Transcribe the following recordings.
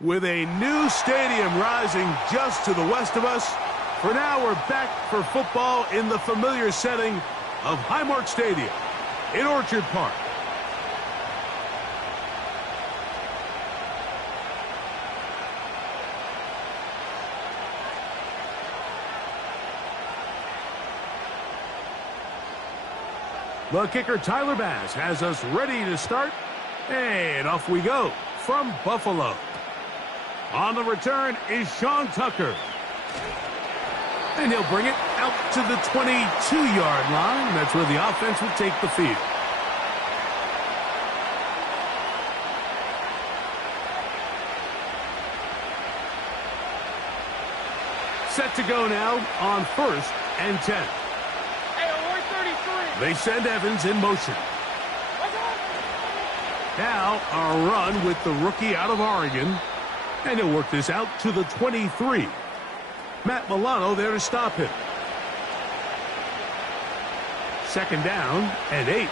With a new stadium rising just to the west of us, for now we're back for football in the familiar setting of Highmark Stadium in Orchard Park. The kicker, Tyler Bass, has us ready to start, and off we go from Buffalo. On the return is Sean Tucker. And he'll bring it out to the 22-yard line. That's where the offense will take the field. Set to go now on 1st and 10. They send Evans in motion. Now a run with the rookie out of Oregon. And he'll work this out to the 23. Matt Milano there to stop him. 2nd down and 8.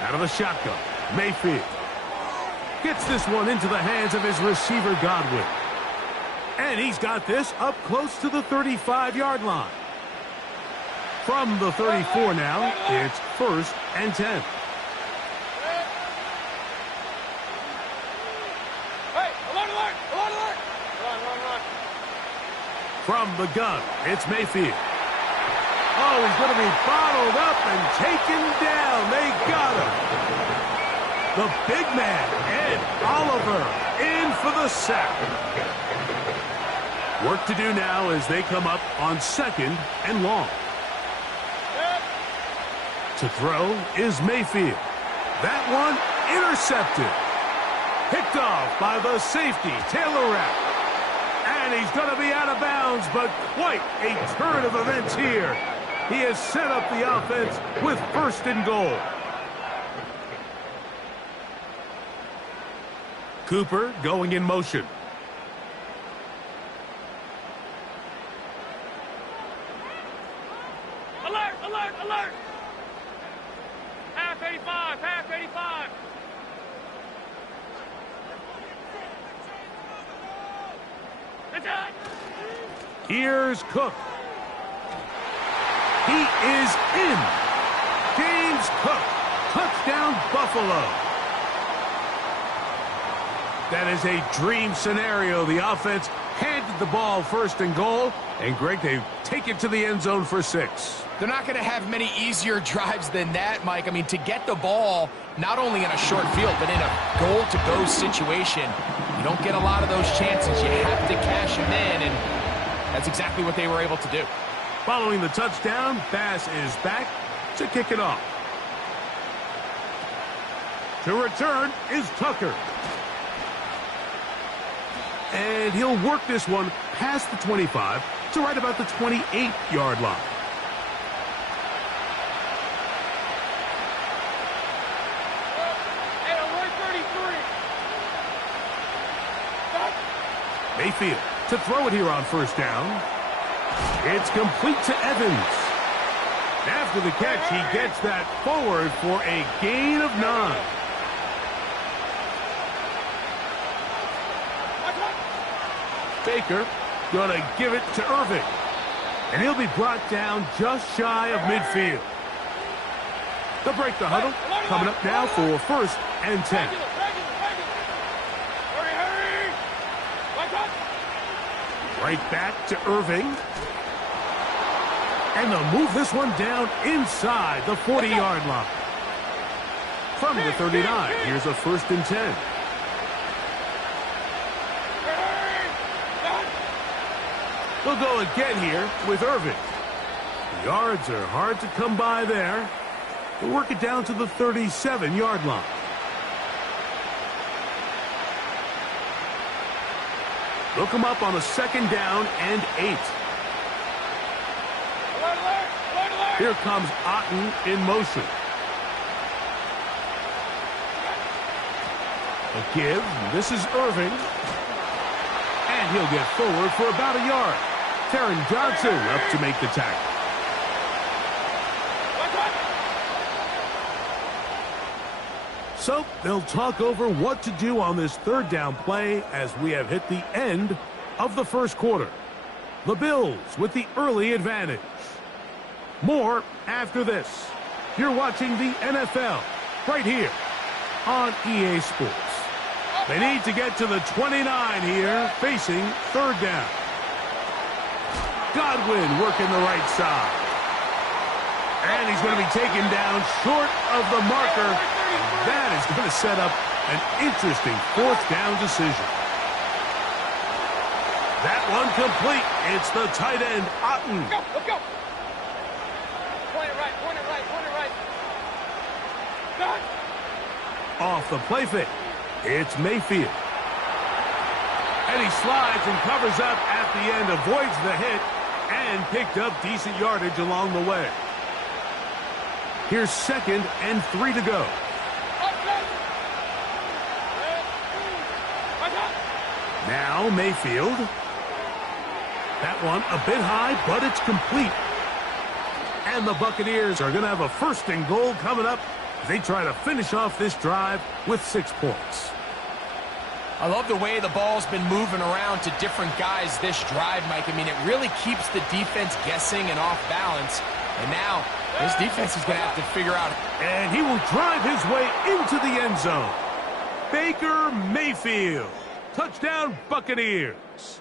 Out of the shotgun, Mayfield gets this one into the hands of his receiver, Godwin. And he's got this up close to the 35-yard line. From the 34 now, it's 1st and 10. From the gun, it's Mayfield. Oh, he's going to be bottled up and taken down. They got him. The big man, Ed Oliver, in for the sack. Work to do now as they come up on 2nd and long. To throw is Mayfield. That one intercepted. Picked off by the safety, Taylor Rapp. And he's going to be out of bounds, but quite a turn of events here. He has set up the offense with 1st and goal. Cooper going in motion. Alert, alert, alert! Half 85, half 85. That's it. Here's Cook. He is in. James Cook. Touchdown, Buffalo. That is a dream scenario. The offense handed the ball 1st and goal. And, Greg, they take it to the end zone for 6. They're not going to have many easier drives than that, Mike. I mean, to get the ball, not only in a short field, but in a goal-to-go situation, you don't get a lot of those chances. You have to cash them in, and that's exactly what they were able to do. Following the touchdown, Bass is back to kick it off. To return is Tucker. And he'll work this one past the 25 to right about the 28-yard line. Mayfield to throw it here on 1st down. It's complete to Evans. After the catch, he gets that forward for a gain of 9. Baker gonna give it to Irving. And he'll be brought down just shy of midfield. They'll break the huddle. Coming up now for 1st and 10. Right back to Irving. And they'll move this one down inside the 40-yard line. From the 39, here's a 1st and 10. They'll go again here with Irving. The yards are hard to come by there. They'll work it down to the 37-yard line. They'll come up on a 2nd down and 8. Here comes Otten in motion. A give. This is Irving. And he'll get forward for about a yard. Taron Johnson up to make the tackle. So they'll talk over what to do on this third down play as we have hit the end of the first quarter. The Bills with the early advantage. More after this. You're watching the NFL right here on EA Sports. They need to get to the 29 here, facing third down. Godwin working the right side. And he's going to be taken down short of the marker. That is going to set up an interesting fourth down decision. That one complete. It's the tight end, Otten. Go, let's go. Point it right, point it right, point it right. Done. Off the play fake, it's Mayfield. And he slides and covers up at the end, avoids the hit, and picked up decent yardage along the way. Here's 2nd and 3 to go. Now Mayfield. That one a bit high, but it's complete. And the Buccaneers are going to have a 1st and goal coming up. They try to finish off this drive with 6 points. I love the way the ball's been moving around to different guys this drive, Mike. I mean, it really keeps the defense guessing and off balance. And now this defense is going to have to figure out. And he will drive his way into the end zone. Baker Mayfield. Touchdown, Buccaneers.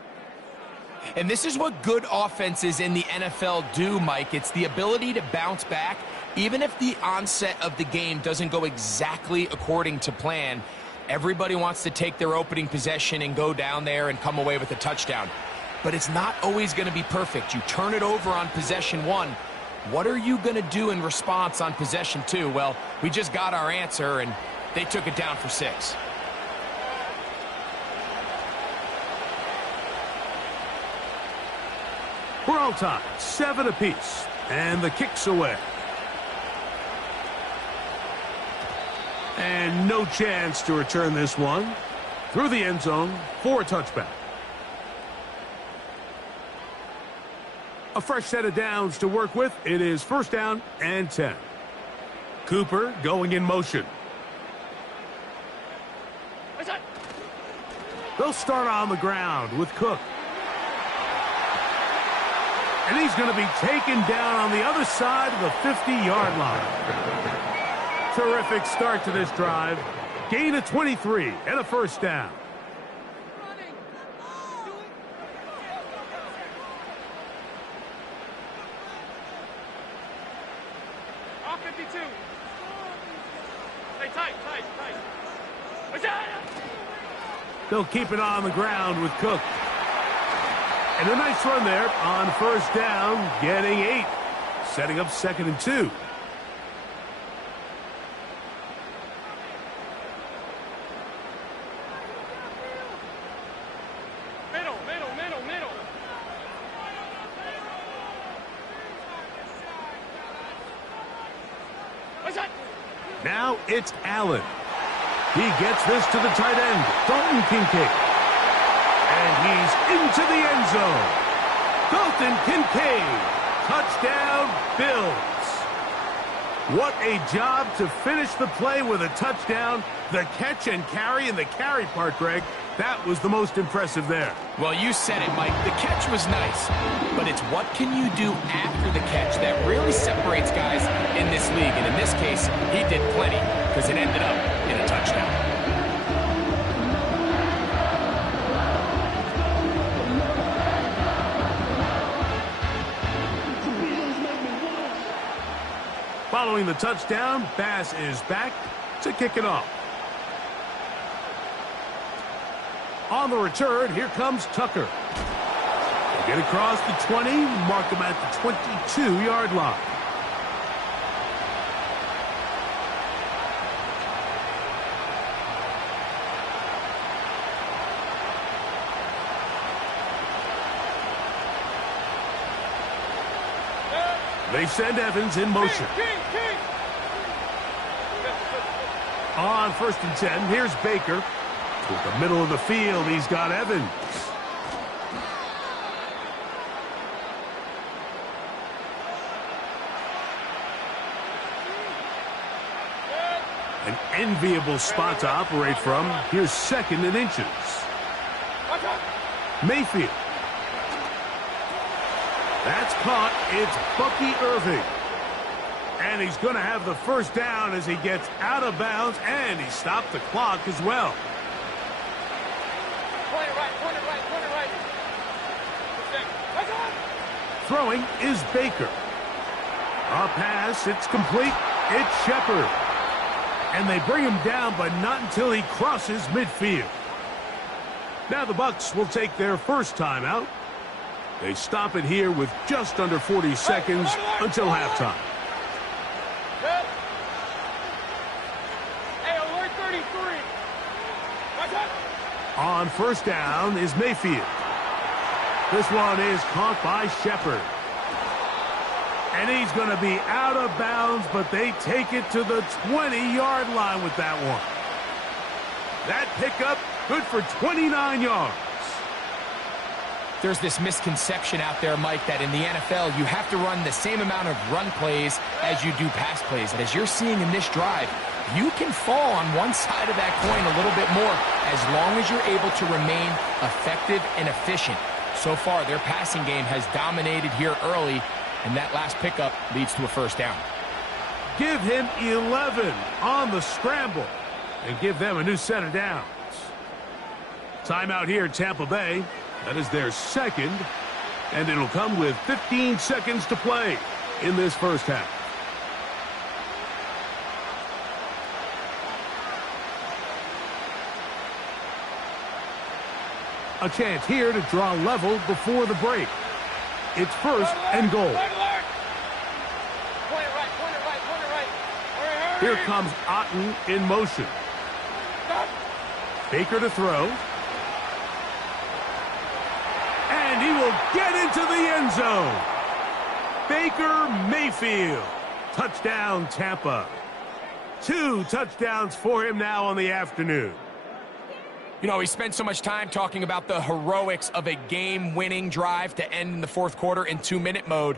And this is what good offenses in the NFL do, Mike. It's the ability to bounce back, even if the onset of the game doesn't go exactly according to plan. Everybody wants to take their opening possession and go down there and come away with a touchdown. But it's not always going to be perfect. You turn it over on possession 1. What are you going to do in response on possession 2? Well, we just got our answer, and they took it down for 6. We're all tied, 7 apiece, and the kick's away. And no chance to return this one through the end zone for a touchback. A fresh set of downs to work with. It is 1st down and 10. Cooper going in motion. They'll start on the ground with Cook. And he's going to be taken down on the other side of the 50-yard line. Terrific start to this drive. Gain of 23 and a 1st down. Off 52. Stay tight. They'll keep it on the ground with Cook. And a nice run there on 1st down, getting 8. Setting up 2nd and 2. Middle. Now it's Allen. He gets this to the tight end, Dalton Kincaid. And he's into the end zone. Dalton Kincaid. Touchdown, Bills. What a job to finish the play with a touchdown. The catch and carry, and the carry part, Greg, that was the most impressive there. Well, you said it, Mike. The catch was nice, but it's what can you do after the catch that really separates guys in this league. And in this case, he did plenty because it ended up in a touchdown. Following the touchdown, Bass is back to kick it off. On the return, here comes Tucker. They get across the 20, mark them at the 22-yard line. They send Evans in motion. On 1st and 10, here's Baker. Toward the middle of the field, he's got Evans. An enviable spot to operate from. Here's second and inches. Mayfield. That's caught. It's Bucky Irving. And he's going to have the first down as he gets out of bounds, and he stopped the clock as well. Point it right, point it right, point it right. Throwing is Baker. A pass, it's complete. It's Shepard. And they bring him down, but not until he crosses midfield. Now the Bucs will take their first timeout. They stop it here with just under 40 seconds until halftime. Hey, alert 33. On first down is Mayfield. This one is caught by Shepard. And he's going to be out of bounds, but they take it to the 20-yard line with that one. That pickup, good for 29 yards. There's this misconception out there, Mike, that in the NFL, you have to run the same amount of run plays as you do pass plays. And as you're seeing in this drive, you can fall on one side of that coin a little bit more as long as you're able to remain effective and efficient. So far, their passing game has dominated here early, and that last pickup leads to a first down. Give him 11 on the scramble and give them a new set of downs. Timeout here at Tampa Bay. That is their second, and it'll come with 15 seconds to play in this first half. A chance here to draw level before the break. It's first and goal. Here comes Otten in motion. Baker to throw. And he will get into the end zone. Baker Mayfield. Touchdown, Tampa. 2 touchdowns for him now on the afternoon. You know, we spent so much time talking about the heroics of a game-winning drive to end in the fourth quarter in 2-minute mode.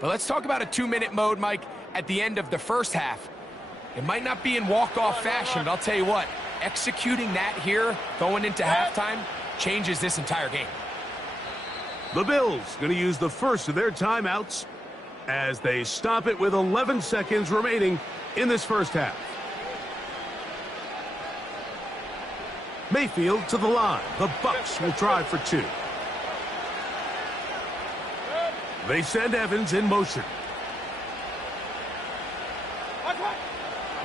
But let's talk about a 2-minute mode, Mike, at the end of the first half. It might not be in walk-off fashion, but I'll tell you what, executing that here going into halftime changes this entire game. The Bills going to use the first of their timeouts as they stop it with 11 seconds remaining in this first half. Mayfield to the line. The Bucs will try for 2. They send Evans in motion.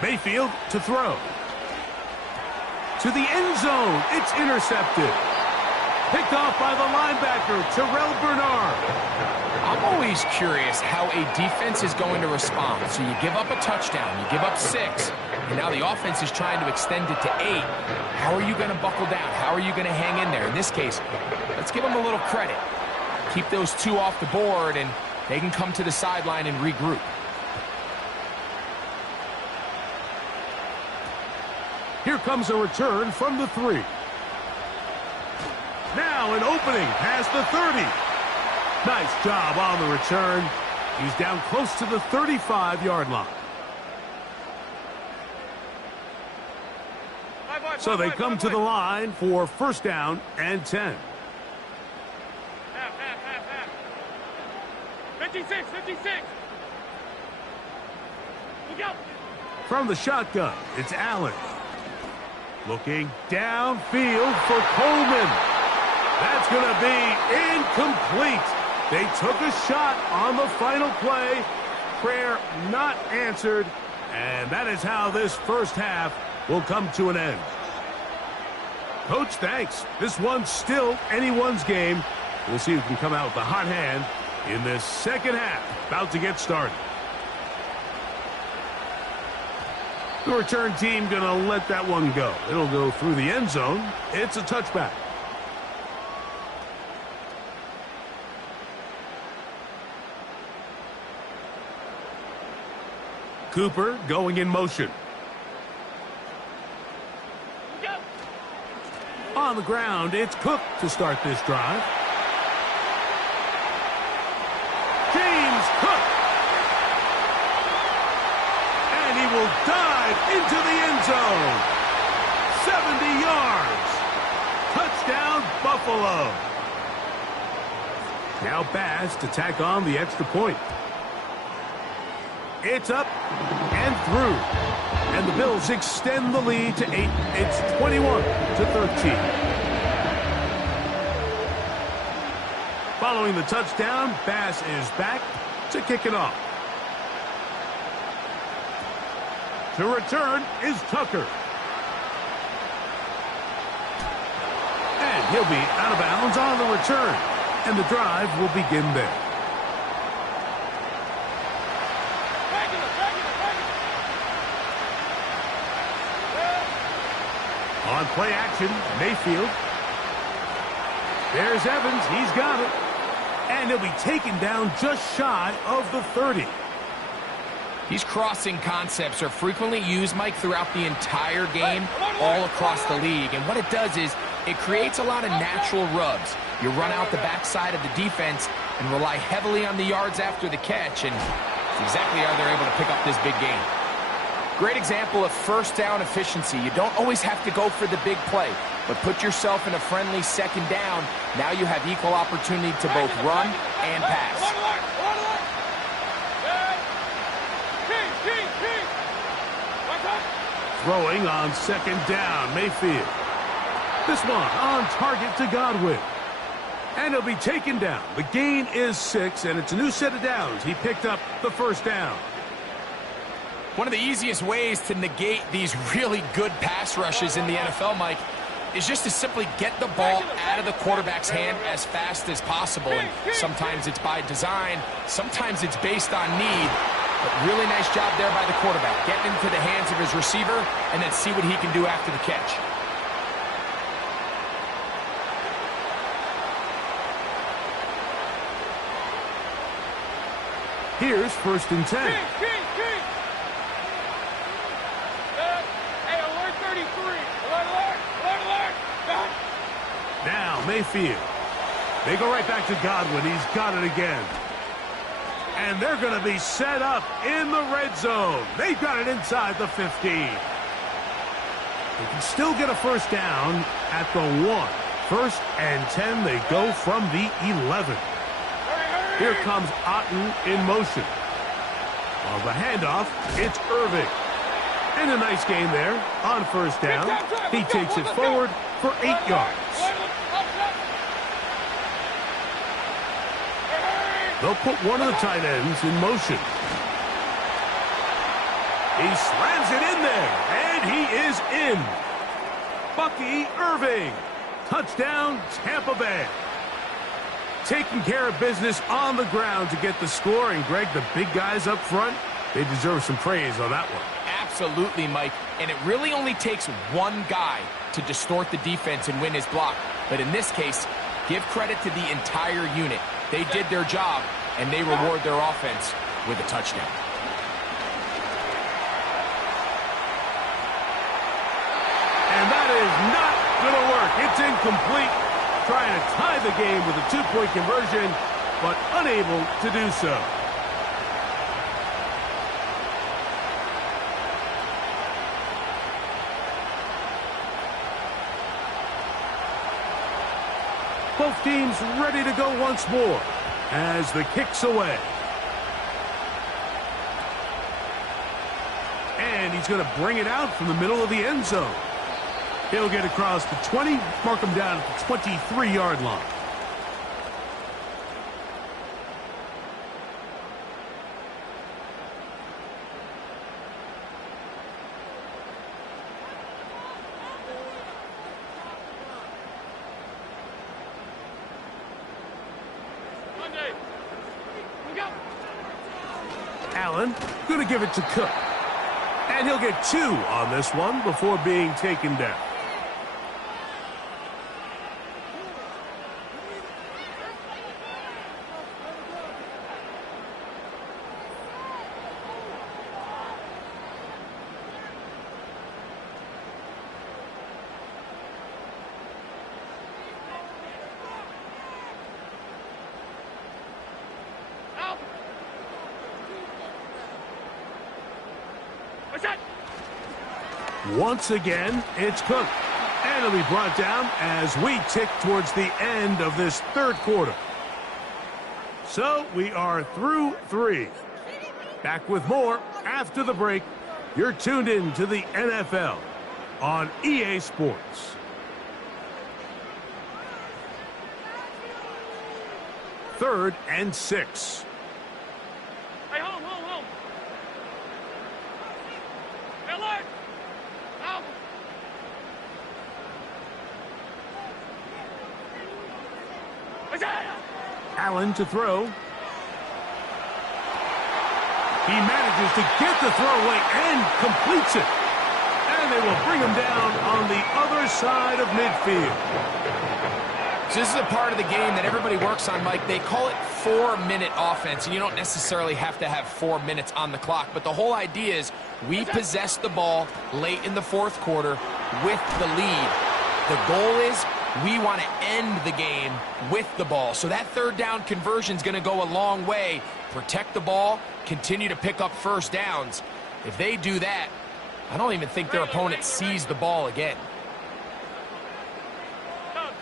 Mayfield to throw. To the end zone. It's intercepted. Picked off by the linebacker, Terrell Bernard. I'm always curious how a defense is going to respond. So you give up a touchdown, you give up 6, and now the offense is trying to extend it to 8. How are you going to buckle down? How are you going to hang in there? In this case, let's give them a little credit. Keep those 2 off the board, and they can come to the sideline and regroup. Here comes a return from the 3. Now an opening past the 30. Nice job on the return. He's down close to the 35-yard line. So they come to the line for first down and 10. 56, 56. Look out. From the shotgun, it's Allen. Looking downfield for Coleman. That's going to be incomplete. They took a shot on the final play. Prayer not answered. And that is how this first half will come to an end. Coach, thanks. This one's still anyone's game. We'll see who can come out with the hot hand in this second half. About to get started. The return team going to let that one go. It'll go through the end zone. It's a touchback. Cooper going in motion. On the ground, it's Cook to start this drive. James Cook. And he will dive into the end zone. 70 yards. Touchdown, Buffalo. Now Bass to tack on the extra point. It's up and through. And the Bills extend the lead to 8. It's 21-13. Following the touchdown, Bass is back to kick it off. To return is Tucker. And he'll be out of bounds on the return. And the drive will begin there. On play action, Mayfield. There's Evans. He's got it. And he'll be taken down just shy of the 30. These crossing concepts are frequently used, Mike, throughout the entire game, all across the league. And what it does is it creates a lot of natural rubs. You run out the backside of the defense and rely heavily on the yards after the catch, and it's exactly how they're able to pick up this big gain. Great example of first down efficiency. You don't always have to go for the big play, but put yourself in a friendly second down. Now you have equal opportunity to both run and pass. Throwing on second down, Mayfield. This one on target to Godwin. And he'll be taken down. The gain is 6, and it's a new set of downs. He picked up the first down. One of the easiest ways to negate these really good pass rushes in the NFL, Mike, is just to simply get the ball out of the quarterback's hand as fast as possible. And sometimes it's by design, sometimes it's based on need. But really nice job there by the quarterback, getting into the hands of his receiver and then see what he can do after the catch. Here's 1st and 10. Now Mayfield. They go right back to Godwin. He's got it again. And they're going to be set up in the red zone. They've got it inside the 15. They can still get a first down at the 1. 1st and 10. They go from the 11. Here comes Otten in motion. On the handoff, it's Irving. And a nice gain there on first down. He takes it forward for 8 yards. They'll put one of the tight ends in motion. He slams it in there, and he is in. Bucky Irving. Touchdown, Tampa Bay. Taking care of business on the ground to get the score. And, Greg, the big guys up front, they deserve some praise on that one. Absolutely, Mike. And it really only takes one guy to distort the defense and win his block. But in this case, give credit to the entire unit. They did their job, and they reward their offense with a touchdown. And that is not going to work. It's incomplete. Trying to tie the game with a 2-point conversion, but unable to do so. Both teams ready to go once more as the kick's away. And he's going to bring it out from the middle of the end zone. He'll get across the 20, mark him down at the 23-yard line. Allen going to give it to Cook. And he'll get 2 on this one before being taken down. Once again, it's Cook. And it'll be brought down as we tick towards the end of this third quarter. So we are through 3. Back with more after the break. You're tuned in to the NFL on EA Sports. Third and 6. Hey, home. Hey, alert! Out! Allen to throw. He manages to get the throw away and completes it. And they will bring him down on the other side of midfield. So this is a part of the game that everybody works on, Mike. They call it 4-minute offense, and you don't necessarily have to have 4 minutes on the clock. But the whole idea is we possess the ball late in the fourth quarter with the lead. The goal is we want to end the game with the ball. So that third down conversion is going to go a long way. Protect the ball, continue to pick up first downs. If they do that, I don't even think their opponent sees the ball again. Stop.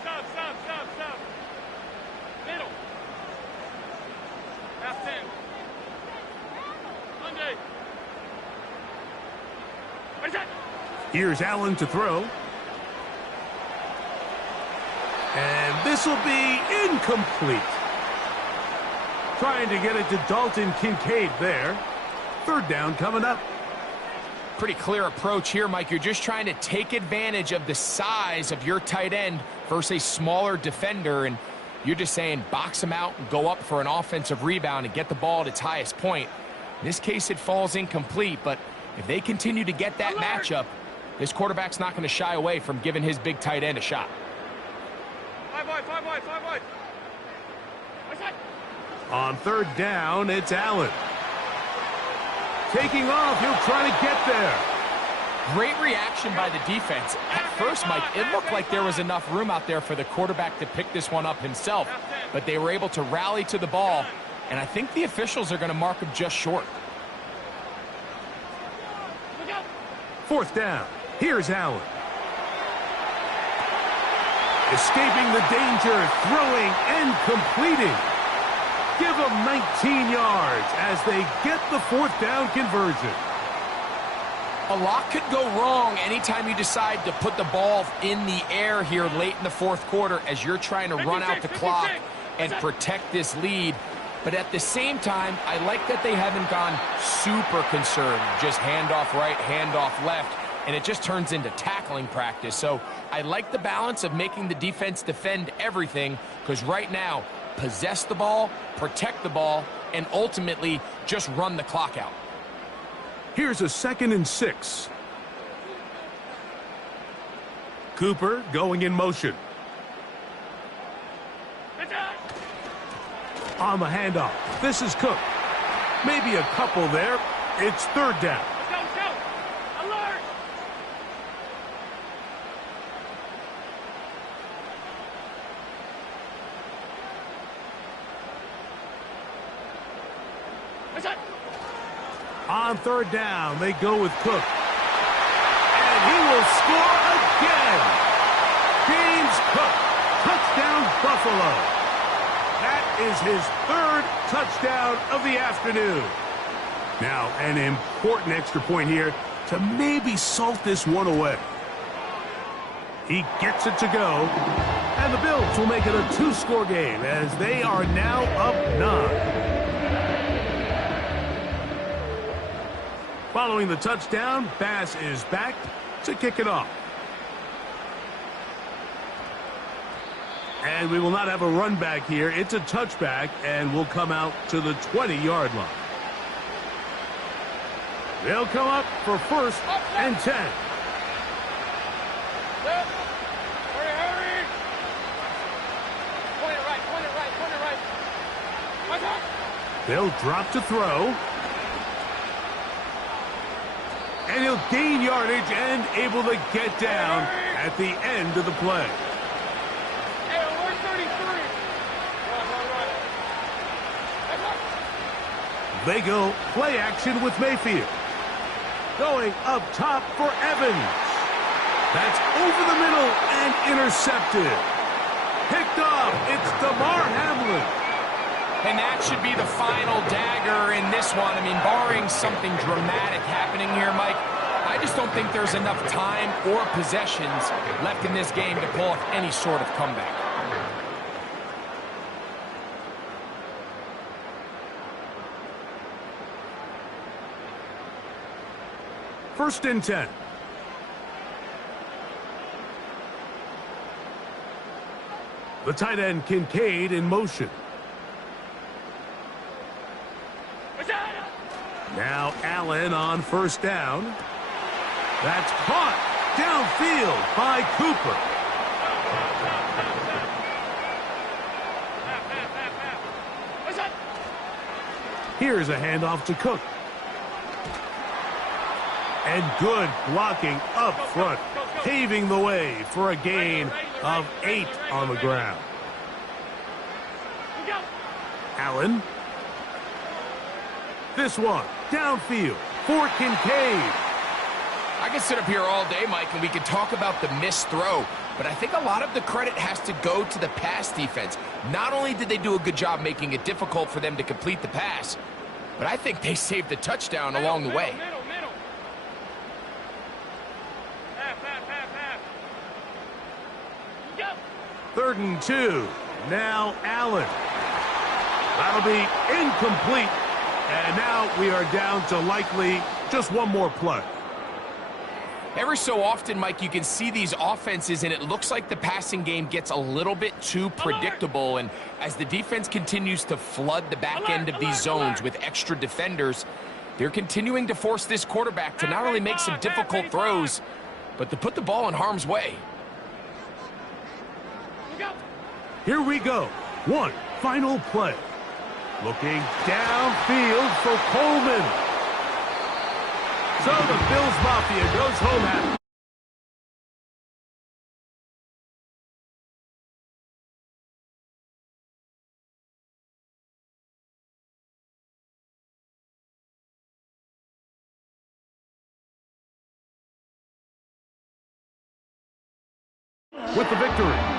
Middle. Half 10. Monday. What is that? Here's Allen to throw. And this will be incomplete. Trying to get it to Dalton Kincaid there. Third down coming up. Pretty clear approach here, Mike. You're just trying to take advantage of the size of your tight end versus a smaller defender, and you're just saying box him out and go up for an offensive rebound and get the ball at its highest point. In this case, it falls incomplete, but if they continue to get that matchup, this quarterback's not going to shy away from giving his big tight end a shot. Five wide. What's that? On third down, it's Allen. Taking off, he'll try to get there. Great reaction by the defense. At first, Mike, it looked like there was enough room out there for the quarterback to pick this one up himself, but they were able to rally to the ball, and I think the officials are going to mark him just short. Fourth down, here's Allen. Escaping the danger, throwing and completing. Give them 19 yards as they get the fourth down conversion. A lot could go wrong anytime you decide to put the ball in the air here late in the fourth quarter as you're trying to run out the clock and protect this lead. But at the same time, I like that they haven't gone super conservative. Just handoff right, handoff left, and it just turns into tackling practice. So I like the balance of making the defense defend everything, because right now, possess the ball, protect the ball, and ultimately just run the clock out. Here's a 2nd and 6. Cooper going in motion. On the handoff, this is Cook. Maybe a couple there. It's third down. Let's go. Alert! What's that? On third down, they go with Cook. And he will score again. James Cook, touchdown Buffalo. That is his third touchdown of the afternoon. Now, an important extra point here to maybe salt this one away. He gets it to go. And the Bills will make it a 2-score game as they are now up 9. Following the touchdown, Bass is back to kick it off. And we will not have a run back here. It's a touchback, and we'll come out to the 20-yard line. They'll come up for 1st and 10. Hurry. Point it right. What's that? They'll drop to throw. And he'll gain yardage and able to get down at the end of the play. Hey, alert 33. Run. They go play action with Mayfield. Going up top for Evans. That's over the middle and intercepted. Picked off. It's DeMar Hamlin. And that should be the final dagger in this one. I mean, barring something dramatic happening here, Mike, I just don't think there's enough time or possessions left in this game to pull off any sort of comeback. First and 10. The tight end Kincaid in motion. Now Allen on first down. That's caught downfield by Cooper. Here's a handoff to Cook. And good blocking up front, paving the way for a gain of 8 on the ground. Allen. This one, downfield for Kincaid. I can sit up here all day, Mike, and we can talk about the missed throw, but I think a lot of the credit has to go to the pass defense. Not only did they do a good job making it difficult for them to complete the pass, but I think they saved the touchdown along the way. Third and 2. Now Allen. That'll be incomplete. And now we are down to likely just one more play. Every so often, Mike, you can see these offenses, and it looks like the passing game gets a little bit too predictable. And as the defense continues to flood the back end of these zones with extra defenders, they're continuing to force this quarterback to not only make some difficult throws, but to put the ball in harm's way. Here we go. One final play. Looking downfield for Coleman. So the Bills Mafia goes home happy. With the victory.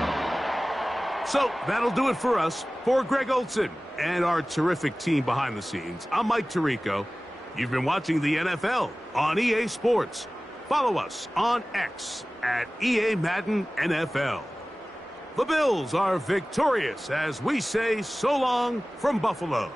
So that'll do it for us. For Greg Olson and our terrific team behind the scenes, I'm Mike Tirico. You've been watching the NFL on EA Sports. Follow us on X at EA Madden NFL. The Bills are victorious as we say so long from Buffalo.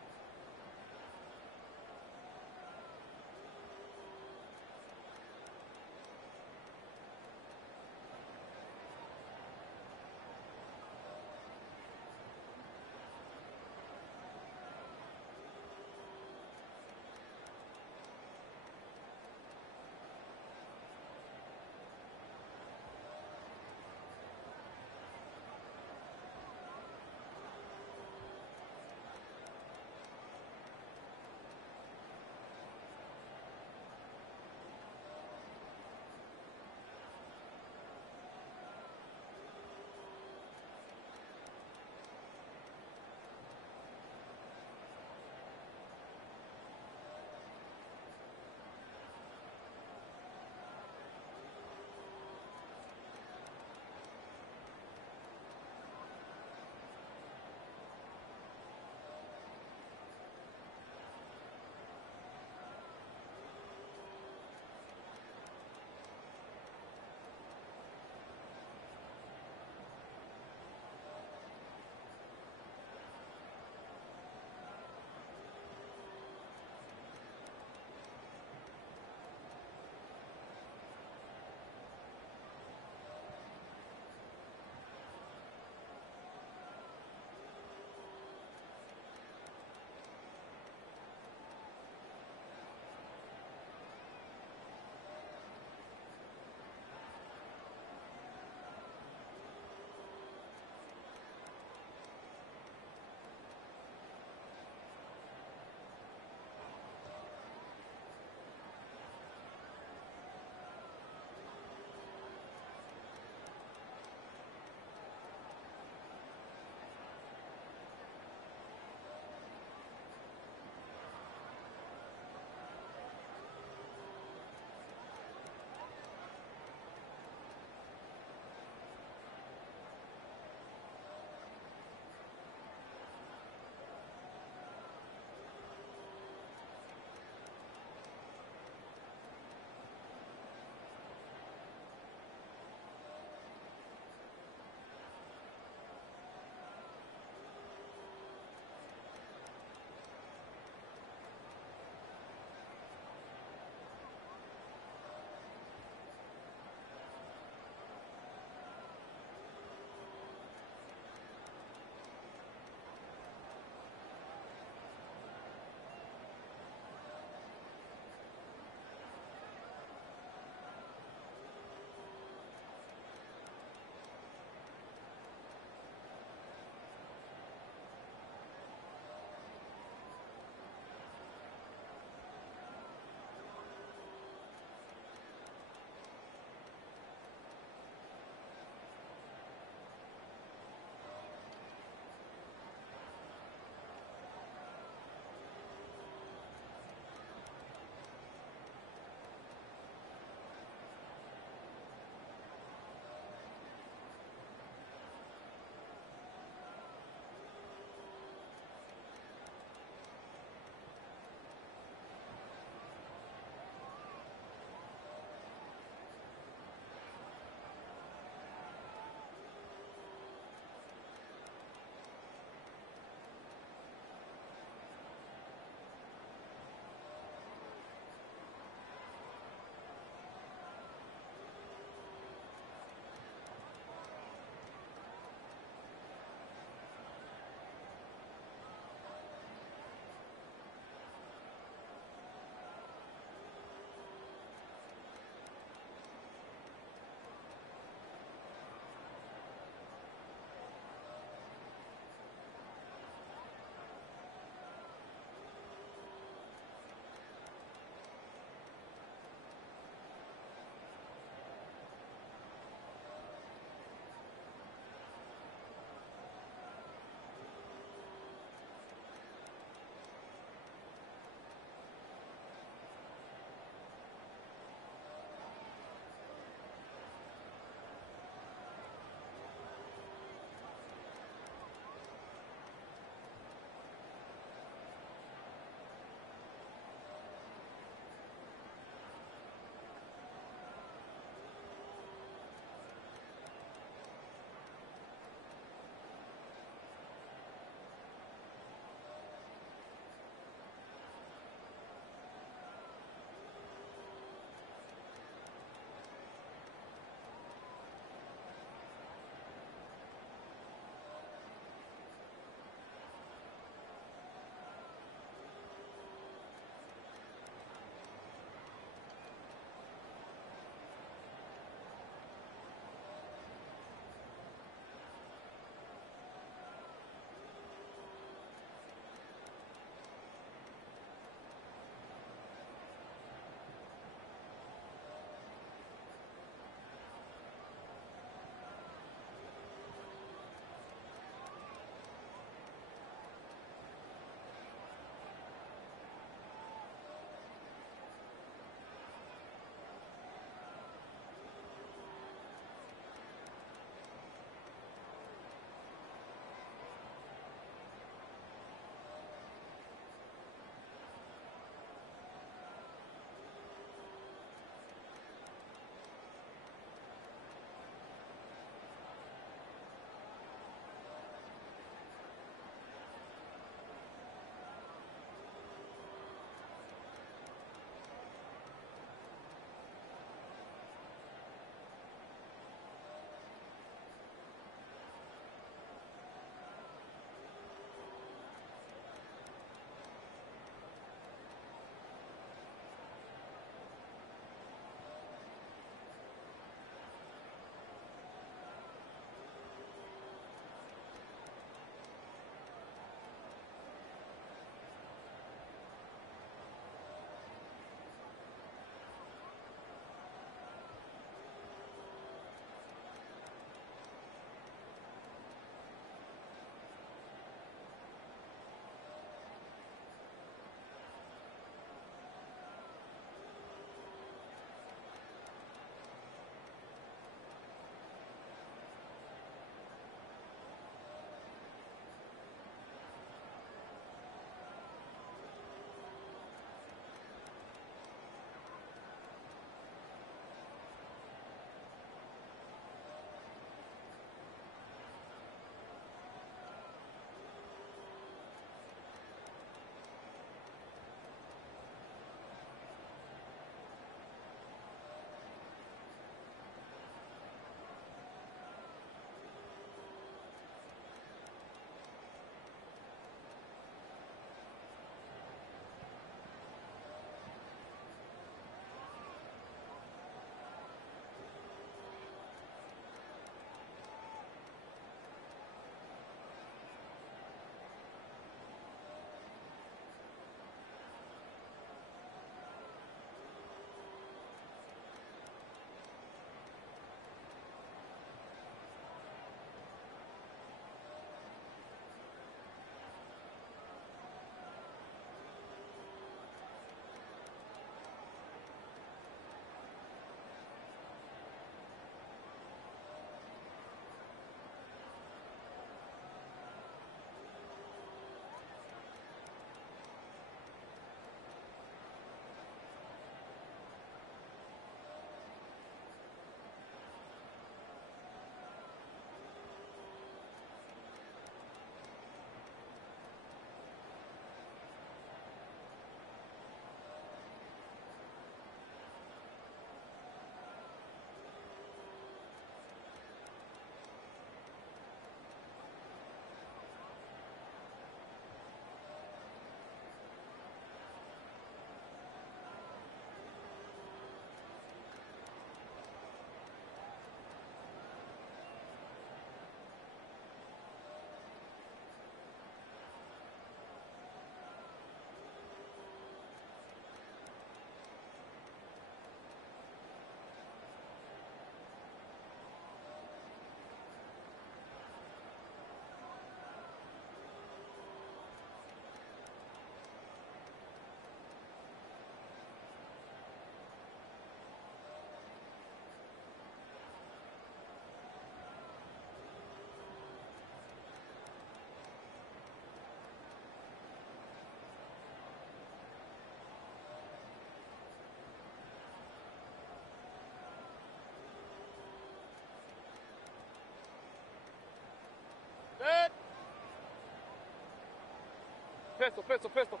pistol, pistol, pistol.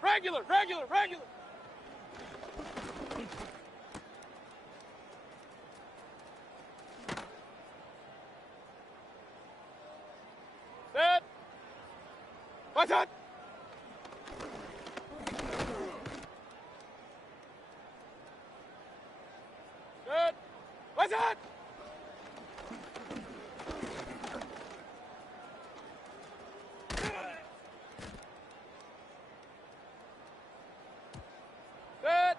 Regular, regular, regular. Set. Watch out. Good. Watch out. Good.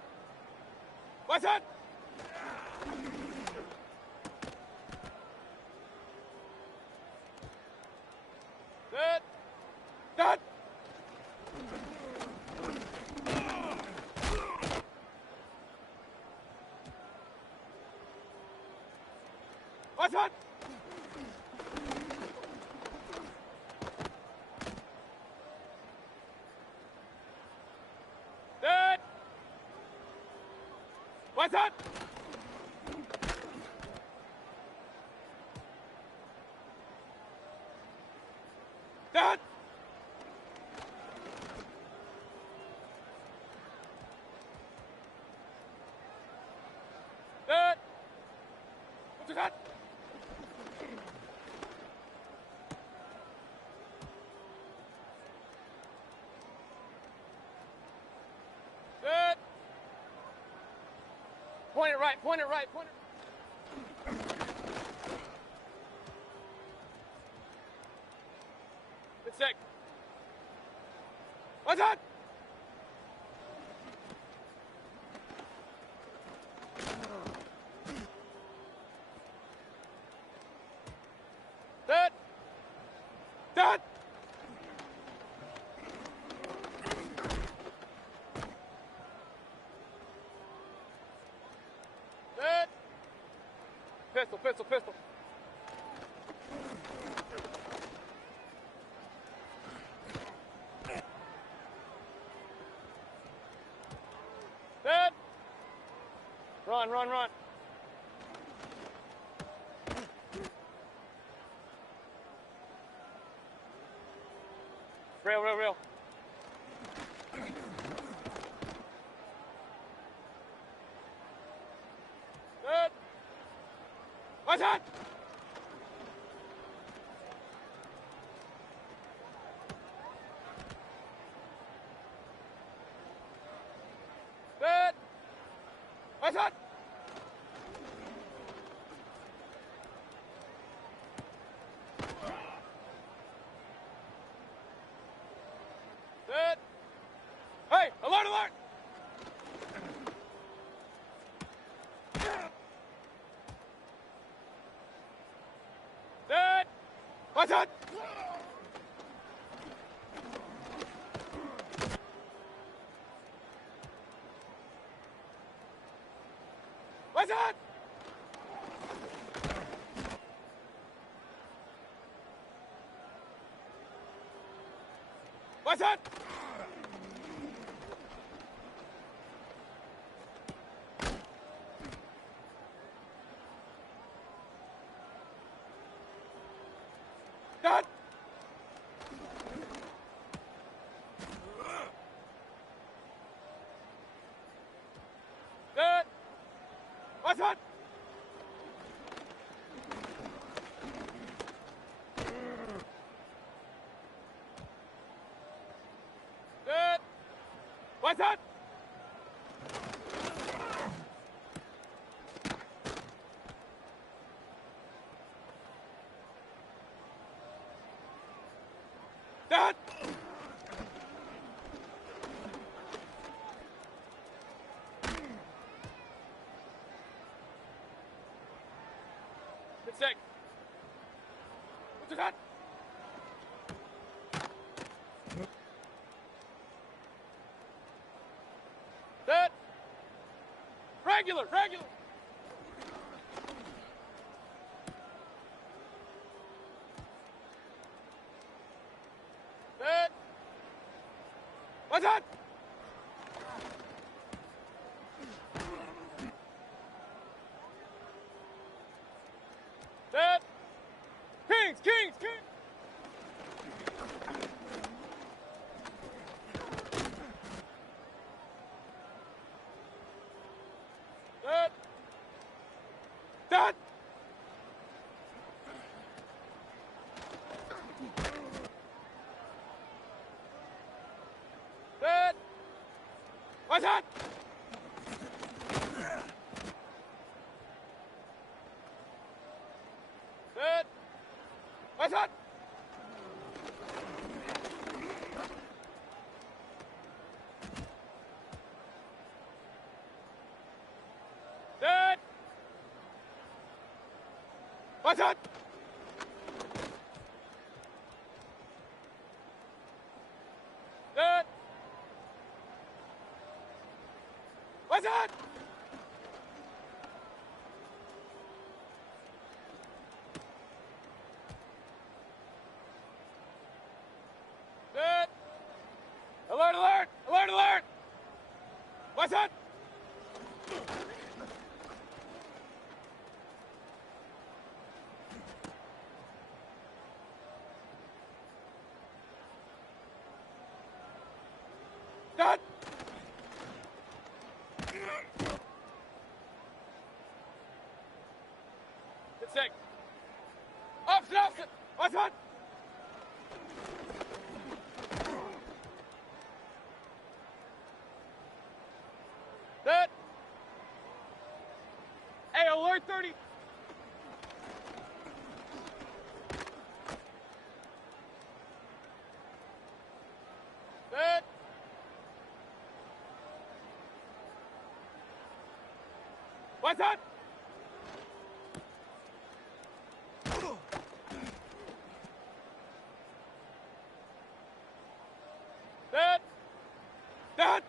Watch out. Good. Done. Watch out. Dead. Watch out. Dead. Dead. What's that? Good. Point it right, point it right, point it. Good sick. What's that? Dead. Dead. Dead. Pistol, pistol, pistol. Dead. Run, run, run. Rail, rail, rail. Good. Watch out! Good. Watch out! Good. Hey, alert, alert! Dead! Watch out! Watch out! Watch out! Done! Good! Watch out! Good! Watch out! Done! Good sick. What's that? Dead. Regular, regular. Dead. What's that? Dead. Kings, kings, kings. What's that? Good. What's that? Good. What's that? Good. What's that? Good. Alert, alert! Alert, alert! What's that? Done. Good sick. Opposite, opposite. What's that? Good. Hey, alert 30. Good. What's that? Good. Good.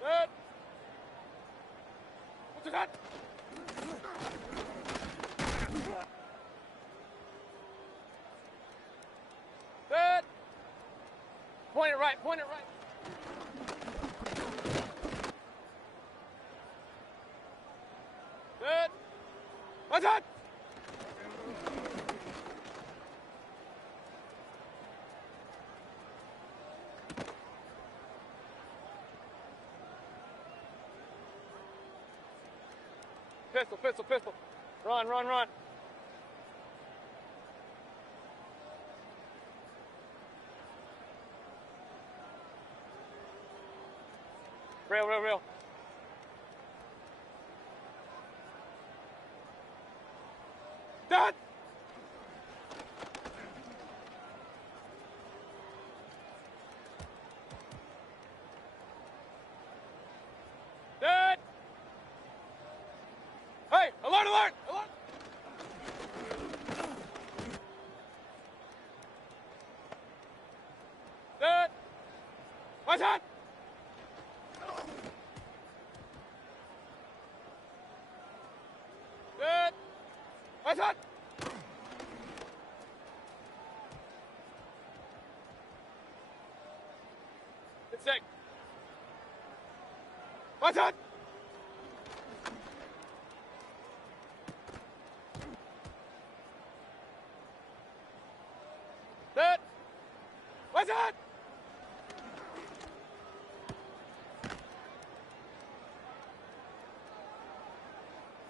Good. What's that? Good. Point it right, point it right. Good. What's that? Pistol, pistol, pistol. Run, run, run. Rail, rail, rail. Done. Done. Hey, alert, alert, alert. Done. What's that? Good. What's that? Good sick. What's that? Good. What's that?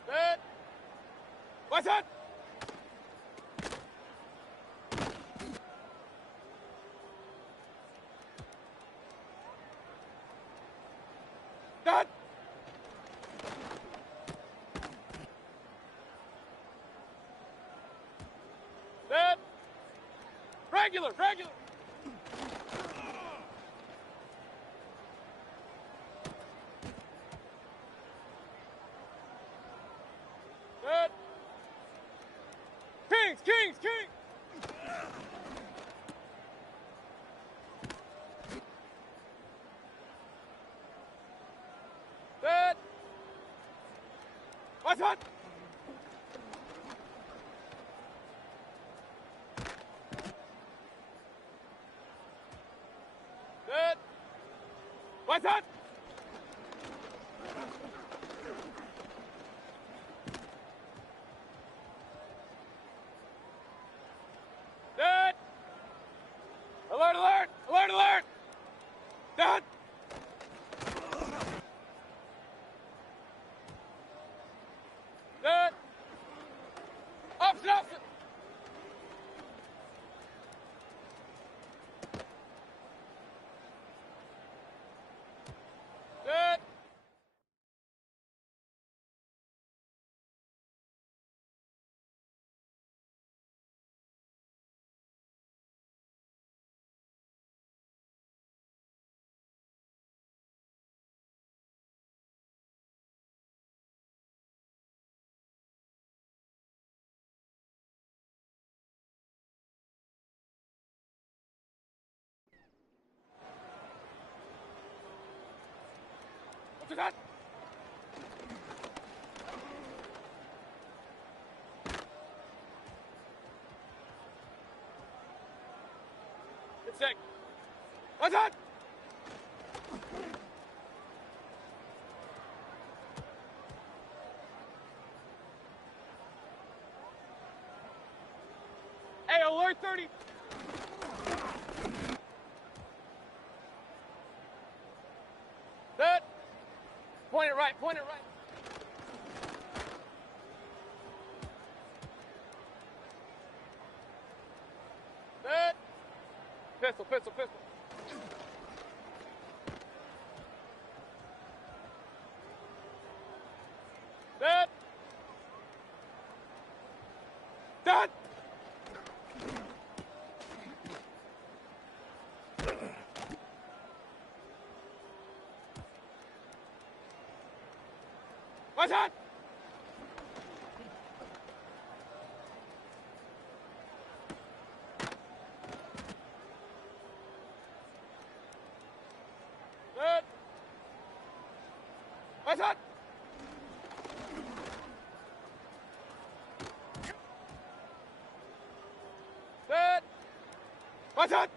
Good. What's that? Done. Done. Regular, regular. Good. Kings, kings, kings. Good. What's that? Good. What's that? Good. Alert, alert, alert, alert. Done. Good. Opposite, opposite. that? It's sick. What's that? Hey, alert 30. That. Point it right, point it right. That. Pistol, pistol, pistol. That. That. What's that? That. What's that? That. What's that?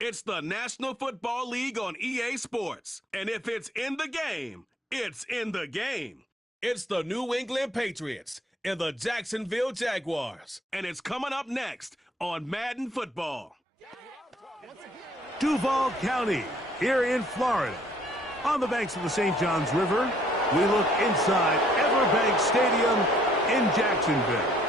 It's the National Football League on EA Sports. And if it's in the game, it's in the game. It's the New England Patriots and the Jacksonville Jaguars. And it's coming up next on Madden Football. Duval County, here in Florida. On the banks of the St. Johns River, we look inside Everbank Stadium in Jacksonville.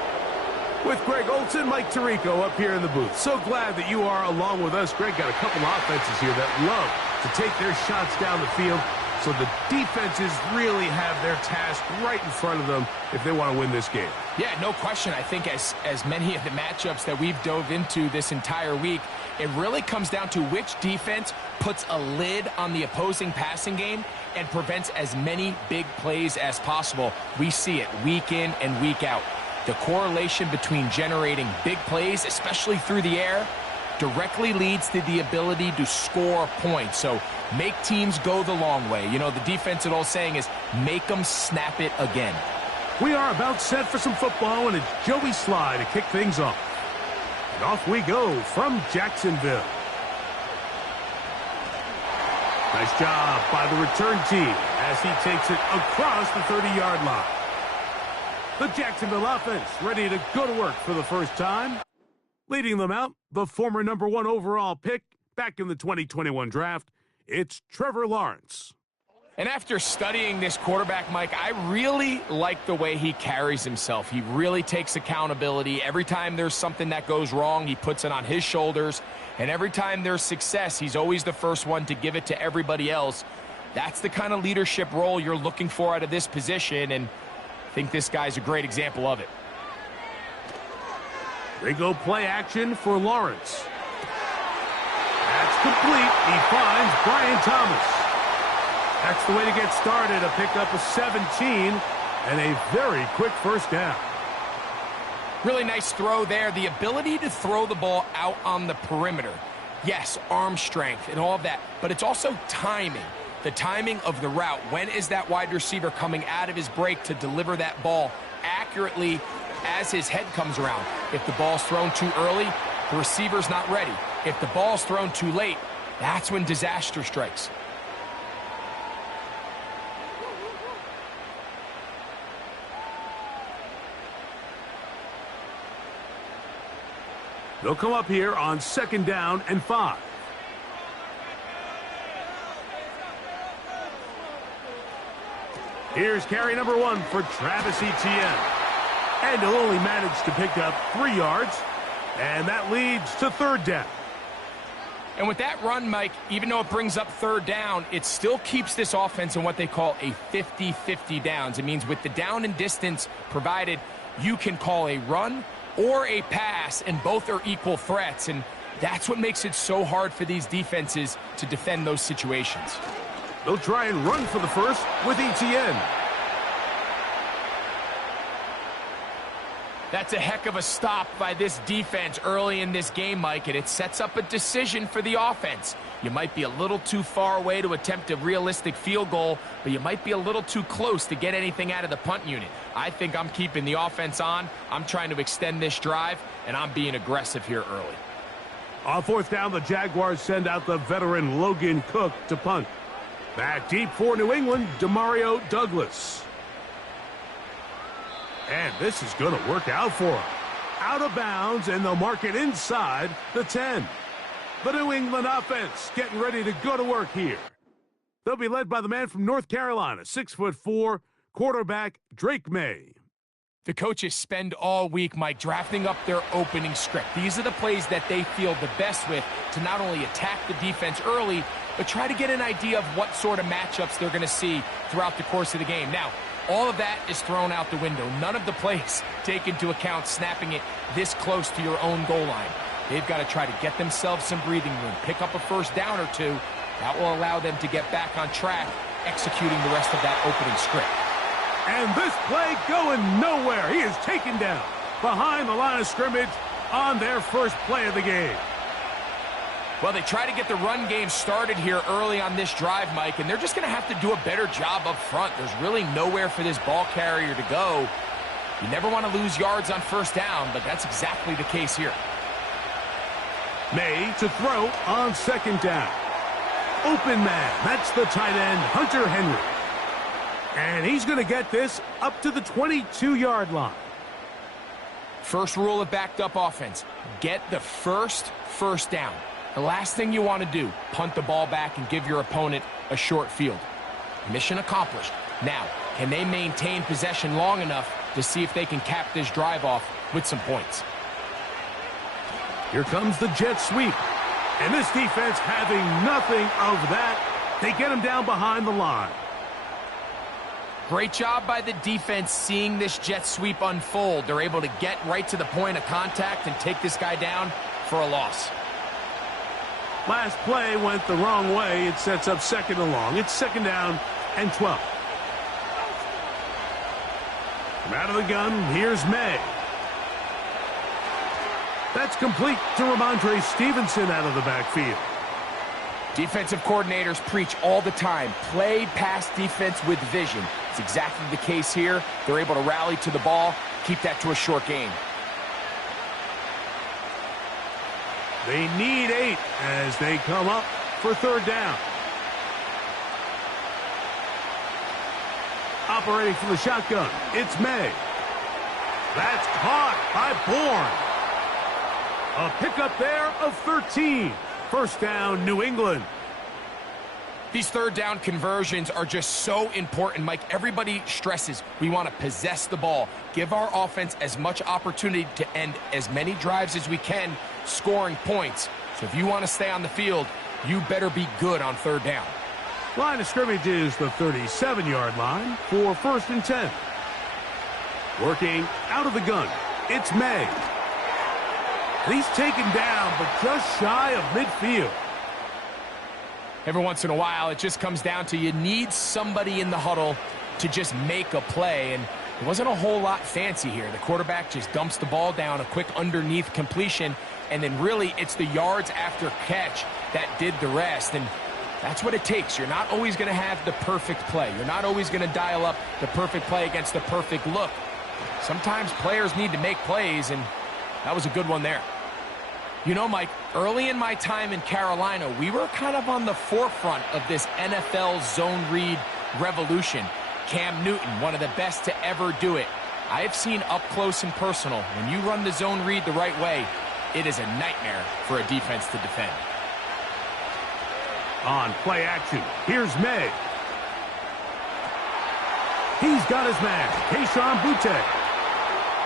With Greg Olson, Mike Tirico up here in the booth. So glad that you are along with us. Greg got a couple of offenses here that love to take their shots down the field, so the defenses really have their task right in front of them if they want to win this game. Yeah, no question. I think as many of the matchups that we've dove into this entire week, it really comes down to which defense puts a lid on the opposing passing game and prevents as many big plays as possible. We see it week in and week out. The correlation between generating big plays, especially through the air, directly leads to the ability to score points. So make teams go the long way. You know, the defensive old saying is make them snap it again. We are about set for some football, and it's Joey Sly to kick things off. And off we go from Jacksonville. Nice job by the return team as he takes it across the 30-yard line. The Jacksonville offense ready to go to work for the first time. Leading them out, the former #1 overall pick back in the 2021 draft, it's Trevor Lawrence. And after studying this quarterback, Mike, I really like the way he carries himself. He really takes accountability. Every time there's something that goes wrong, he puts it on his shoulders. And every time there's success, he's always the first one to give it to everybody else. That's the kind of leadership role you're looking for out of this position, and I think this guy's a great example of it. They go play action for Lawrence. That's complete. He finds Brian Thomas. That's the way to get started, a pickup of 17. and a very quick first down. Really nice throw there. The ability to throw the ball out on the perimeter. Yes, arm strength and all of that, but it's also timing. The timing of the route. When is that wide receiver coming out of his break to deliver that ball accurately as his head comes around? If the ball's thrown too early, the receiver's not ready. If the ball's thrown too late, that's when disaster strikes. They'll come up here on 2nd down and 5. Here's carry number 1 for Travis Etienne. And he'll only manage to pick up 3 yards. And that leads to 3rd down. And with that run, Mike, even though it brings up 3rd down, it still keeps this offense in what they call a 50-50 downs. It means with the down and distance provided, you can call a run or a pass, and both are equal threats. And that's what makes it so hard for these defenses to defend those situations. They'll try and run for the first with Etienne. That's a heck of a stop by this defense early in this game, Mike, and it sets up a decision for the offense. You might be a little too far away to attempt a realistic field goal, but you might be a little too close to get anything out of the punt unit. I think I'm keeping the offense on. I'm trying to extend this drive, and I'm being aggressive here early. On 4th down, the Jaguars send out the veteran Logan Cook to punt. Back deep for New England, Demario Douglas. And this is going to work out for him. Out of bounds, and they'll mark it inside the 10. The New England offense getting ready to go to work here. They'll be led by the man from North Carolina, 6'4", quarterback Drake May. The coaches spend all week, Mike, drafting up their opening script. These are the plays that they feel the best with to not only attack the defense early, but try to get an idea of what sort of matchups they're going to see throughout the course of the game. Now, all of that is thrown out the window. None of the plays take into account snapping it this close to your own goal line. They've got to try to get themselves some breathing room, pick up a first down or two. That will allow them to get back on track, executing the rest of that opening script. And this play going nowhere. He is taken down behind the line of scrimmage on their first play of the game. Well, they try to get the run game started here early on this drive, Mike, and they're just going to have to do a better job up front. There's really nowhere for this ball carrier to go. You never want to lose yards on first down, but that's exactly the case here. May to throw on 2nd down. Open man. That's the tight end, Hunter Henry. And he's going to get this up to the 22-yard line. First rule of backed-up offense, get the first down. The last thing you want to do, punt the ball back and give your opponent a short field. Mission accomplished. Now, can they maintain possession long enough to see if they can cap this drive off with some points? Here comes the jet sweep. And this defense having nothing of that. They get him down behind the line. Great job by the defense seeing this jet sweep unfold. They're able to get right to the point of contact and take this guy down for a loss. Last play went the wrong way. It sets up 2nd and long. It's 2nd down and 12. From out of the gun, here's May. That's complete to Ramondre Stevenson out of the backfield. Defensive coordinators preach all the time, play pass defense with vision. It's exactly the case here. They're able to rally to the ball, keep that to a short gain. They need 8 as they come up for 3rd down. Operating from the shotgun, it's May. That's caught by Bourne. A pickup there of 13. First down, New England. These 3rd down conversions are just so important, Mike. Everybody stresses we want to possess the ball, give our offense as much opportunity to end as many drives as we can, scoring points. So if you want to stay on the field, you better be good on 3rd down. Line of scrimmage is the 37-yard line for 1st and 10. Working out of the gun, it's May. He's taken down, but just shy of midfield. Every once in a while, it just comes down to you need somebody in the huddle to just make a play, and it wasn't a whole lot fancy here. The quarterback just dumps the ball down, a quick underneath completion, and then really it's the yards after catch that did the rest, and that's what it takes. You're not always going to have the perfect play. You're not always going to dial up the perfect play against the perfect look. Sometimes players need to make plays, and that was a good one there. You know, Mike, early in my time in Carolina, we were kind of on the forefront of this NFL zone read revolution. Cam Newton, one of the best to ever do it. I have seen up close and personal, when you run the zone read the right way, it is a nightmare for a defense to defend. On play action, here's May. He's got his man, Kayshon Boutte.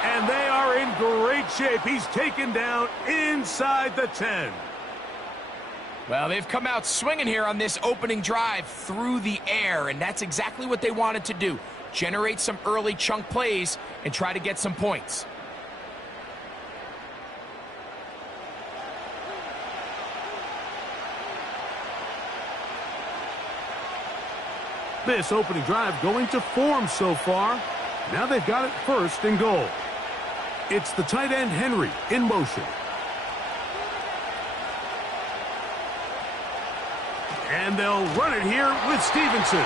And they are in great shape. He's taken down inside the 10. Well, they've come out swinging here on this opening drive through the air, and that's exactly what they wanted to do. Generate some early chunk plays and try to get some points. This opening drive going to form so far. Now they've got it first and goal. It's the tight end Henry in motion. And they'll run it here with Stevenson.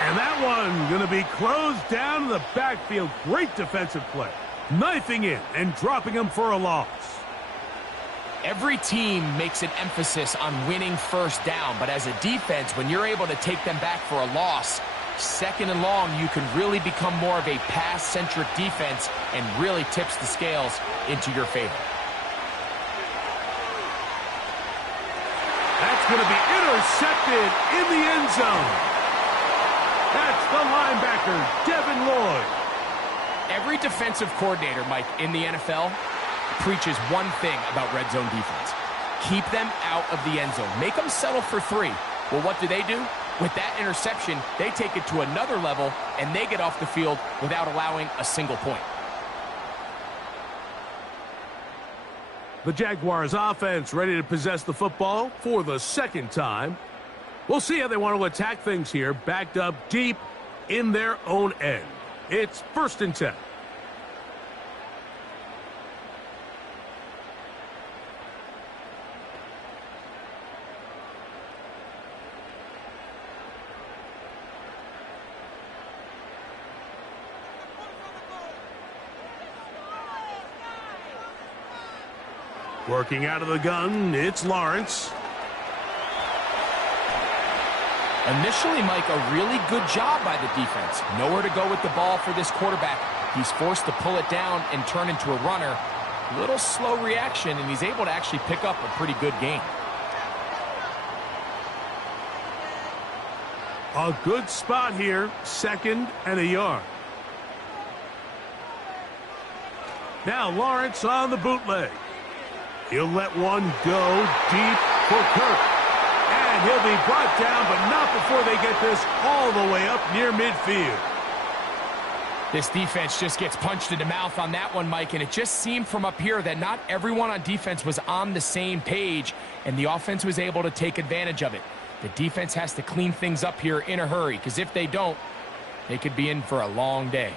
And that one going to be closed down in the backfield. Great defensive play. Knifing in and dropping him for a loss. Every team makes an emphasis on winning first down, but as a defense, when you're able to take them back for a loss, second and long, you can really become more of a pass-centric defense and really tips the scales into your favor. That's going to be intercepted in the end zone. That's the linebacker, Devin Lloyd. Every defensive coordinator, Mike, in the NFL preaches one thing about red zone defense. Keep them out of the end zone. Make them settle for 3. Well, what do? With that interception, they take it to another level, and they get off the field without allowing a single point. The Jaguars offense ready to possess the football for the second time. We'll see how they want to attack things here, backed up deep in their own end. It's 1st and 10. Working out of the gun, it's Lawrence. Initially, Mike, a really good job by the defense. Nowhere to go with the ball for this quarterback. He's forced to pull it down and turn into a runner. A little slow reaction, and he's able to actually pick up a pretty good gain. A good spot here, 2nd and a yard. Now Lawrence on the bootleg. He'll let one go deep for Kirk. And he'll be brought down, but not before they get this all the way up near midfield. This defense just gets punched in the mouth on that one, Mike, and it just seemed from up here that not everyone on defense was on the same page, and the offense was able to take advantage of it. The defense has to clean things up here in a hurry, because if they don't, they could be in for a long day.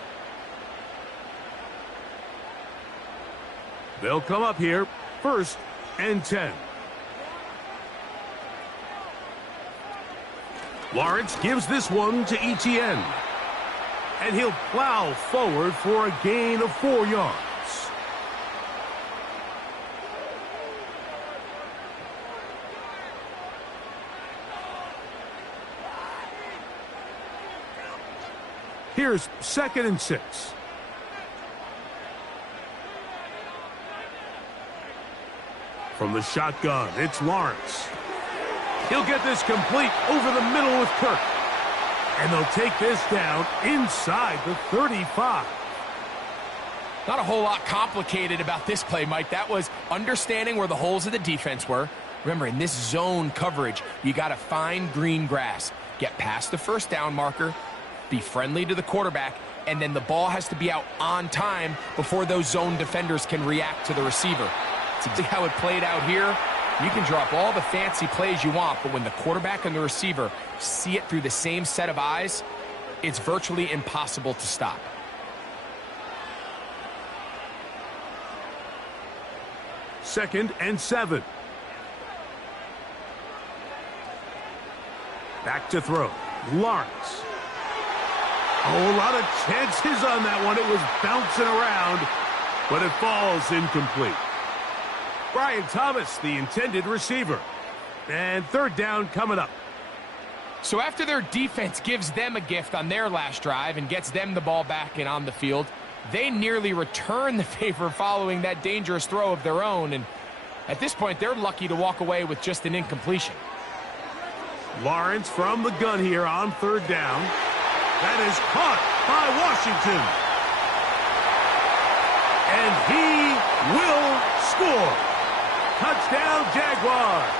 They'll come up here, 1st and 10. Lawrence gives this one to Etienne. And he'll plow forward for a gain of 4 yards. Here's 2nd and 6. From the shotgun, it's Lawrence. He'll get this complete over the middle with Kirk. And they'll take this down inside the 35. Not a whole lot complicated about this play, Mike. That was understanding where the holes of the defense were. Remember, in this zone coverage, you got to find green grass. Get past the first down marker, be friendly to the quarterback, and then the ball has to be out on time before those zone defenders can react to the receiver. It's exactly how it played out here. You can drop all the fancy plays you want, but when the quarterback and the receiver see it through the same set of eyes, it's virtually impossible to stop. Second and 7. Back to throw. Lawrence. Oh, a lot of chances on that one. It was bouncing around, but it falls incomplete. Brian Thomas, the intended receiver. And third down coming up. So after their defense gives them a gift on their last drive and gets them the ball back and on the field, they nearly return the favor following that dangerous throw of their own. And at this point, they're lucky to walk away with just an incompletion. Lawrence from the gun here on third down. That is caught by Washington. And he will score. Touchdown, Jaguars.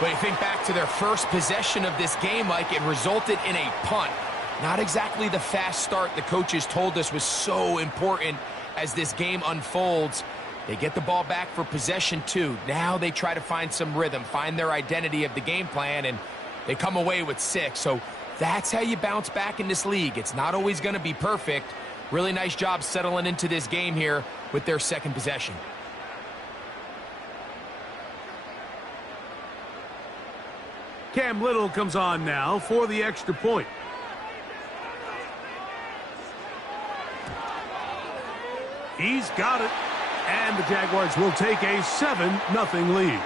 But you think back to their first possession of this game, Mike, it resulted in a punt. Not exactly the fast start the coaches told us was so important as this game unfolds. They get the ball back for possession 2. Now they try to find some rhythm, find their identity of the game plan, and they come away with 6. So that's how you bounce back in this league. It's not always going to be perfect. Really nice job settling into this game here with their second possession. Cam Little comes on now for the extra point. He's got it. And the Jaguars will take a 7-0 lead.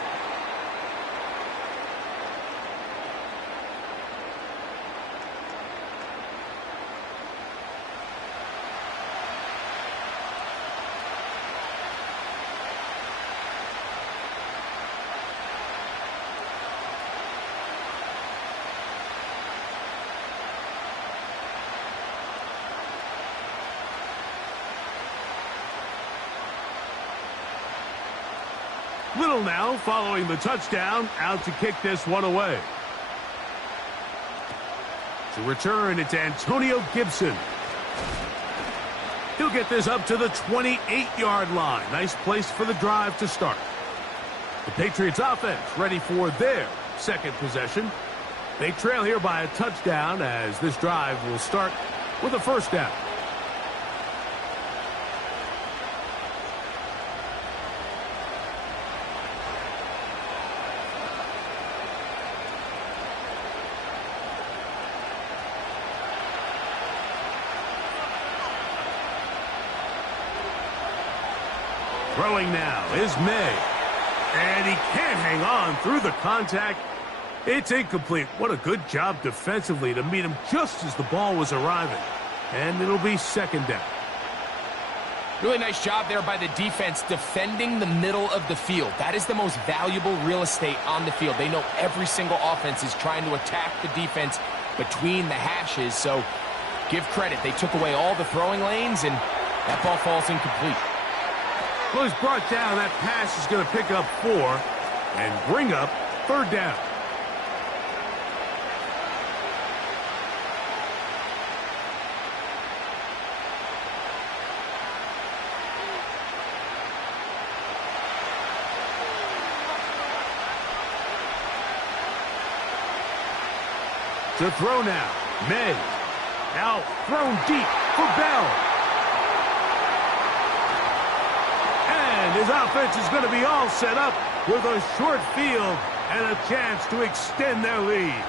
Little now following the touchdown, out to kick this one away. To return, it's Antonio Gibson. He'll get this up to the 28-yard line. Nice place for the drive to start. The Patriots offense ready for their second possession. They trail here by a touchdown as this drive will start with a first down. Throwing now is May. And he can't hang on through the contact. It's incomplete. What a good job defensively to meet him just as the ball was arriving. And it'll be second down. Really nice job there by the defense defending the middle of the field. That is the most valuable real estate on the field. They know every single offense is trying to attack the defense between the hashes. So give credit. They took away all the throwing lanes, and that ball falls incomplete. Well, he's brought down. That pass is going to pick up 4 and bring up third down. To throw now, May. Now thrown deep for Bell. And his offense is going to be all set up with a short field and a chance to extend their lead.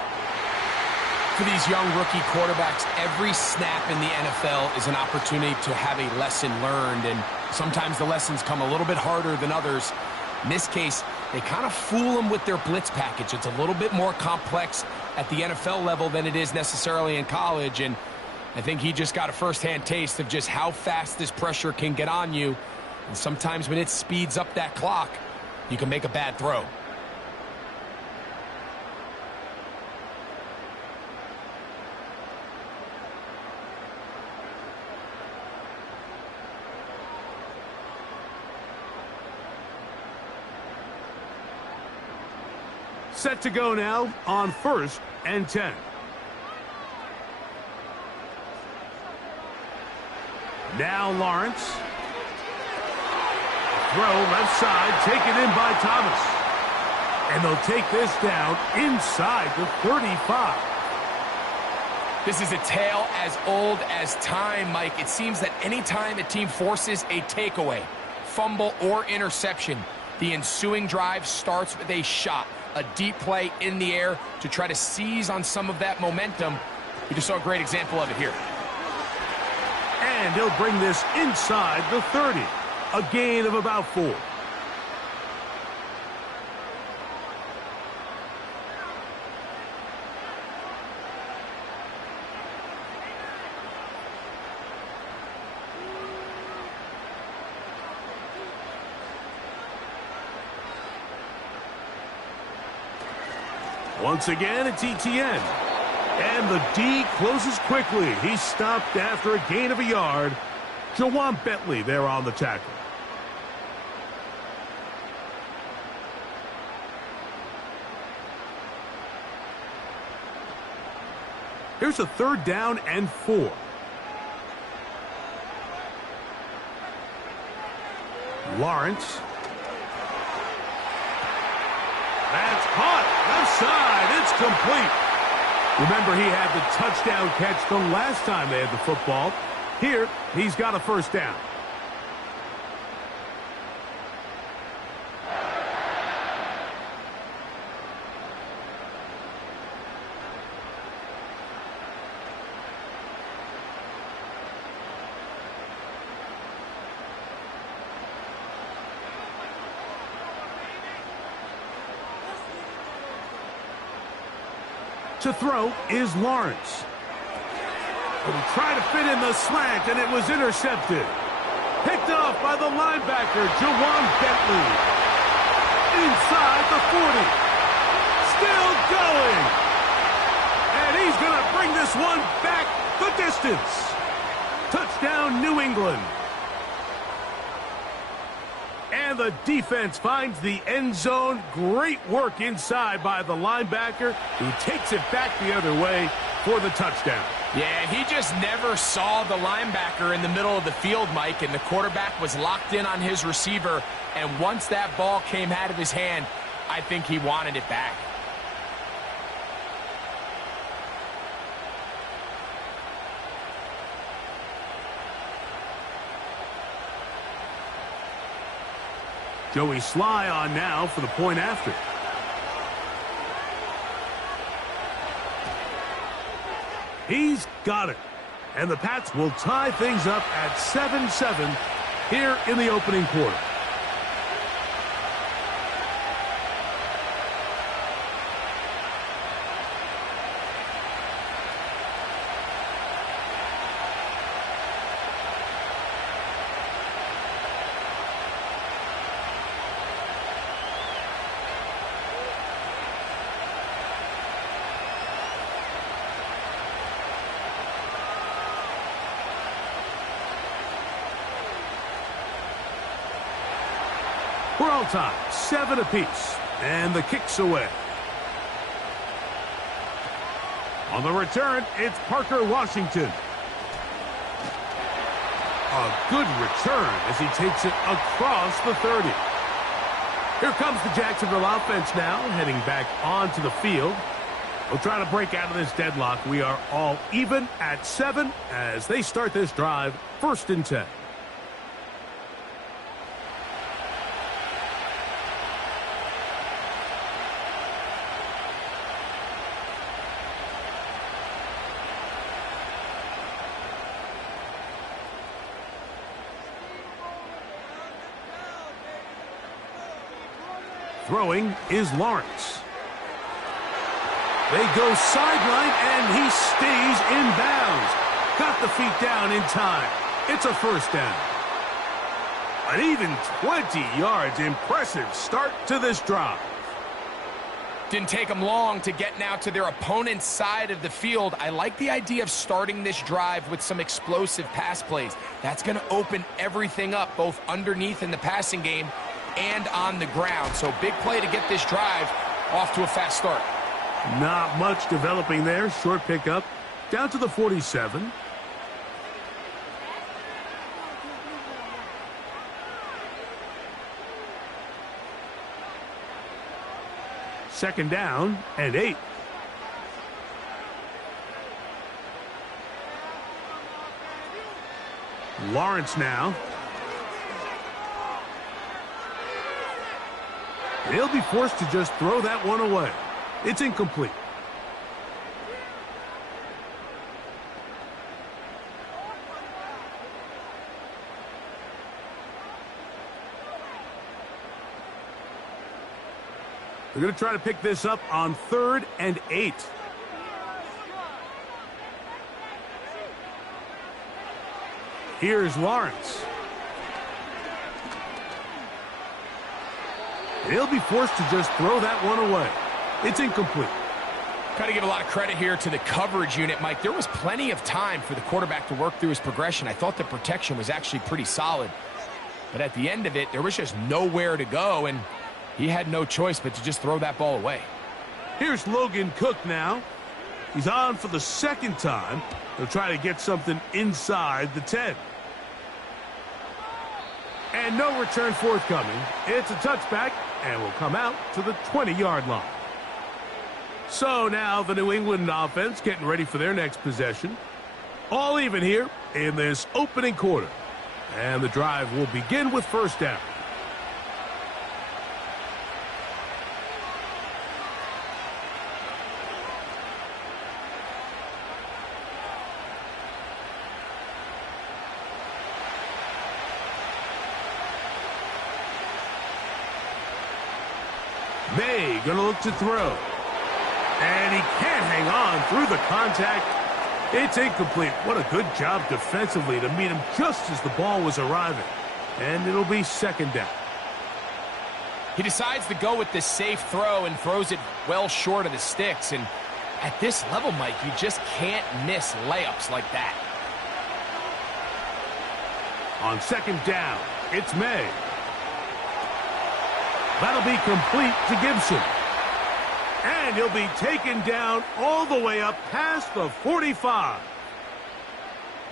For these young rookie quarterbacks, every snap in the NFL is an opportunity to have a lesson learned, and sometimes the lessons come a little bit harder than others. In this case, they kind of fool them with their blitz package. It's a little bit more complex at the NFL level than it is necessarily in college, and I think he just got a first-hand taste of just how fast this pressure can get on you. And sometimes when it speeds up that clock, you can make a bad throw. Set to go now on 1st and 10. Now Lawrence. Throw left side, taken in by Thomas. And they'll take this down inside the 35. This is a tale as old as time, Mike. It seems that anytime a team forces a takeaway, fumble, or interception, the ensuing drive starts with a shot, a deep play in the air to try to seize on some of that momentum. We just saw a great example of it here. And he'll bring this inside the 30. A gain of about 4. Once again, it's ETN. And the D closes quickly. He's stopped after a gain of a yard. Jawan Bentley there on the tackle. Here's a 3rd down and 4. Lawrence. That's caught. Left side. It's complete. Remember, he had the touchdown catch the last time they had the football. Here, he's got a 1st down. To throw is Lawrence. But he tried to fit in the slant, and it was intercepted. Picked off by the linebacker, Jawan Bentley. Inside the 40. Still going. And he's going to bring this one back the distance. Touchdown, New England. And the defense finds the end zone. Great work inside by the linebacker, who takes it back the other way for the touchdown. Yeah, he just never saw the linebacker in the middle of the field, Mike, and the quarterback was locked in on his receiver, and once that ball came out of his hand, I think he wanted it back. Joey Sly on now for the point after. He's got it. And the Pats will tie things up at 7-7 here in the opening quarter. We're all tied, 7 apiece, and the kick's away. On the return, it's Parker Washington. A good return as he takes it across the 30. Here comes the Jacksonville offense now, heading back onto the field. We'll try to break out of this deadlock. We are all even at 7 as they start this drive, 1st and 10. Throwing is Lawrence. They go sideline, and he stays in bounds. Got the feet down in time. It's a 1st down. An even 20 yards. Impressive start to this drive. Didn't take them long to get now to their opponent's side of the field. I like the idea of starting this drive with some explosive pass plays. That's going to open everything up, both underneath in the passing game and on the ground. So big play to get this drive off to a fast start. Not much developing there. Short pickup down to the 47. Second down and 8. Lawrence now. He'll be forced to just throw that one away. It's incomplete. They're going to try to pick this up on 3rd and 8. Here's Lawrence. He'll be forced to just throw that one away. It's incomplete. Got to give a lot of credit here to the coverage unit, Mike. There was plenty of time for the quarterback to work through his progression. I thought the protection was actually pretty solid. But at the end of it, there was just nowhere to go, and he had no choice but to just throw that ball away. Here's Logan Cook now. He's on for the 2nd time. He'll try to get something inside the 10. And no return forthcoming. It's a touchback and will come out to the 20-yard line. So now the New England offense getting ready for their next possession. All even here in this opening quarter. And the drive will begin with 1st down. May going to look to throw. And he can't hang on through the contact. It's incomplete. What a good job defensively to meet him just as the ball was arriving. And it'll be 2nd down. He decides to go with this safe throw and throws it well short of the sticks. And at this level, Mike, you just can't miss layups like that. On 2nd down, it's May. That'll be complete to Gibson. And he'll be taken down all the way up past the 45.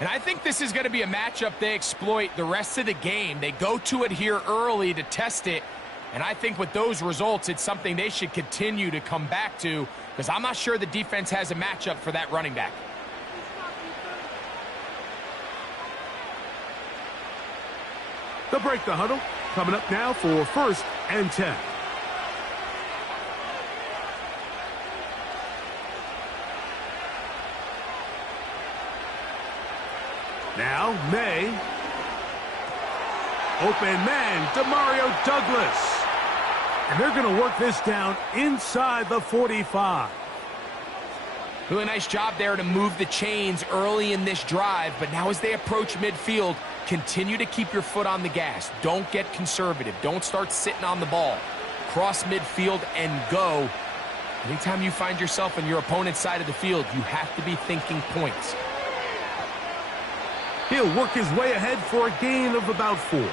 And I think this is going to be a matchup they exploit the rest of the game. They go to it here early to test it. And I think with those results, it's something they should continue to come back to, because I'm not sure the defense has a matchup for that running back. They'll break the huddle. Coming up now for 1st and 10. Now, May. Open man, Demario Douglas. And they're going to work this down inside the 45. Really nice job there to move the chains early in this drive, but now as they approach midfield, continue to keep your foot on the gas. Don't get conservative. Don't start sitting on the ball. Cross midfield and go. Anytime you find yourself on your opponent's side of the field, you have to be thinking points. He'll work his way ahead for a gain of about 4.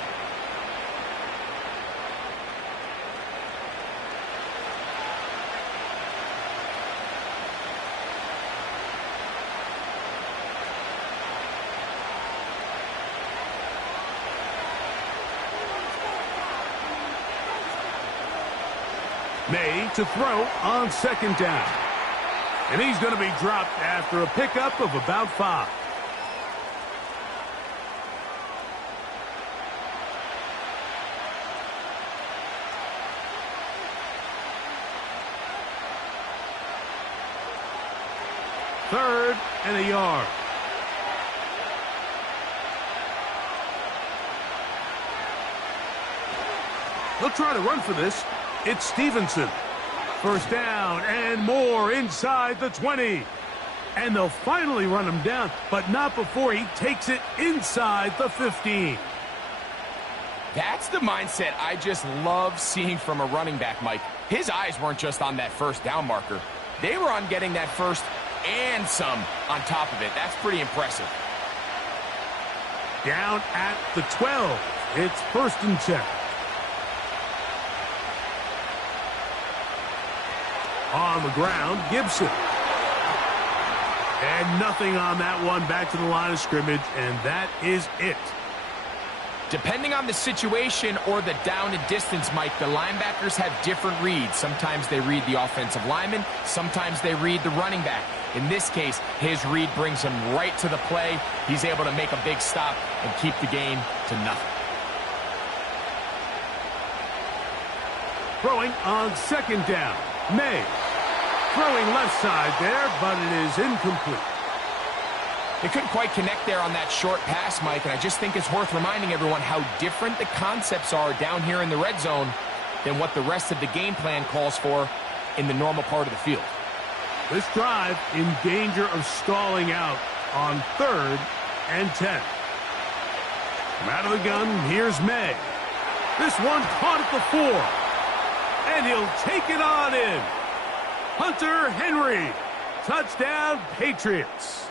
May to throw on 2nd down. And he's going to be dropped after a pickup of about 5. Third and a yard. They'll try to run for this. It's Stevenson. 1st down and more inside the 20. And they'll finally run him down, but not before he takes it inside the 15. That's the mindset I just love seeing from a running back, Mike. His eyes weren't just on that 1st down marker. They were on getting that first and some on top of it. That's pretty impressive. Down at the 12. It's 1st and 10. On the ground, Gibson. And nothing on that one. Back to the line of scrimmage, and that is it. Depending on the situation or the down and distance, Mike, the linebackers have different reads. Sometimes they read the offensive lineman. Sometimes they read the running back. In this case, his read brings him right to the play. He's able to make a big stop and keep the game to nothing. Throwing on second down, May. Throwing left side there, but it is incomplete. They couldn't quite connect there on that short pass, Mike, and I just think it's worth reminding everyone how different the concepts are down here in the red zone than what the rest of the game plan calls for in the normal part of the field. This drive in danger of stalling out on 3rd and 10. From out of the gun, here's May. This one caught at the 4. And he'll take it on in. Hunter Henry. Touchdown, Patriots.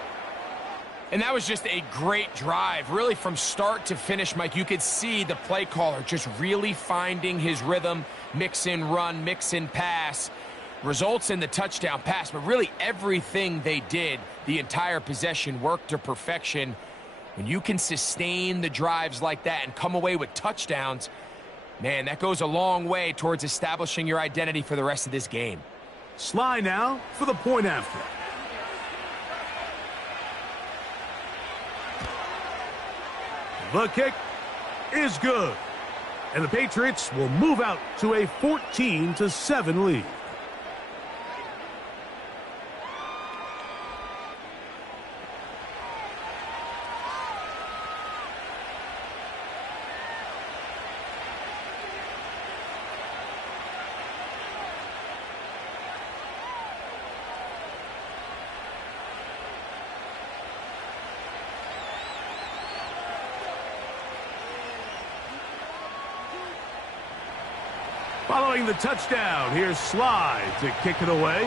And that was just a great drive. Really from start to finish, Mike, you could see the play caller just really finding his rhythm. Mix in run, mix in pass. Results in the touchdown pass, but really everything they did, the entire possession worked to perfection. When you can sustain the drives like that and come away with touchdowns, man, that goes a long way towards establishing your identity for the rest of this game. Sly now for the point after. The kick is good. And the Patriots will move out to a 14-7 lead. Following the touchdown, here's Sly to kick it away.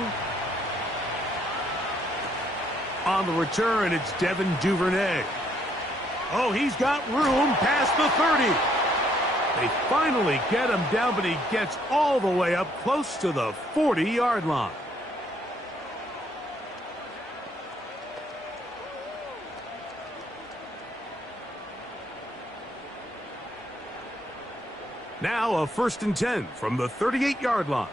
On the return, it's Devin Duvernay. Oh, he's got room past the 30. They finally get him down, but he gets all the way up close to the 40-yard line. Now a 1st and 10 from the 38-yard line.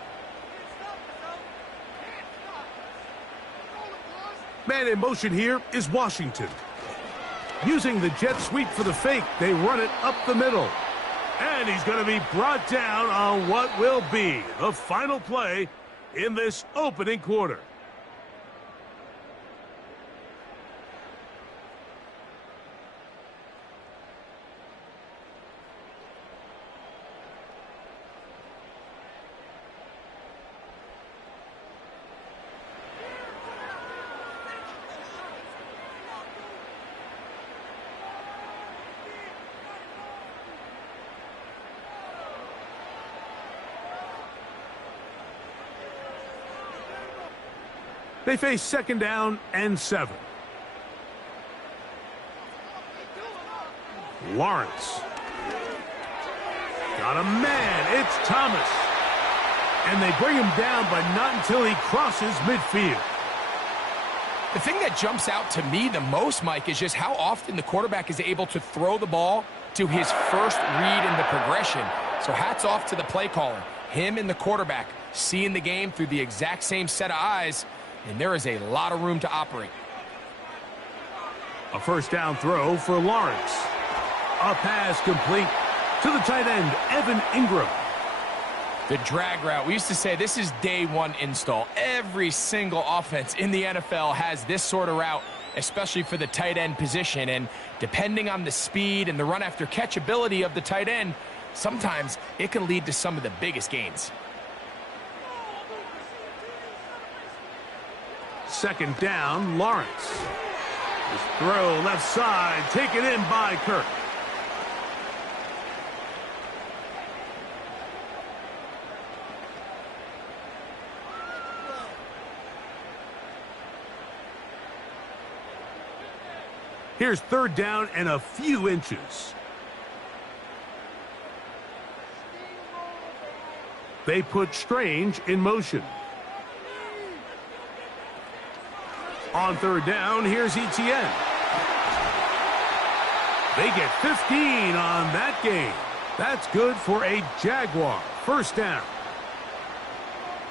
Man in motion here is Washington. Using the jet sweep for the fake, they run it up the middle. And he's going to be brought down on what will be the final play in this opening quarter. They face 2nd down and 7. Lawrence. Got a man. It's Thomas. And they bring him down, but not until he crosses midfield. The thing that jumps out to me the most, Mike, is just how often the quarterback is able to throw the ball to his first read in the progression. So hats off to the play caller. Him and the quarterback seeing the game through the exact same set of eyes. And there is a lot of room to operate. A 1st down throw for Lawrence. A pass complete to the tight end, Evan Ingram. The drag route. We used to say this is day one install. Every single offense in the NFL has this sort of route, especially for the tight end position. And depending on the speed and the run after catch ability of the tight end, sometimes it can lead to some of the biggest gains. 2nd down, Lawrence. His throw left side, taken in by Kirk. Here's 3rd down and a few inches. They put Strange in motion. On 3rd down, here's Etienne. They get 15 on that game. That's good for a Jaguar 1st down.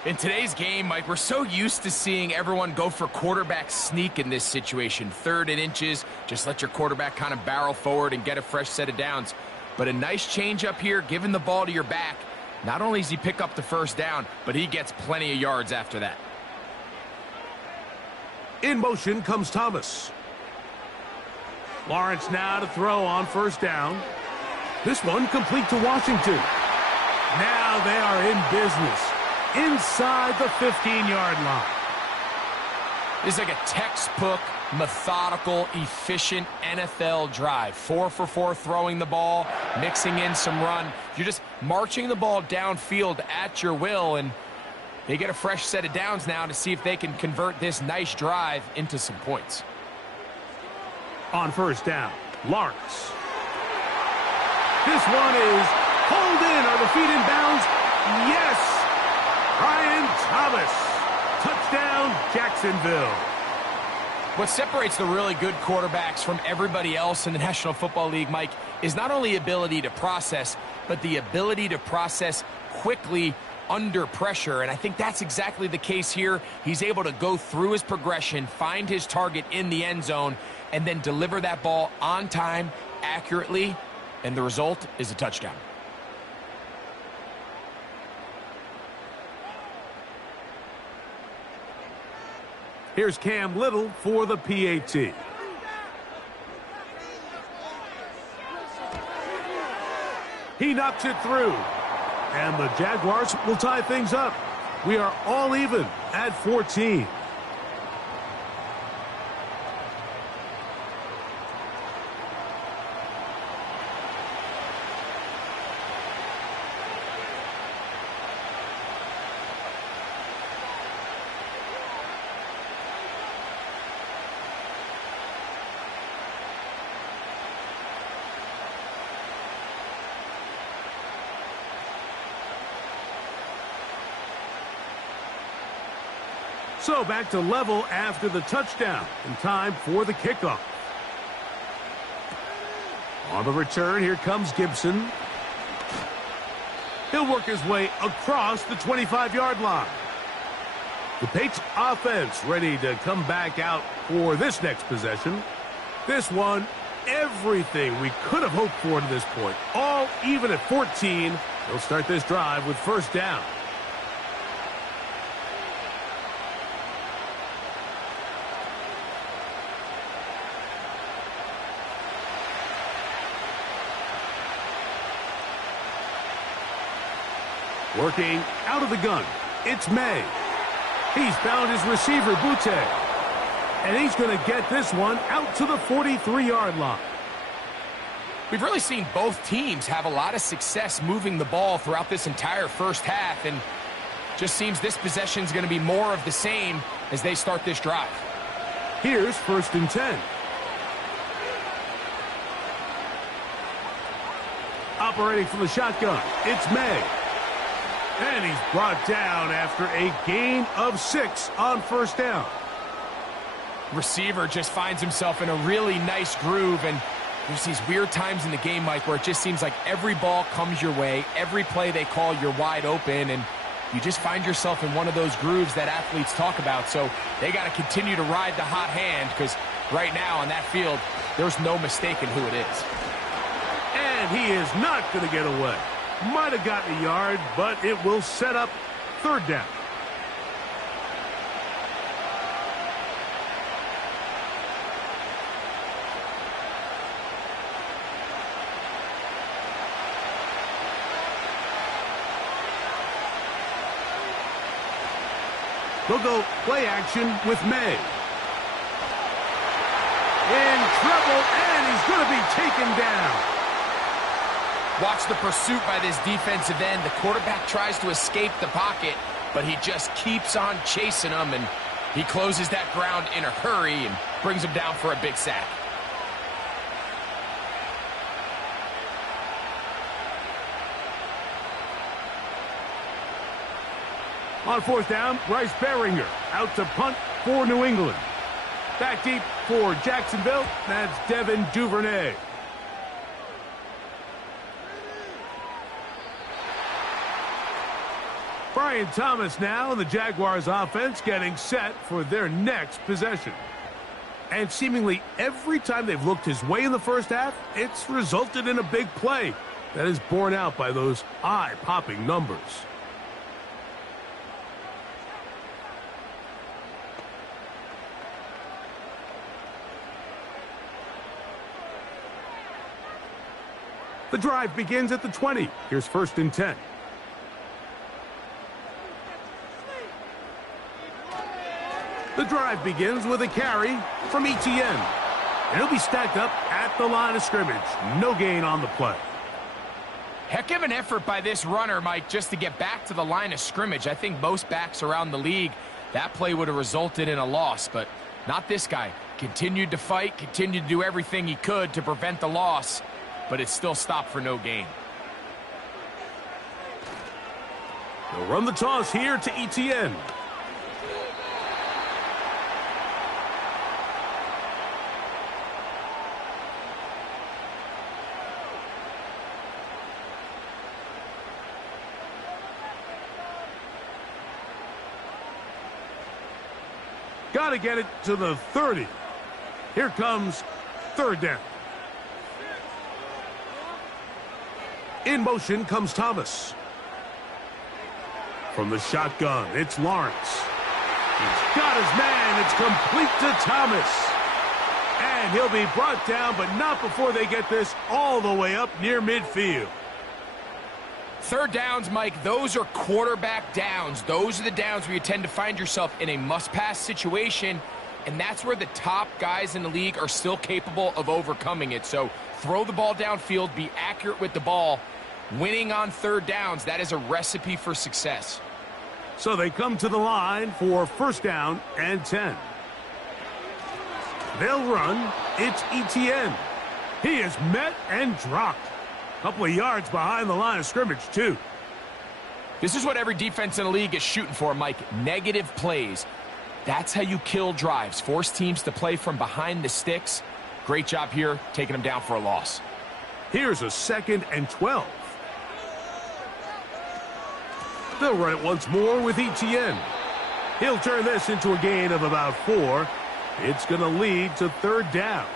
In today's game, Mike, we're so used to seeing everyone go for quarterback sneak in this situation. 3rd and inches, just let your quarterback kind of barrel forward and get a fresh set of downs. But a nice change up here, giving the ball to your back. Not only does he pick up the first down, but he gets plenty of yards after that. In motion comes Thomas. Lawrence now to throw on 1st down. This one complete to Washington. Now they are in business inside the 15-yard line. This is like a textbook, methodical, efficient NFL drive. 4 for 4 throwing the ball, mixing in some run. You're just marching the ball downfield at your will, and they get a fresh set of downs now to see if they can convert this nice drive into some points. On 1st down, Lawrence. This one is pulled in. Are the feet in bounds? Yes! Brian Thomas. Touchdown, Jacksonville. What separates the really good quarterbacks from everybody else in the National Football League, Mike, is not only ability to process, but the ability to process quickly under pressure. And I think that's exactly the case here. He's able to go through his progression, find his target in the end zone, and then deliver that ball on time, accurately, and the result is a touchdown. Here's Cam Little for the PAT. He knocks it through. And the Jaguars will tie things up. We are all even at 14. So back to level after the touchdown, and time for the kickoff. On the return, here comes Gibson. He'll work his way across the 25-yard line. The Patriots offense ready to come back out for this next possession. This one, everything we could have hoped for to this point. All even at 14. They'll start this drive with 1st down. Working out of the gun, it's May. He's found his receiver, Butte. And he's going to get this one out to the 43-yard line. We've really seen both teams have a lot of success moving the ball throughout this entire first half, and just seems this possession is going to be more of the same as they start this drive. Here's 1st and 10. Operating from the shotgun, it's May. And he's brought down after a gain of 6 on 1st down. Receiver just finds himself in a really nice groove, and there's these weird times in the game, Mike, where it just seems like every ball comes your way, every play they call, you're wide open, and you just find yourself in one of those grooves that athletes talk about. So they got to continue to ride the hot hand, because right now on that field, there's no mistaking who it is. And he is not going to get away. Might have gotten a yard, but it will set up 3rd down. They'll go play action with May. In trouble, and he's going to be taken down. Watch the pursuit by this defensive end. The quarterback tries to escape the pocket, but he just keeps on chasing him, and he closes that ground in a hurry and brings him down for a big sack. On 4th down, Bryce Beringer out to punt for New England. Back deep for Jacksonville, that's Devin Duvernay. Brian Thomas now, and the Jaguars offense getting set for their next possession. And seemingly every time they've looked his way in the first half, it's resulted in a big play that is borne out by those eye-popping numbers. The drive begins at the 20. Here's 1st and 10. The drive begins with a carry from Etienne. And he'll be stacked up at the line of scrimmage. No gain on the play. Heck of an effort by this runner, Mike, just to get back to the line of scrimmage. I think most backs around the league, that play would have resulted in a loss, but not this guy. Continued to fight, continued to do everything he could to prevent the loss, but it still stopped for no gain. They'll run the toss here to Etienne. Got to get it to the 30. Here comes 3rd down. In motion comes Thomas. From the shotgun, it's Lawrence. He's got his man. It's complete to Thomas. And he'll be brought down, but not before they get this all the way up near midfield. 3rd downs, Mike, those are quarterback downs. Those are the downs where you tend to find yourself in a must-pass situation, and that's where the top guys in the league are still capable of overcoming it. So throw the ball downfield, be accurate with the ball. Winning on 3rd downs, that is a recipe for success. So they come to the line for 1st down and 10. They'll run. It's Etienne. He is met and dropped. Couple of yards behind the line of scrimmage, too. This is what every defense in the league is shooting for, Mike. Negative plays. That's how you kill drives. Force teams to play from behind the sticks. Great job here, taking them down for a loss. Here's a 2nd and 12. They'll run it once more with Etienne. He'll turn this into a gain of about 4. It's going to lead to 3rd down.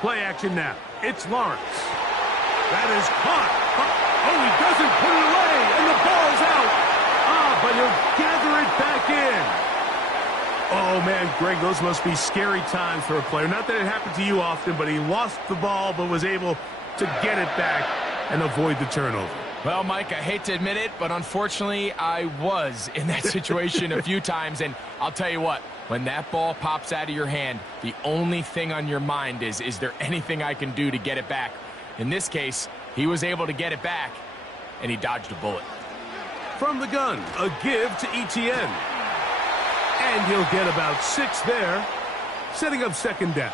Play action now. It's Lawrence. That is caught. Oh, he doesn't put it away, and the ball's out. But he'll gather it back in. Oh, man, Greg, those must be scary times for a player. Not that it happened to you often, but he lost the ball but was able to get it back and avoid the turnover. Well, Mike, I hate to admit it, but unfortunately, I was in that situation a few times, and I'll tell you what, when that ball pops out of your hand, the only thing on your mind is there anything I can do to get it back? In this case, he was able to get it back, and he dodged a bullet. From the gun, a give to Etienne. And he'll get about 6 there, setting up 2nd down.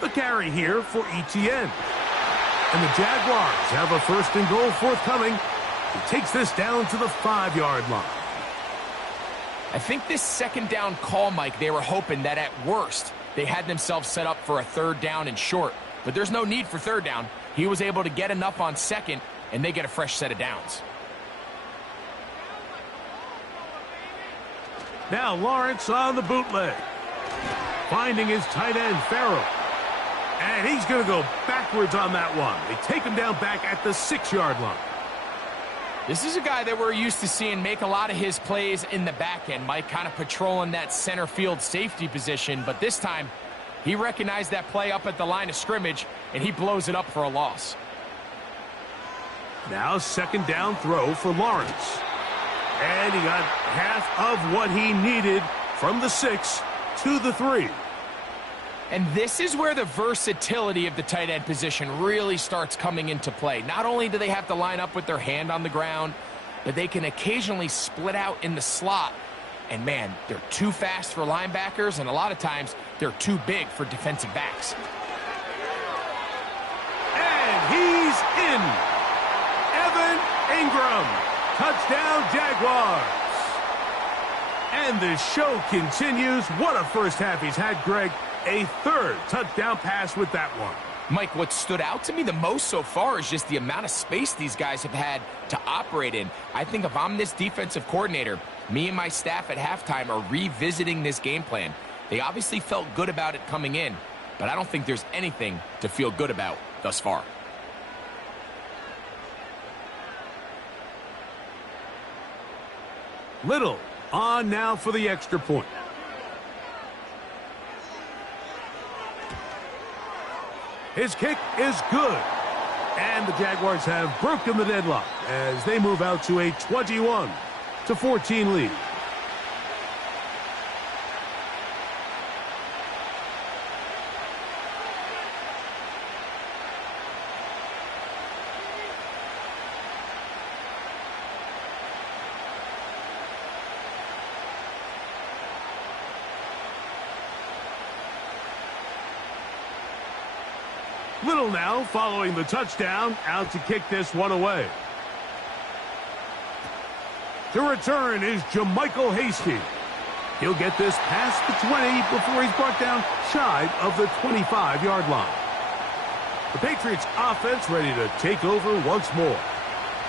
The carry here for Etienne. And the Jaguars have a 1st and goal forthcoming. He takes this down to the 5-yard line. I think this 2nd down call, Mike, they were hoping that at worst they had themselves set up for a 3rd down and short. But there's no need for 3rd down. He was able to get enough on 2nd, and they get a fresh set of downs. Now Lawrence on the bootleg. Finding his tight end, Farrell. And he's going to go backwards on that one. They take him down back at the 6-yard line. This is a guy that we're used to seeing make a lot of his plays in the back end, Mike, kind of patrolling that center field safety position. But this time, he recognized that play up at the line of scrimmage, and he blows it up for a loss. Now 2nd down throw for Lawrence. And he got half of what he needed from the 6 to the 3. And this is where the versatility of the tight end position really starts coming into play. Not only do they have to line up with their hand on the ground, but they can occasionally split out in the slot. And man, they're too fast for linebackers, and a lot of times they're too big for defensive backs. And he's in. Evan Ingram. Touchdown, Jaguars. And the show continues. What a first half he's had, Greg. A third touchdown pass with that one. Mike, what stood out to me the most so far is just the amount of space these guys have had to operate in. I think if I'm this defensive coordinator, me and my staff at halftime are revisiting this game plan. They obviously felt good about it coming in, but I don't think there's anything to feel good about thus far. Little on now for the extra point. His kick is good. And the Jaguars have broken the deadlock as they move out to a 21-14 lead. Little now following the touchdown, out to kick this one away. To return is Jermichael Hasty. He'll get this past the 20 before he's brought down shy of the 25-yard line. The Patriots offense ready to take over once more.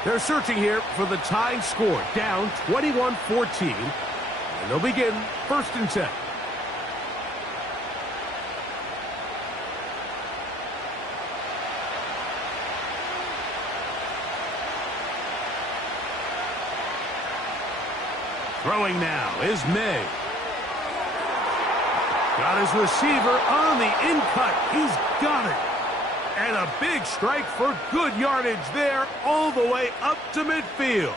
They're searching here for the tying score, down 21-14, and they'll begin 1st and 10. Throwing now is May. Got his receiver on the in-cut. He's got it. And a big strike for good yardage there all the way up to midfield.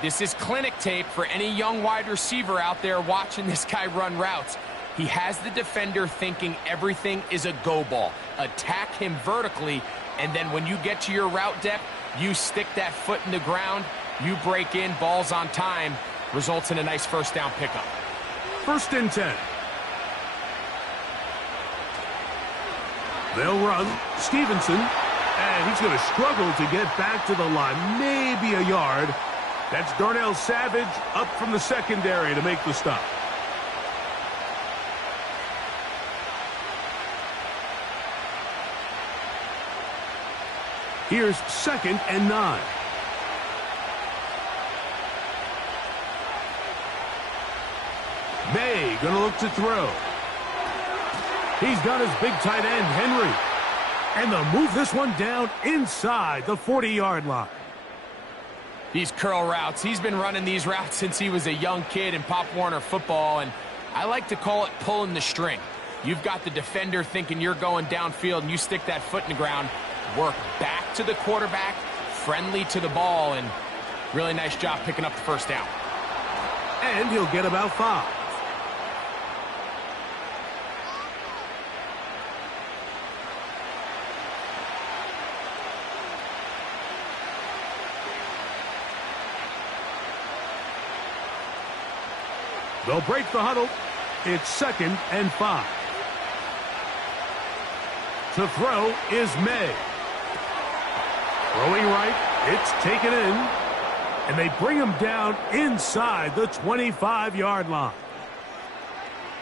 This is clinic tape for any young wide receiver out there watching this guy run routes. He has the defender thinking everything is a go ball. Attack him vertically, and then when you get to your route depth, you stick that foot in the ground. You break in, balls on time, results in a nice first down pickup. 1st and 10. They'll run. Stevenson, and he's going to struggle to get back to the line. Maybe a yard. That's Darnell Savage up from the secondary to make the stop. Here's 2nd and 9. May going to look to throw. He's got his big tight end, Henry. And they'll move this one down inside the 40-yard line. These curl routes, he's been running these routes since he was a young kid in Pop Warner football, and I like to call it pulling the string. You've got the defender thinking you're going downfield, and you stick that foot in the ground, work back to the quarterback, friendly to the ball, and really nice job picking up the first down. And he'll get about 5. They'll break the huddle. It's 2nd and 5. To throw is May. Throwing right. It's taken in. And they bring him down inside the 25-yard line.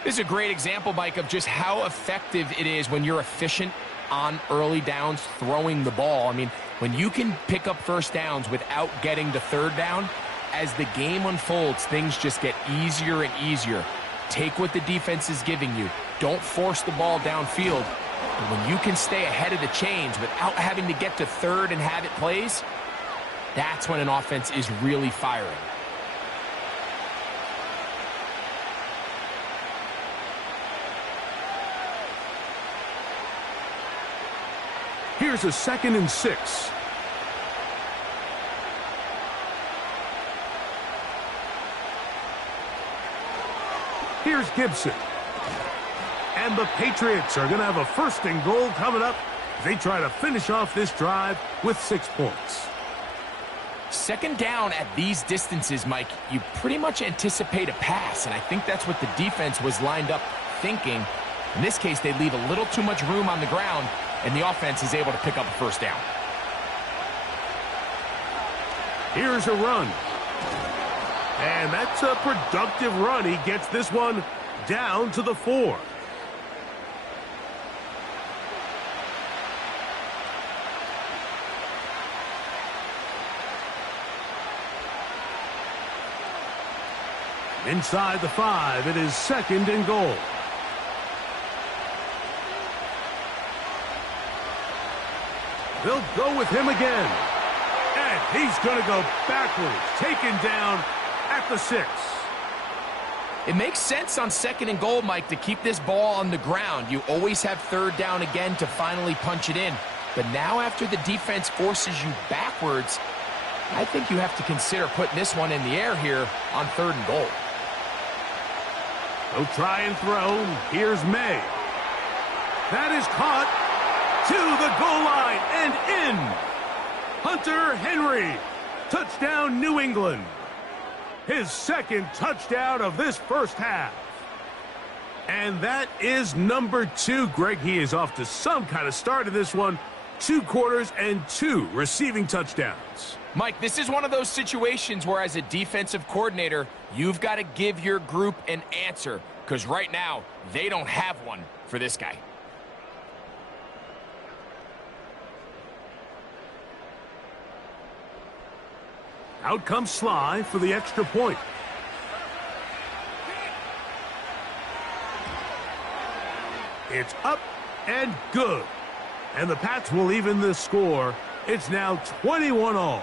This is a great example, Mike, of just how effective it is when you're efficient on early downs throwing the ball. I mean, when you can pick up first downs without getting to 3rd down, as the game unfolds, things just get easier and easier. Take what the defense is giving you. Don't force the ball downfield. And when you can stay ahead of the chains without having to get to 3rd and have it plays, that's when an offense is really firing. Here's a 2nd and 6. Here's Gibson. And the Patriots are going to have a 1st and goal coming up. They try to finish off this drive with 6 points. 2nd down at these distances, Mike, you pretty much anticipate a pass, and I think that's what the defense was lined up thinking. In this case, they leave a little too much room on the ground, and the offense is able to pick up a 1st down. Here's a run. And that's a productive run. He gets this one down to the 4. Inside the 5, it is 2nd and goal. They'll go with him again. And he's going to go backwards, taken down at the 6. It makes sense on 2nd and goal, Mike, to keep this ball on the ground. You always have 3rd down again to finally punch it in. But now after the defense forces you backwards, I think you have to consider putting this one in the air here on 3rd and goal. They'll try and throw. Here's May. That is caught to the goal line and in. Hunter Henry. Touchdown, New England. His 2nd touchdown of this 1st half. And that is number 2. Greg, he is off to some kind of start in this one. 2 quarters and 2 receiving touchdowns. Mike, this is one of those situations where as a defensive coordinator, you've got to give your group an answer, because right now, they don't have one for this guy. Out comes Sly for the extra point. It's up and good. And the Pats will even the score. It's now 21-all.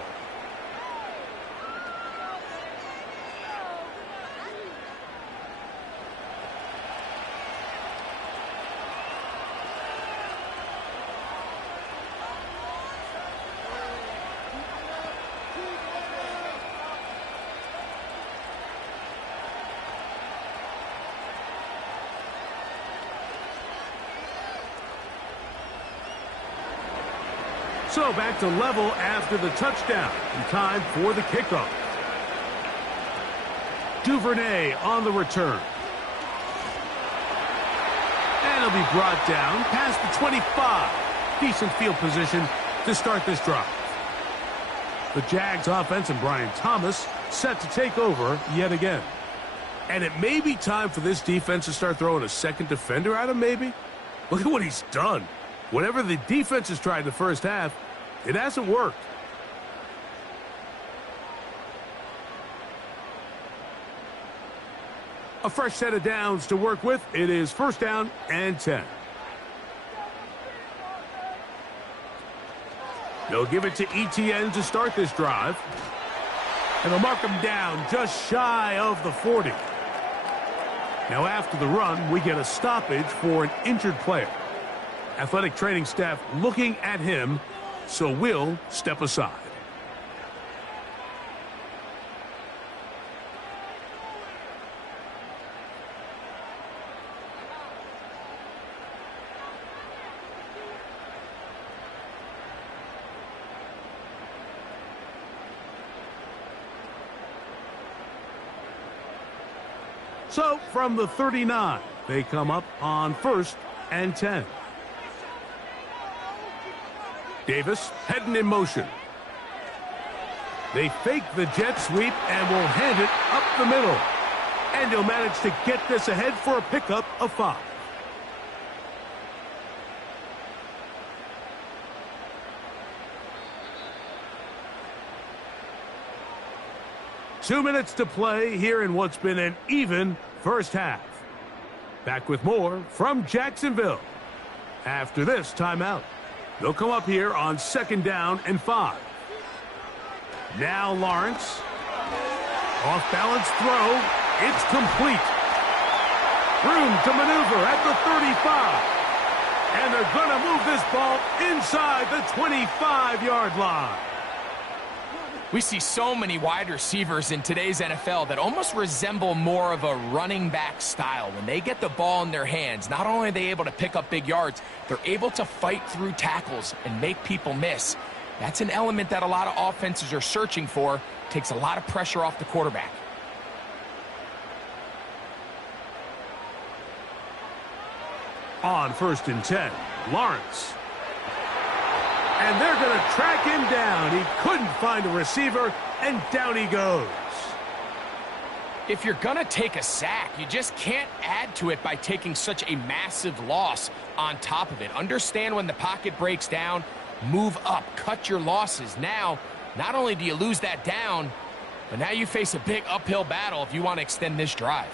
So back to level after the touchdown. In time for the kickoff. Duvernay on the return. And he'll be brought down past the 25. Decent field position to start this drive. The Jags offense and Brian Thomas set to take over yet again. And it may be time for this defense to start throwing a 2nd defender at him, maybe. Look at what he's done. Whatever the defense has tried the 1st half, it hasn't worked. A fresh set of downs to work with. It is 1st down and 10. They'll give it to ETN to start this drive. And they'll mark him down just shy of the 40. Now after the run, we get a stoppage for an injured player. Athletic training staff looking at him, so we'll step aside. So from the 39, they come up on 1st and 10. Davis heading in motion. They fake the jet sweep and will hand it up the middle. And he'll manage to get this ahead for a pickup of 5. Two minutes to play here in what's been an even 1st half. Back with more from Jacksonville after this timeout. They'll come up here on 2nd down and 5. Now Lawrence. Off-balance throw. It's complete. Room to maneuver at the 35. And they're going to move this ball inside the 25-yard line. We see so many wide receivers in today's NFL that almost resemble more of a running back style. When they get the ball in their hands, not only are they able to pick up big yards, they're able to fight through tackles and make people miss. That's an element that a lot of offenses are searching for. Takes a lot of pressure off the quarterback. On 1st and 10, Lawrence. And they're going to track him down. He couldn't find a receiver, and down he goes. If you're going to take a sack, you just can't add to it by taking such a massive loss on top of it. Understand when the pocket breaks down, move up, cut your losses. Now, not only do you lose that down, but now you face a big uphill battle if you want to extend this drive.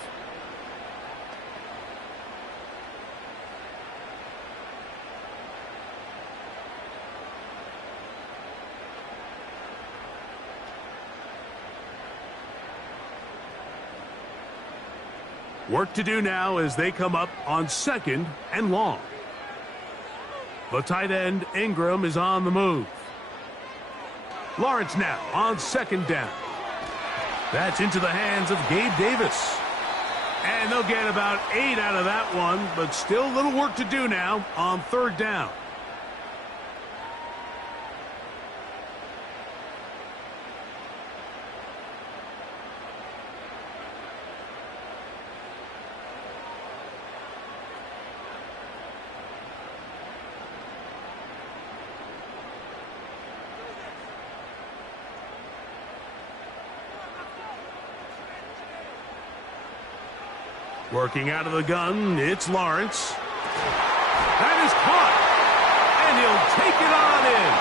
Work to do now as they come up on 2nd and long. The tight end, Ingram, is on the move. Lawrence now on 2nd down. That's into the hands of Gabe Davis. And they'll get about 8 out of that one, but still a little work to do now on 3rd down. Working out of the gun, it's Lawrence. That is caught. And he'll take it on in.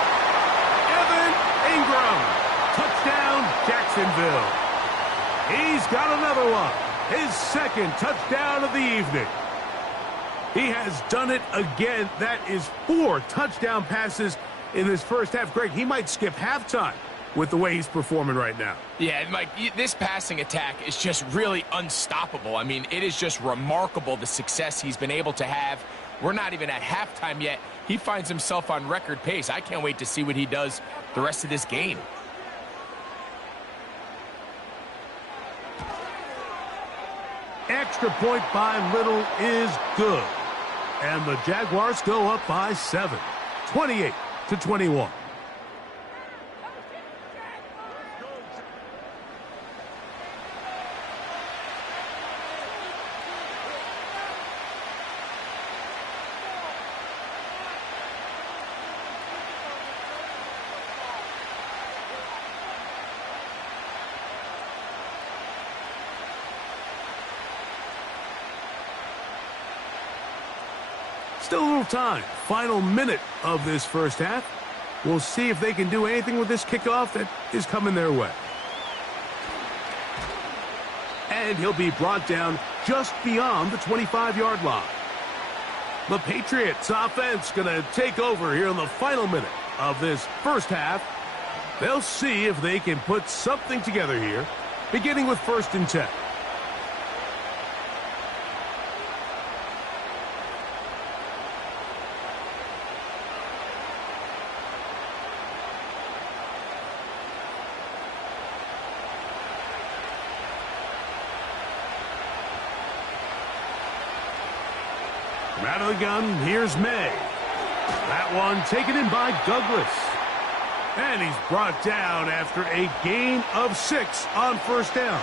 Evan Ingram. Touchdown, Jacksonville. He's got another one. His 2nd touchdown of the evening. He has done it again. That is 4 touchdown passes in this first half. Greg, he might skip halftime with the way he's performing right now. Yeah, Mike, this passing attack is just really unstoppable. I mean, it is just remarkable the success he's been able to have. We're not even at halftime yet. He finds himself on record pace. I can't wait to see what he does the rest of this game. Extra point by Little is good. And the Jaguars go up by 7, 28-21. Still a little time. Final minute of this first half. We'll see if they can do anything with this kickoff that is coming their way. And he'll be brought down just beyond the 25-yard line. The Patriots offense going to take over here in the final minute of this first half. They'll see if they can put something together here, beginning with 1st and 10. Out of the gun, here's May. That one taken in by Douglas. And he's brought down after a gain of 6 on 1st down.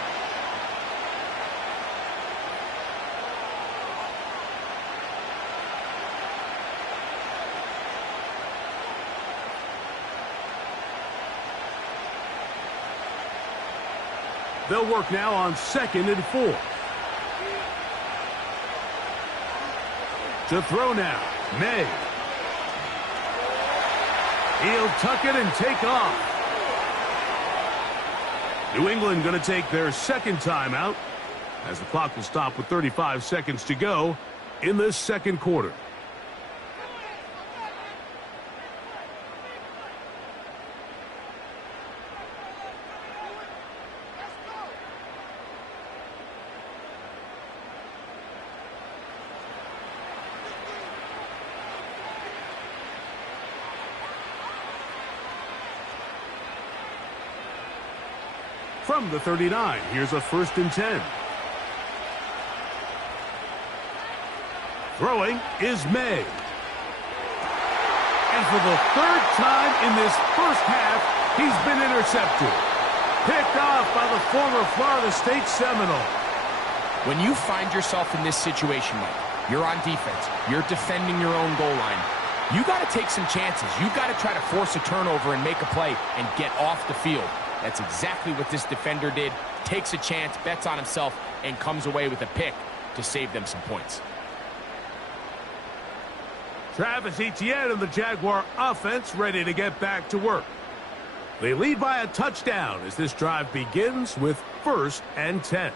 They'll work now on 2nd and 4. To throw now, May. He'll tuck it and take off. New England going to take their 2nd timeout as the clock will stop with 35 seconds to go in this 2nd quarter. from the 39. Here's a 1st and 10. Throwing is May. And for the 3rd time in this first half, he's been intercepted. Picked off by the former Florida State Seminole. When you find yourself in this situation, Mike, you're on defense, you're defending your own goal line, you got to take some chances. You got to try to force a turnover and make a play and get off the field. That's exactly what this defender did. Takes a chance, bets on himself, and comes away with a pick to save them some points. Travis Etienne and the Jaguar offense ready to get back to work. They lead by a touchdown as this drive begins with 1st and 10.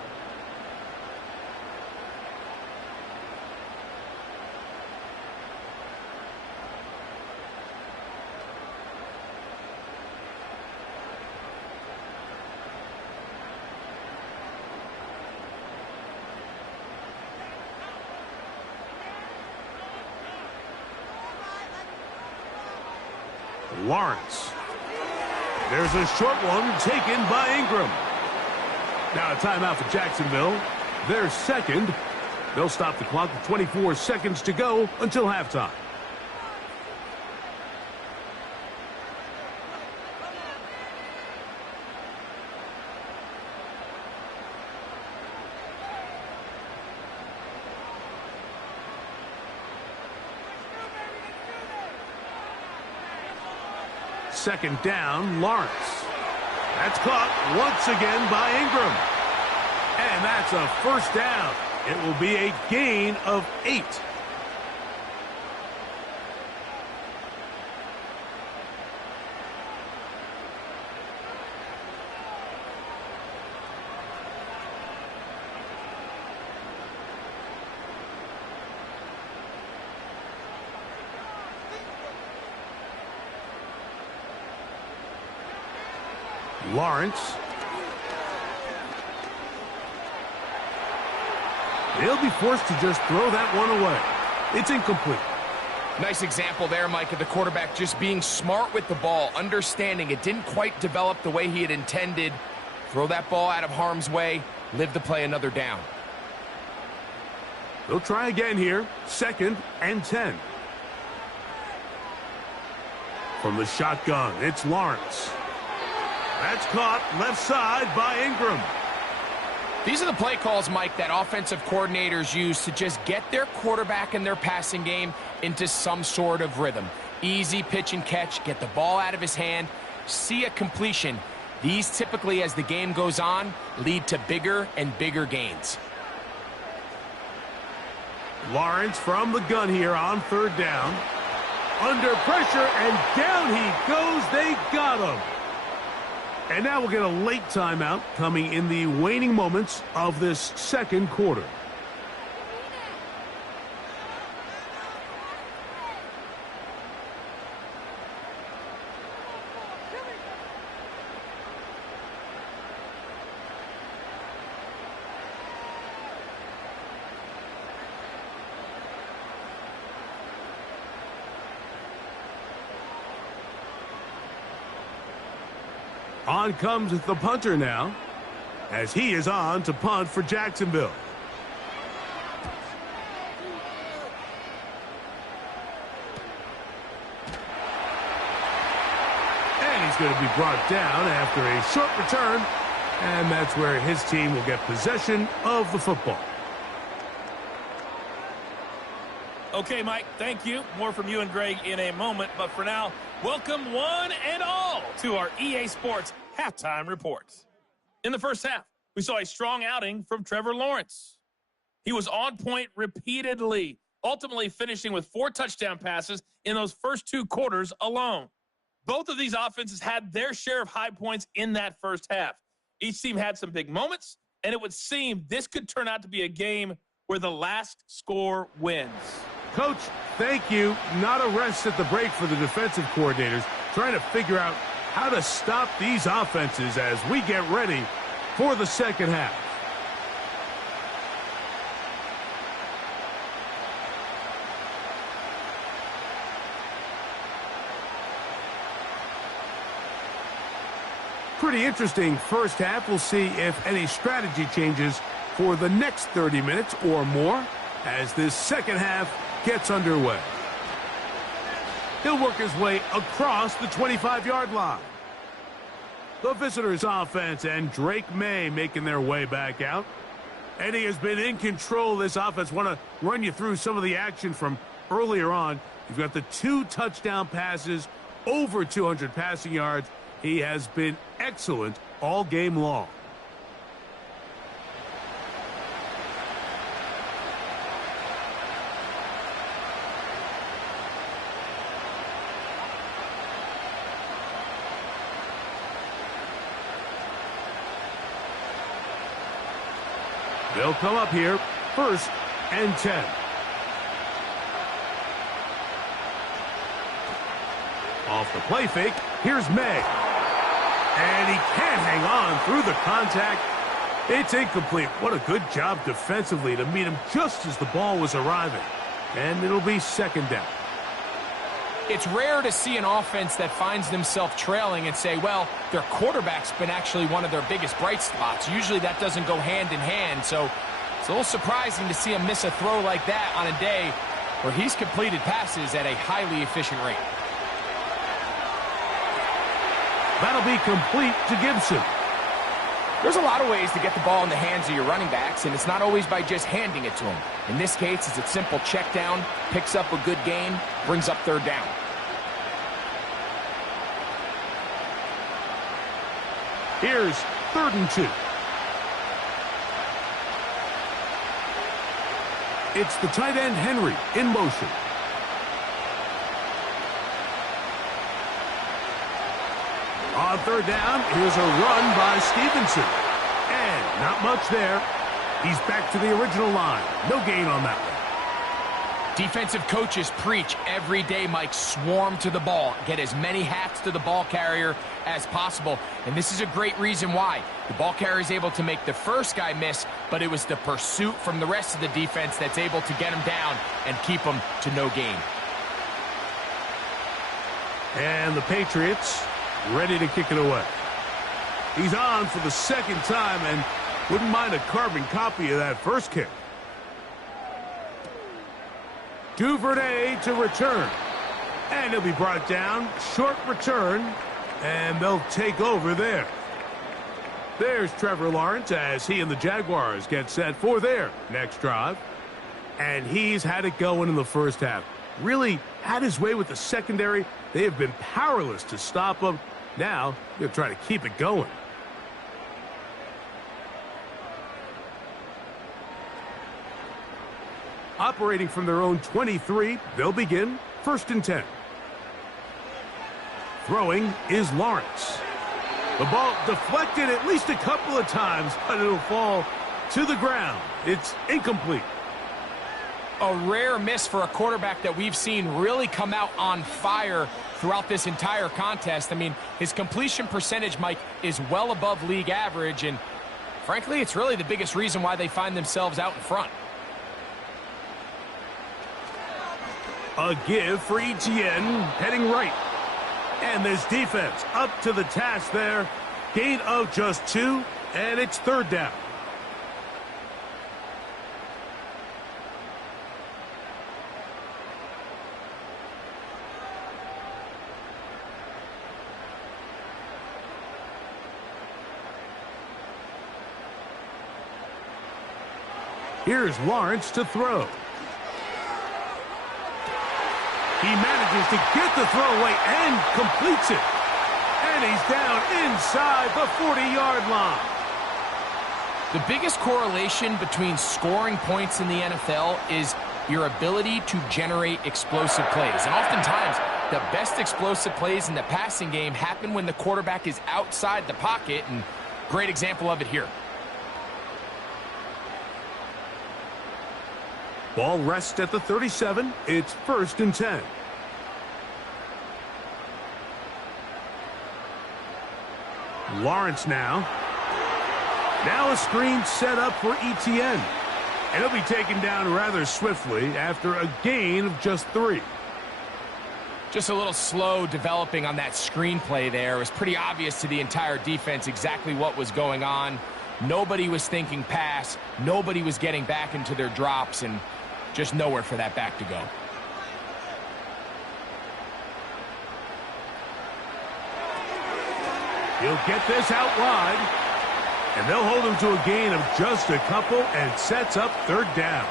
Lawrence. There's a short one taken by Ingram. Now a timeout for Jacksonville. Their 2nd. They'll stop the clock with 24 seconds to go until halftime. Second down, Lawrence. That's caught once again by Ingram. And that's a 1st down. It will be a gain of 8. Lawrence. He'll be forced to just throw that one away. It's incomplete. Nice example there, Mike, of the quarterback just being smart with the ball, understanding it didn't quite develop the way he had intended. Throw that ball out of harm's way, live to play another down. They'll try again here. 2nd and 10. From the shotgun, it's Lawrence. That's caught left side by Ingram. These are the play calls, Mike, that offensive coordinators use to just get their quarterback and their passing game into some sort of rhythm. Easy pitch and catch, get the ball out of his hand, see a completion. These typically, as the game goes on, lead to bigger and bigger gains. Lawrence from the gun here on 3rd down. Under pressure, and down he goes. They got him. And now we'll get a late timeout coming in the waning moments of this 2nd quarter. On comes the punter now, as he is on to punt for Jacksonville. And he's going to be brought down after a short return, and that's where his team will get possession of the football. Okay, Mike, thank you. More from you and Greg in a moment. But for now, welcome one and all to our EA Sports Halftime Reports. In the first half, we saw a strong outing from Trevor Lawrence. He was on point repeatedly, ultimately finishing with 4 touchdown passes in those first 2 quarters alone. Both of these offenses had their share of high points in that first half. Each team had some big moments, and it would seem this could turn out to be a game where the last score wins. Coach, thank you. Not a rest at the break for the defensive coordinators, trying to figure out how to stop these offenses as we get ready for the second half. pretty interesting first half. We'll see if any strategy changes for the next 30 minutes or more as this second half gets underway. He'll work his way across the 25-yard line. The visitors' offense and Drake May making their way back out. And he has been in control of this offense. Want to run you through some of the action from earlier on. You've got the 2 touchdown passes, over 200 passing yards. He has been excellent all game long. They'll come up here, 1st and 10. Off the play fake, here's May. And he can't hang on through the contact. It's incomplete. What a good job defensively to meet him just as the ball was arriving. And it'll be 2nd down. It's rare to see an offense that finds themselves trailing and say, well, their quarterback's been actually one of their biggest bright spots. Usually that doesn't go hand in hand, so it's a little surprising to see him miss a throw like that on a day where he's completed passes at a highly efficient rate. That'll be complete to Gibson. There's a lot of ways to get the ball in the hands of your running backs, and it's not always by just handing it to them. In this case, it's a simple check down, picks up a good gain, brings up 3rd down. Here's 3rd and 2. It's the tight end Henry in motion. On 3rd down, here's a run by Stevenson. And not much there. He's back to the original line. No gain on that one. Defensive coaches preach every day, Mike, swarm to the ball. Get as many hats to the ball carrier as possible. And this is a great reason why. The ball carrier is able to make the first guy miss, but it was the pursuit from the rest of the defense that's able to get him down and keep him to no gain. And the Patriots ready to kick it away. He's on for the 2nd time and wouldn't mind a carbon copy of that first kick. Duvernay to return. And he'll be brought down. Short return. And they'll take over there. There's Trevor Lawrence as he and the Jaguars get set for their next drive. And he's had it going in the first half. Really had his way with the secondary. They have been powerless to stop him. Now, they'll try to keep it going. Operating from their own 23, they'll begin 1st and 10. Throwing is Lawrence. The ball deflected at least a couple of times, but it'll fall to the ground. It's incomplete. A rare miss for a quarterback that we've seen really come out on fire throughout this entire contest. I mean, his completion percentage, Mike, is well above league average, and frankly, it's really the biggest reason why they find themselves out in front. A give for Etienne, heading right. And this defense up to the task there. Gain of just 2, and it's 3rd down. Here's Lawrence to throw. He manages to get the throw away and completes it. And he's down inside the 40-yard line. The biggest correlation between scoring points in the NFL is your ability to generate explosive plays. And oftentimes, the best explosive plays in the passing game happen when the quarterback is outside the pocket, and great example of it here. Ball rests at the 37. It's 1st and 10. Lawrence now. Now a screen set up for Etienne. And he'll be taken down rather swiftly after a gain of just 3. Just a little slow developing on that screenplay there. It was pretty obvious to the entire defense exactly what was going on. Nobody was thinking pass. Nobody was getting back into their drops, and just nowhere for that back to go. He'll get this out wide, and they'll hold him to a gain of just a couple and sets up third down.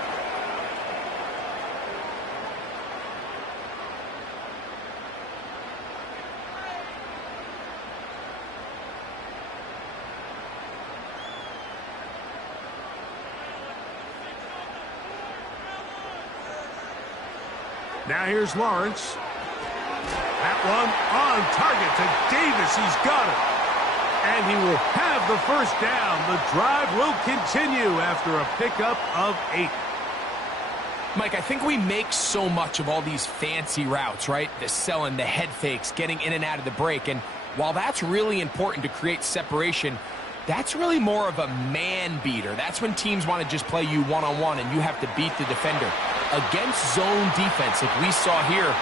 Now here's Lawrence. That one on target to Davis. He's got it. And he will have the first down. The drive will continue after a pickup of 8. Mike, I think we make so much of all these fancy routes, right? The selling, the head fakes, getting in and out of the break. And while that's really important to create separation, that's really more of a man beater. That's when teams want to just play you one-on-one and you have to beat the defender. Against zone defense, like we saw here,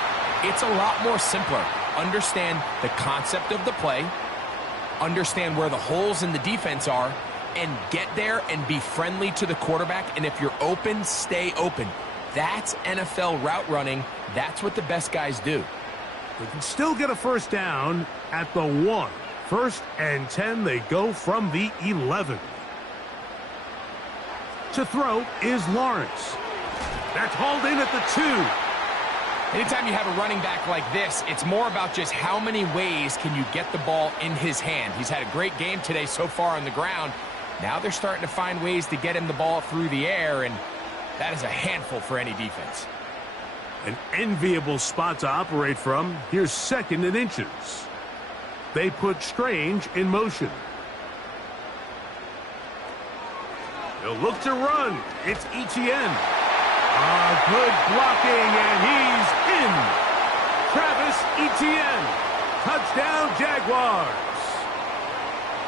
it's a lot more simpler. Understand the concept of the play, understand where the holes in the defense are, and get there and be friendly to the quarterback. And if you're open, stay open. That's NFL route running. That's what the best guys do. They can still get a first down at the 1. 1st and 10, they go from the 11. To throw is Lawrence. That's hauled in at the 2. Anytime you have a running back like this, it's more about just how many ways can you get the ball in his hand. He's had a great game today so far on the ground. Now they're starting to find ways to get him the ball through the air, and that is a handful for any defense. An enviable spot to operate from. Here's 2nd and inches. They put Strange in motion. He'll look to run. It's Etienne. Good blocking, and he's in. Travis Etienne. Touchdown, Jaguars.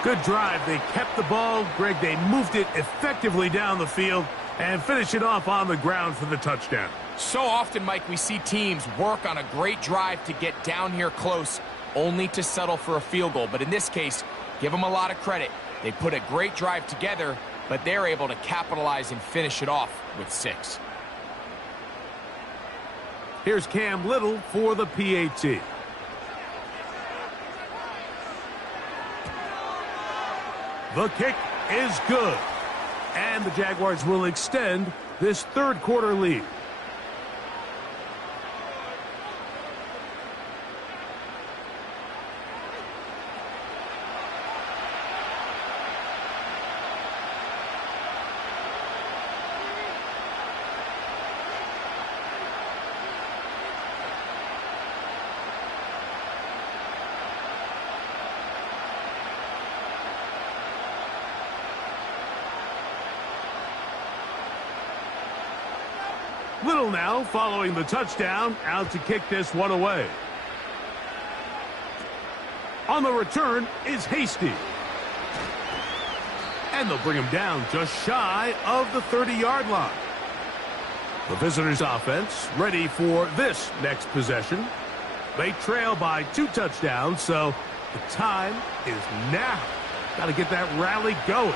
Good drive. They kept the ball. Greg, they moved it effectively down the field and finish it off on the ground for the touchdown. So often, Mike, we see teams work on a great drive to get down here close, only to settle for a field goal. But in this case, give them a lot of credit. They put a great drive together, but they're able to capitalize and finish it off with 6. Here's Cam Little for the PAT. The kick is good. And the Jaguars will extend this third quarter lead. Little now following the touchdown, out to kick this one away. On the return is Hasty. And they'll bring him down just shy of the 30-yard line. The visitors' offense ready for this next possession. They trail by 2 touchdowns, so the time is now. Got to get that rally going.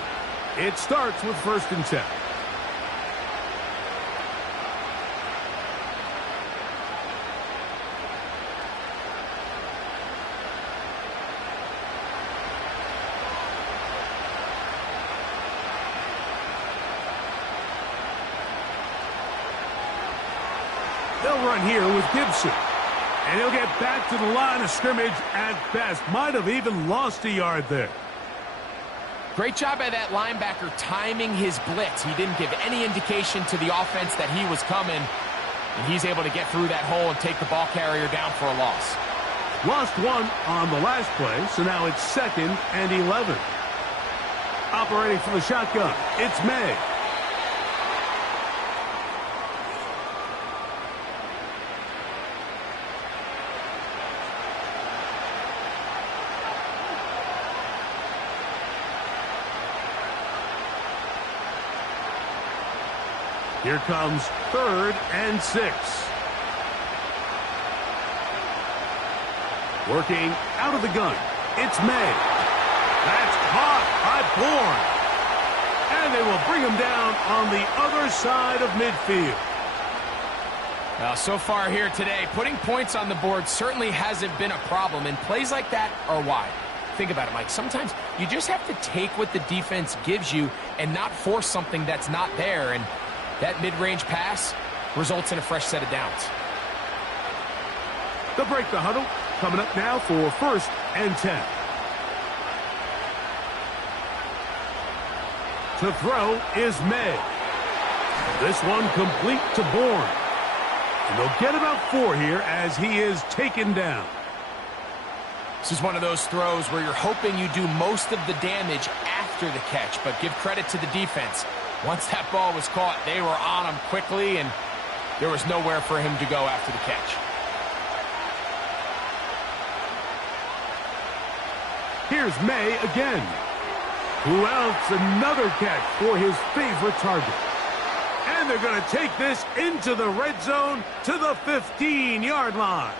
It starts with 1st and 10. They'll run here with Gibson. And he'll get back to the line of scrimmage at best. Might have even lost a yard there. Great job by that linebacker timing his blitz. He didn't give any indication to the offense that he was coming. And he's able to get through that hole and take the ball carrier down for a loss. Lost 1 on the last play, so now it's 2nd and 11. Operating from the shotgun, it's May. Here comes 3rd and 6. Working out of the gun, it's May. That's caught by Bourne. And they will bring him down on the other side of midfield. Well, so far here today, putting points on the board certainly hasn't been a problem, and plays like that are why. Think about it, Mike. Sometimes you just have to take what the defense gives you and not force something that's not there, and that mid-range pass results in a fresh set of downs. They'll break the huddle. Coming up now for 1st and 10. To throw is May. This one complete to Bourne. And they'll get about 4 here as he is taken down. This is one of those throws where you're hoping you do most of the damage after the catch, but give credit to the defense. Once that ball was caught, they were on him quickly, and there was nowhere for him to go after the catch. Here's May again. Who else? Another catch for his favorite target. And they're going to take this into the red zone to the 15-yard line.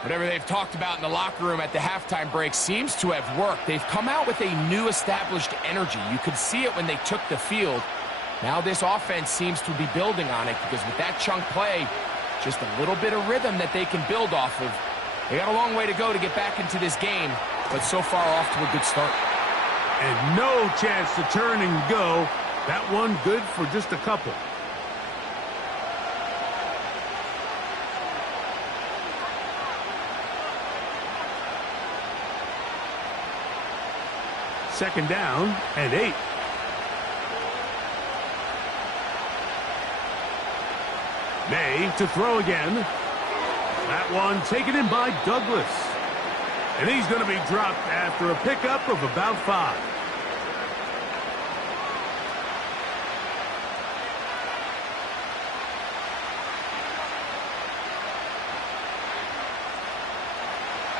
Whatever they've talked about in the locker room at the halftime break seems to have worked. They've come out with a new established energy. You could see it when they took the field. Now this offense seems to be building on it, because with that chunk play, just a little bit of rhythm that they can build off of. They got a long way to go to get back into this game, but so far off to a good start. And no chance to turn and go. That one good for just a couple. Second down and 8. May to throw again. That one taken in by Douglas. And he's going to be dropped after a pickup of about 5.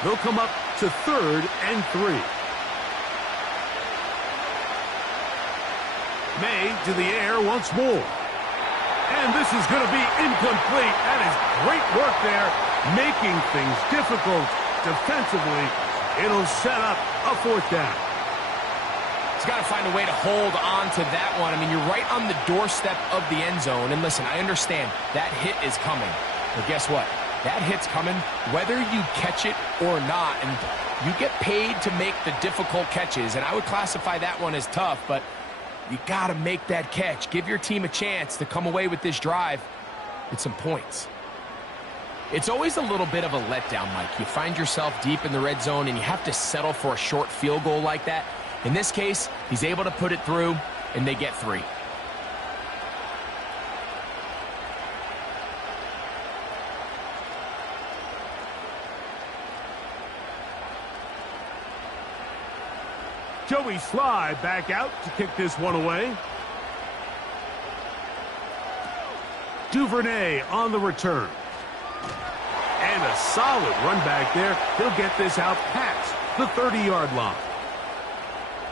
They'll come up to 3rd and 3. May to the air once more. And this is going to be incomplete. That is great work there, making things difficult defensively. It'll set up a 4th down. He's got to find a way to hold on to that one. I mean, you're right on the doorstep of the end zone. And listen, I understand that hit is coming. But guess what? That hit's coming whether you catch it or not. And you get paid to make the difficult catches. And I would classify that one as tough, but you got to make that catch. Give your team a chance to come away with this drive with some points. It's always a little bit of a letdown, Mike. You find yourself deep in the red zone and you have to settle for a short field goal like that. In this case, he's able to put it through, and they get 3. Joey Sly back out to kick this one away. Duvernay on the return. And a solid run back there. He'll get this out past the 30-yard line.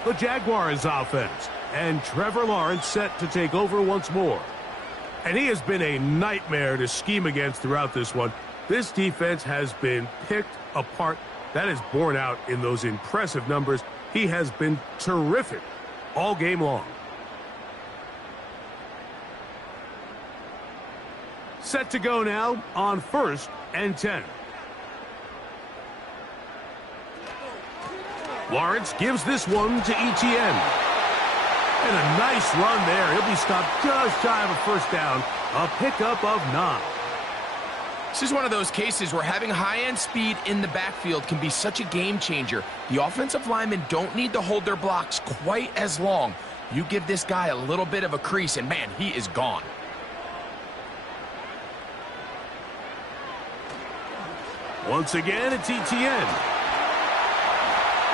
The Jaguars offense. And Trevor Lawrence set to take over once more. And he has been a nightmare to scheme against throughout this one. This defense has been picked apart. That is borne out in those impressive numbers. He has been terrific all game long. Set to go now on 1st and 10. Lawrence gives this one to Etienne. And a nice run there. He'll be stopped just shy of a 1st down. A pickup of 9. This is one of those cases where having high-end speed in the backfield can be such a game changer. The offensive linemen don't need to hold their blocks quite as long. You give this guy a little bit of a crease, and man, he is gone. Once again, it's Etienne.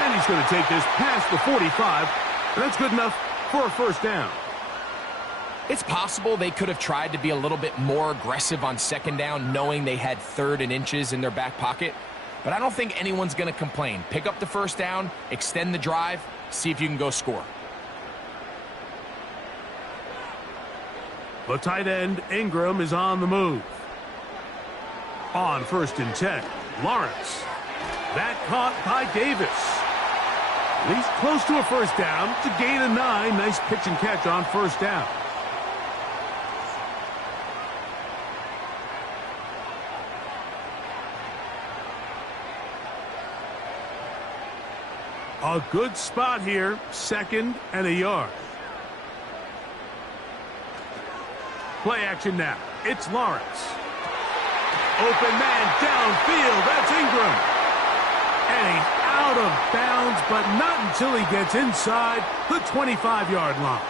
And he's going to take this past the 45. And that's good enough for a 1st down. It's possible they could have tried to be a little bit more aggressive on 2nd down, knowing they had 3rd and inches in their back pocket. But I don't think anyone's going to complain. Pick up the 1st down, extend the drive, see if you can go score. The tight end, Ingram, is on the move. On 1st and 10, Lawrence. That caught by Davis. At least close to a first down to gain a 9. Nice pitch and catch on 1st down. A good spot here, 2nd and a yard. Play action now. It's Lawrence. Open man downfield. That's Ingram. And he's out of bounds, but not until he gets inside the 25-yard line.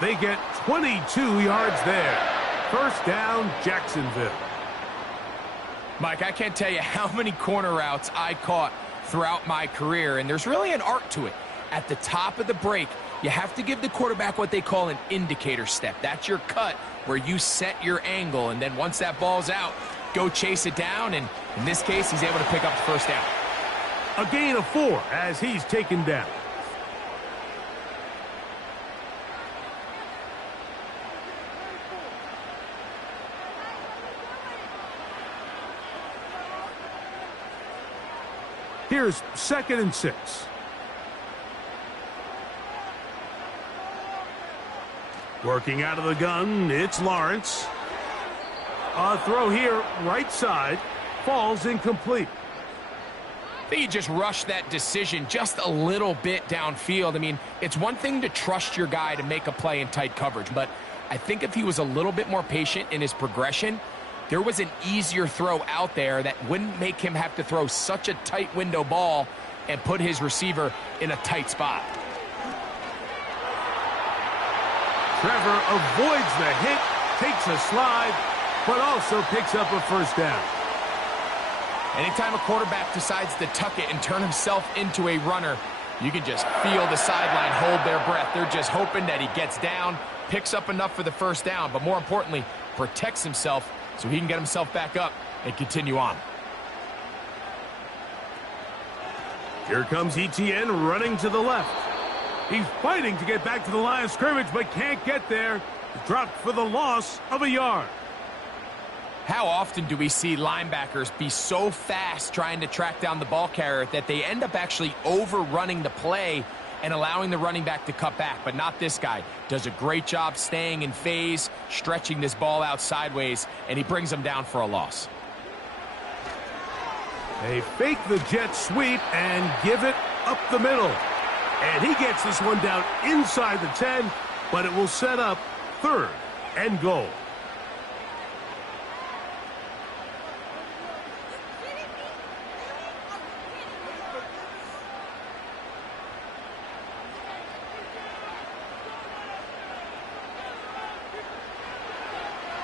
They get 22 yards there. 1st down, Jacksonville. Mike, I can't tell you how many corner routes I caught throughout my career, and there's really an art to it. At the top of the break, you have to give the quarterback what they call an indicator step. That's your cut where you set your angle, and then once that ball's out, go chase it down, and in this case, he's able to pick up the 1st down. A gain of 4 as he's taken down. Here's 2nd and 6. Working out of the gun, it's Lawrence. A throw here, right side, falls incomplete. I think he just rushed that decision just a little bit downfield. I mean, it's one thing to trust your guy to make a play in tight coverage, but I think if he was a little bit more patient in his progression, there was an easier throw out there that wouldn't make him have to throw such a tight window ball and put his receiver in a tight spot. Trevor avoids the hit, takes a slide, but also picks up a 1st down. Anytime a quarterback decides to tuck it and turn himself into a runner, you can just feel the sideline hold their breath. They're just hoping that he gets down, picks up enough for the 1st down, but more importantly, protects himself so he can get himself back up and continue on. Here comes Etienne running to the left. He's fighting to get back to the line of scrimmage, but can't get there. Dropped for the loss of a yard. How often do we see linebackers be so fast trying to track down the ball carrier that they end up actually overrunning the play and allowing the running back to cut back? But not this guy. Does a great job staying in phase, stretching this ball out sideways, and he brings them down for a loss. They fake the jet sweep and give it up the middle. And he gets this one down inside the 10, but it will set up 3rd and goal.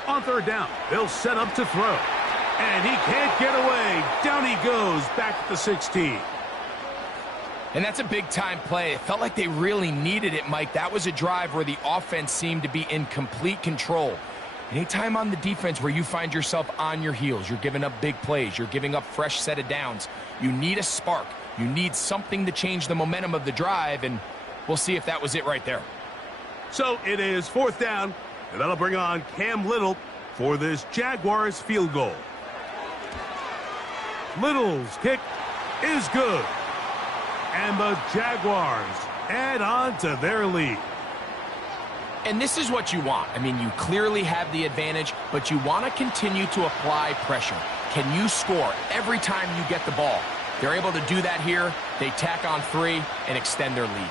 On 3rd down, they'll set up to throw. And he can't get away. Down he goes, back at the 16. And that's a big-time play. It felt like they really needed it, Mike. That was a drive where the offense seemed to be in complete control. Anytime on the defense where you find yourself on your heels, you're giving up big plays, you're giving up fresh set of downs, you need a spark. You need something to change the momentum of the drive, and we'll see if that was it right there. So it is 4th down, and that'll bring on Cam Little for this Jaguars field goal. Little's kick is good. And the Jaguars add on to their lead. And this is what you want. I mean, you clearly have the advantage, but you want to continue to apply pressure. Can you score every time you get the ball? They're able to do that here. They tack on 3 and extend their lead.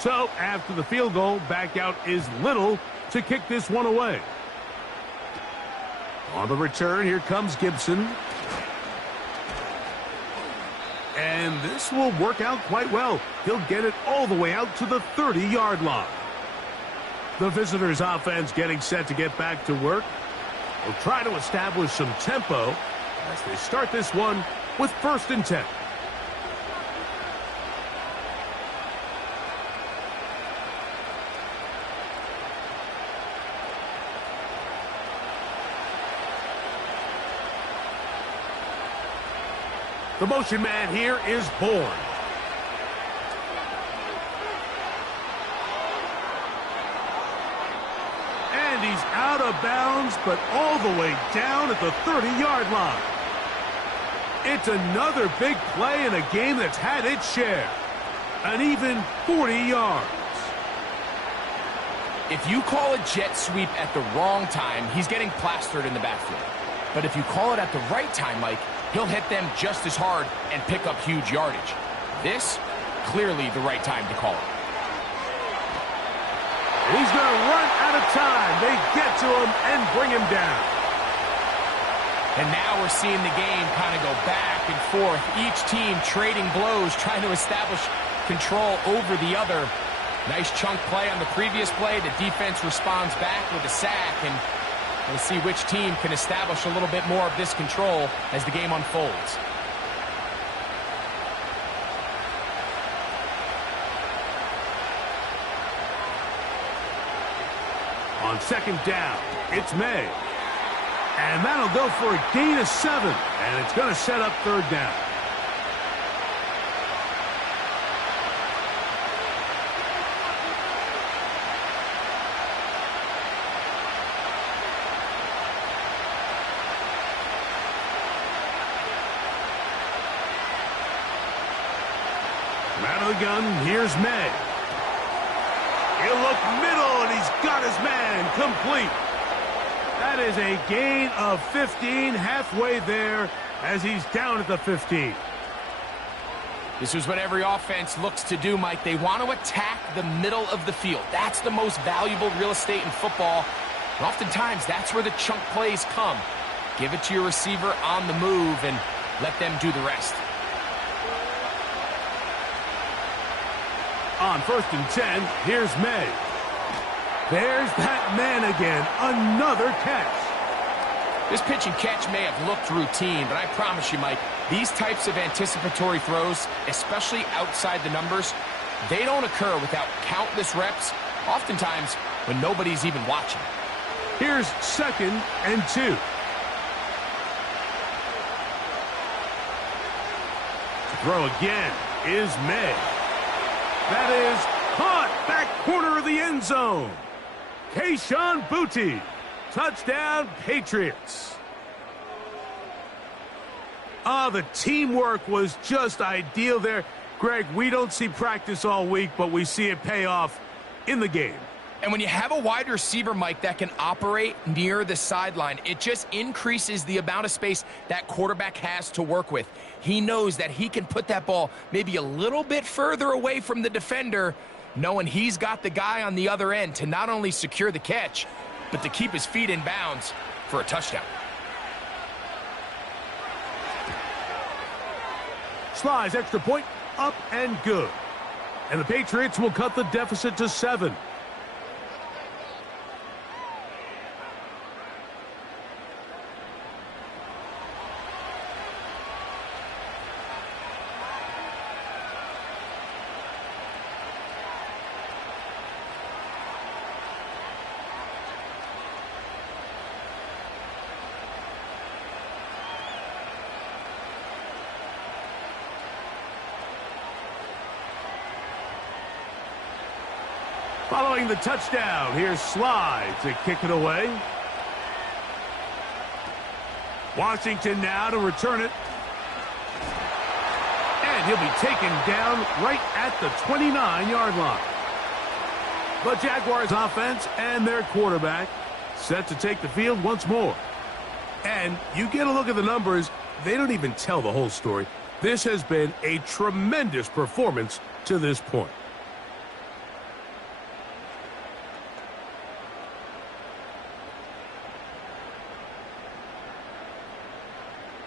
So, after the field goal, back out is Little to kick this one away. On the return, here comes Gibson. And this will work out quite well. He'll get it all the way out to the 30-yard line. The visitors' offense getting set to get back to work. They'll try to establish some tempo as they start this one with 1st and 10. The motion man here is Bourne. And he's out of bounds, but all the way down at the 30-yard line. It's another big play in a game that's had its share. An even 40 yards. If you call a jet sweep at the wrong time, he's getting plastered in the backfield. But if you call it at the right time, Mike, he'll hit them just as hard and pick up huge yardage. This, clearly the right time to call it. He's going to run out of time. They get to him and bring him down. And now we're seeing the game kind of go back and forth. Each team trading blows, trying to establish control over the other. Nice chunk play on the previous play. The defense responds back with a sack, and we'll see which team can establish a little bit more of this control as the game unfolds. On second down, it's May. And that'll go for a gain of 7. And it's going to set up third down. From out of the gun, here's May. He'll look middle, and he's got his man complete. That is a gain of 15, halfway there as he's down at the 15. This is what every offense looks to do, Mike. They want to attack the middle of the field. That's the most valuable real estate in football. And oftentimes, that's where the chunk plays come. Give it to your receiver on the move and let them do the rest. On 1st and 10, here's May. There's that man again. Another catch. This pitch and catch may have looked routine, but I promise you, Mike, these types of anticipatory throws, especially outside the numbers, they don't occur without countless reps, oftentimes when nobody's even watching. Here's 2nd and 2. To throw again is May. That is caught back corner of the end zone. Kayshon Boutte. Touchdown, Patriots. The teamwork was just ideal there. Greg, we don't see practice all week, but we see it pay off in the game. And when you have a wide receiver, Mike, that can operate near the sideline, it just increases the amount of space that quarterback has to work with. He knows that he can put that ball maybe a little bit further away from the defender, knowing he's got the guy on the other end to not only secure the catch, but to keep his feet in bounds for a touchdown. Slice extra point, up and good. And the Patriots will cut the deficit to 7. Following the touchdown, here's Slide to kick it away. Washington now to return it. And he'll be taken down right at the 29-yard line. But Jaguars offense and their quarterback set to take the field once more. And you get a look at the numbers, they don't even tell the whole story. This has been a tremendous performance to this point.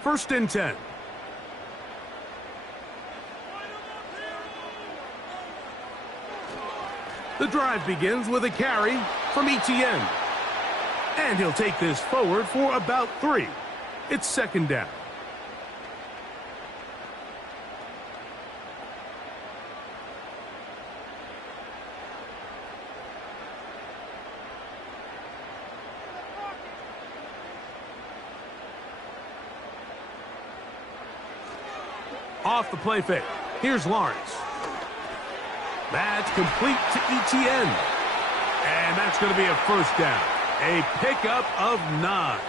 First and 10. The drive begins with a carry from Etienne. And he'll take this forward for about 3. It's 2nd down. off the play fake. Here's Lawrence. That's complete to Etienne. And that's going to be a first down. A pickup of 9.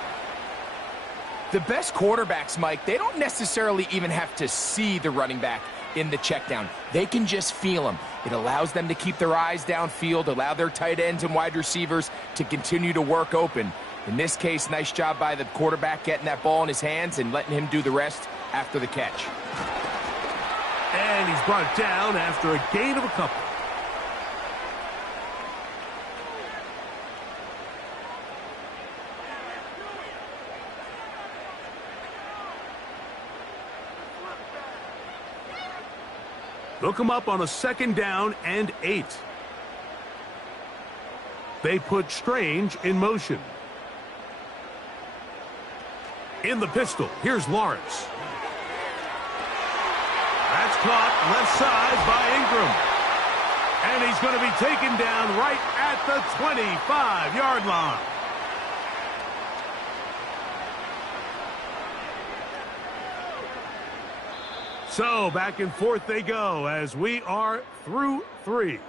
The best quarterbacks, Mike, they don't necessarily even have to see the running back in the check down. They can just feel him. It allows them to keep their eyes downfield, allow their tight ends and wide receivers to continue to work open. In this case, nice job by the quarterback getting that ball in his hands and letting him do the rest after the catch. And he's brought down after a gain of a couple. They'll come up on a 2nd down and 8. They put Strange in motion. In the pistol, here's Lawrence. That's caught left side by Ingram. And he's going to be taken down right at the 25-yard line. So back and forth they go as we are through 3.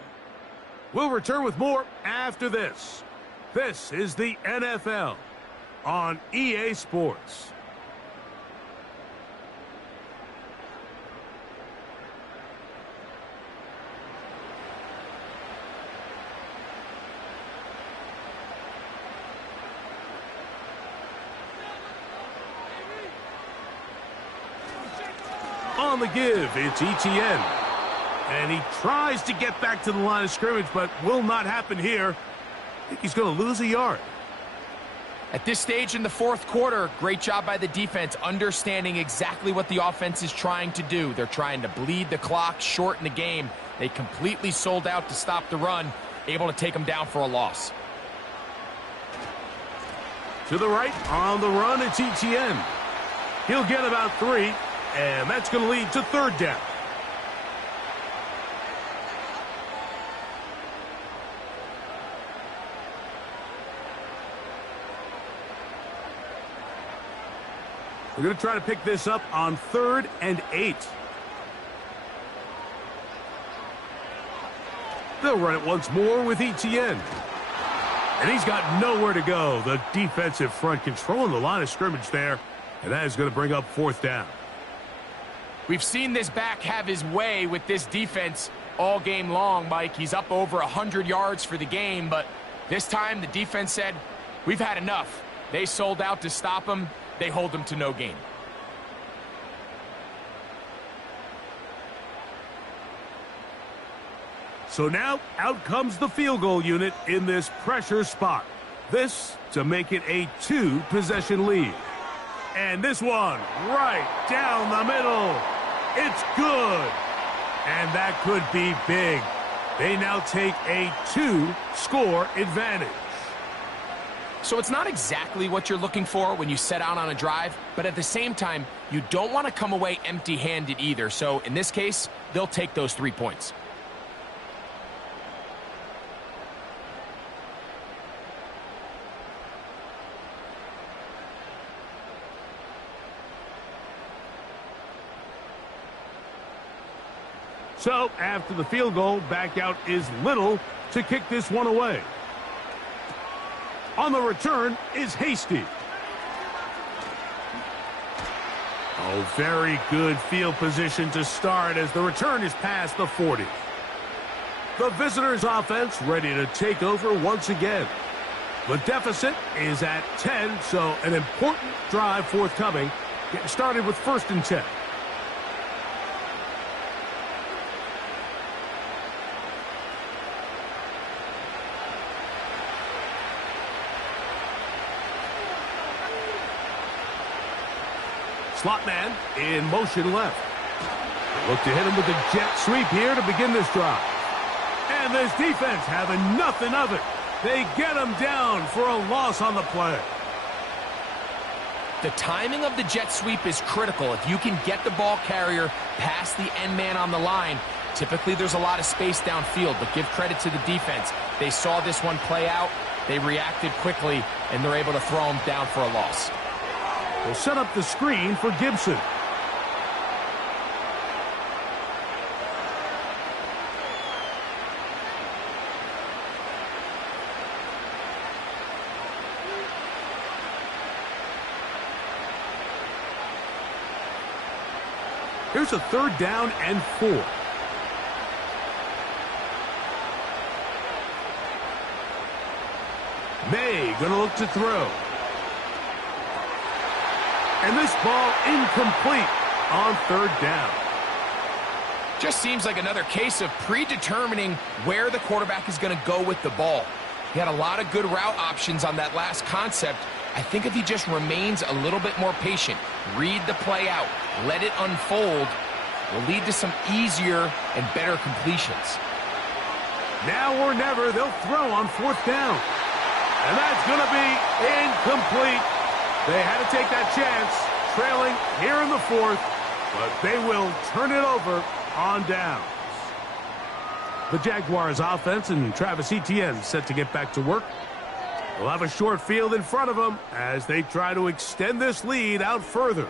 We'll return with more after this. This is the NFL on EA Sports. On the give, it's Etienne. And he tries to get back to the line of scrimmage, but will not happen here. I think he's going to lose a yard. At this stage in the 4th quarter, great job by the defense understanding exactly what the offense is trying to do. They're trying to bleed the clock, shorten the game. They completely sold out to stop the run, able to take them down for a loss. To the right, on the run, it's Etienne. He'll get about 3. And that's going to lead to 3rd down. We're going to try to pick this up on 3rd and 8. They'll run it once more with Etienne. And he's got nowhere to go. The defensive front controlling the line of scrimmage there. And that is going to bring up 4th down. We've seen this back have his way with this defense all game long, Mike. He's up over 100 yards for the game, but this time the defense said, we've had enough. They sold out to stop him. They hold him to no gain. So now out comes the field goal unit in this pressure spot. This to make it a 2-possession lead. And this one right down the middle. It's good. And that could be big. They now take a 2-score advantage. So it's not exactly what you're looking for when you set out on a drive, but at the same time, you don't want to come away empty-handed either. So in this case, they'll take those 3 points. So, after the field goal, back out is Little to kick this one away. On the return is Hasty. Oh, very good field position to start as the return is past the 40. The visitors' offense ready to take over once again. The deficit is at 10, so an important drive forthcoming. Getting started with 1st and 10. Slot man in motion left. Look to hit him with a jet sweep here to begin this drive. And this defense having nothing of it. They get him down for a loss on the play. The timing of the jet sweep is critical. If you can get the ball carrier past the end man on the line, typically there's a lot of space downfield, but give credit to the defense. They saw this one play out, they reacted quickly, and they're able to throw him down for a loss. Will set up the screen for Gibson. Here's a 3rd down and 4. May going to look to throw. And this ball incomplete on 3rd down. Just seems like another case of predetermining where the quarterback is going to go with the ball. He had a lot of good route options on that last concept. I think if he just remains a little bit more patient, read the play out, let it unfold, will lead to some easier and better completions. Now or never, they'll throw on 4th down. And that's going to be incomplete. They had to take that chance, trailing here in the 4th, but they will turn it over on downs. The Jaguars offense and Travis Etienne set to get back to work. They'll have a short field in front of them as they try to extend this lead out further.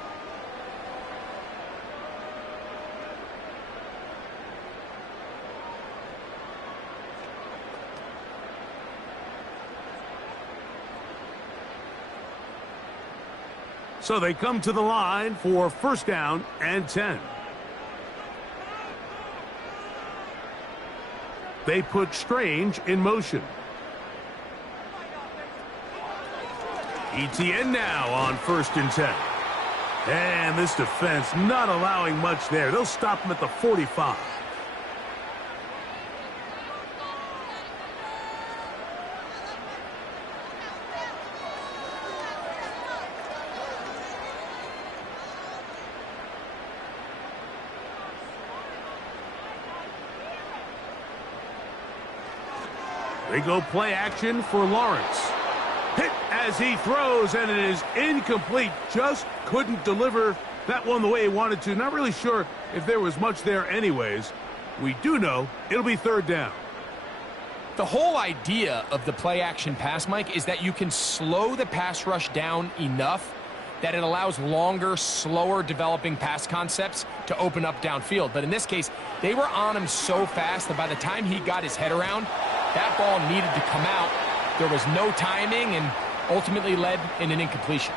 So they come to the line for 1st down and 10. They put Strange in motion. Etienne now on 1st and 10. And this defense not allowing much there. They'll stop him at the 45. They go play action for Lawrence. Hit as he throws, and it is incomplete. Just couldn't deliver that one the way he wanted to. Not really sure if there was much there anyways. We do know it'll be 3rd down. The whole idea of the play action pass, Mike, is that you can slow the pass rush down enough that it allows longer, slower developing pass concepts to open up downfield. But in this case, they were on him so fast that by the time he got his head around, that ball needed to come out. There was no timing and ultimately led in an incompletion.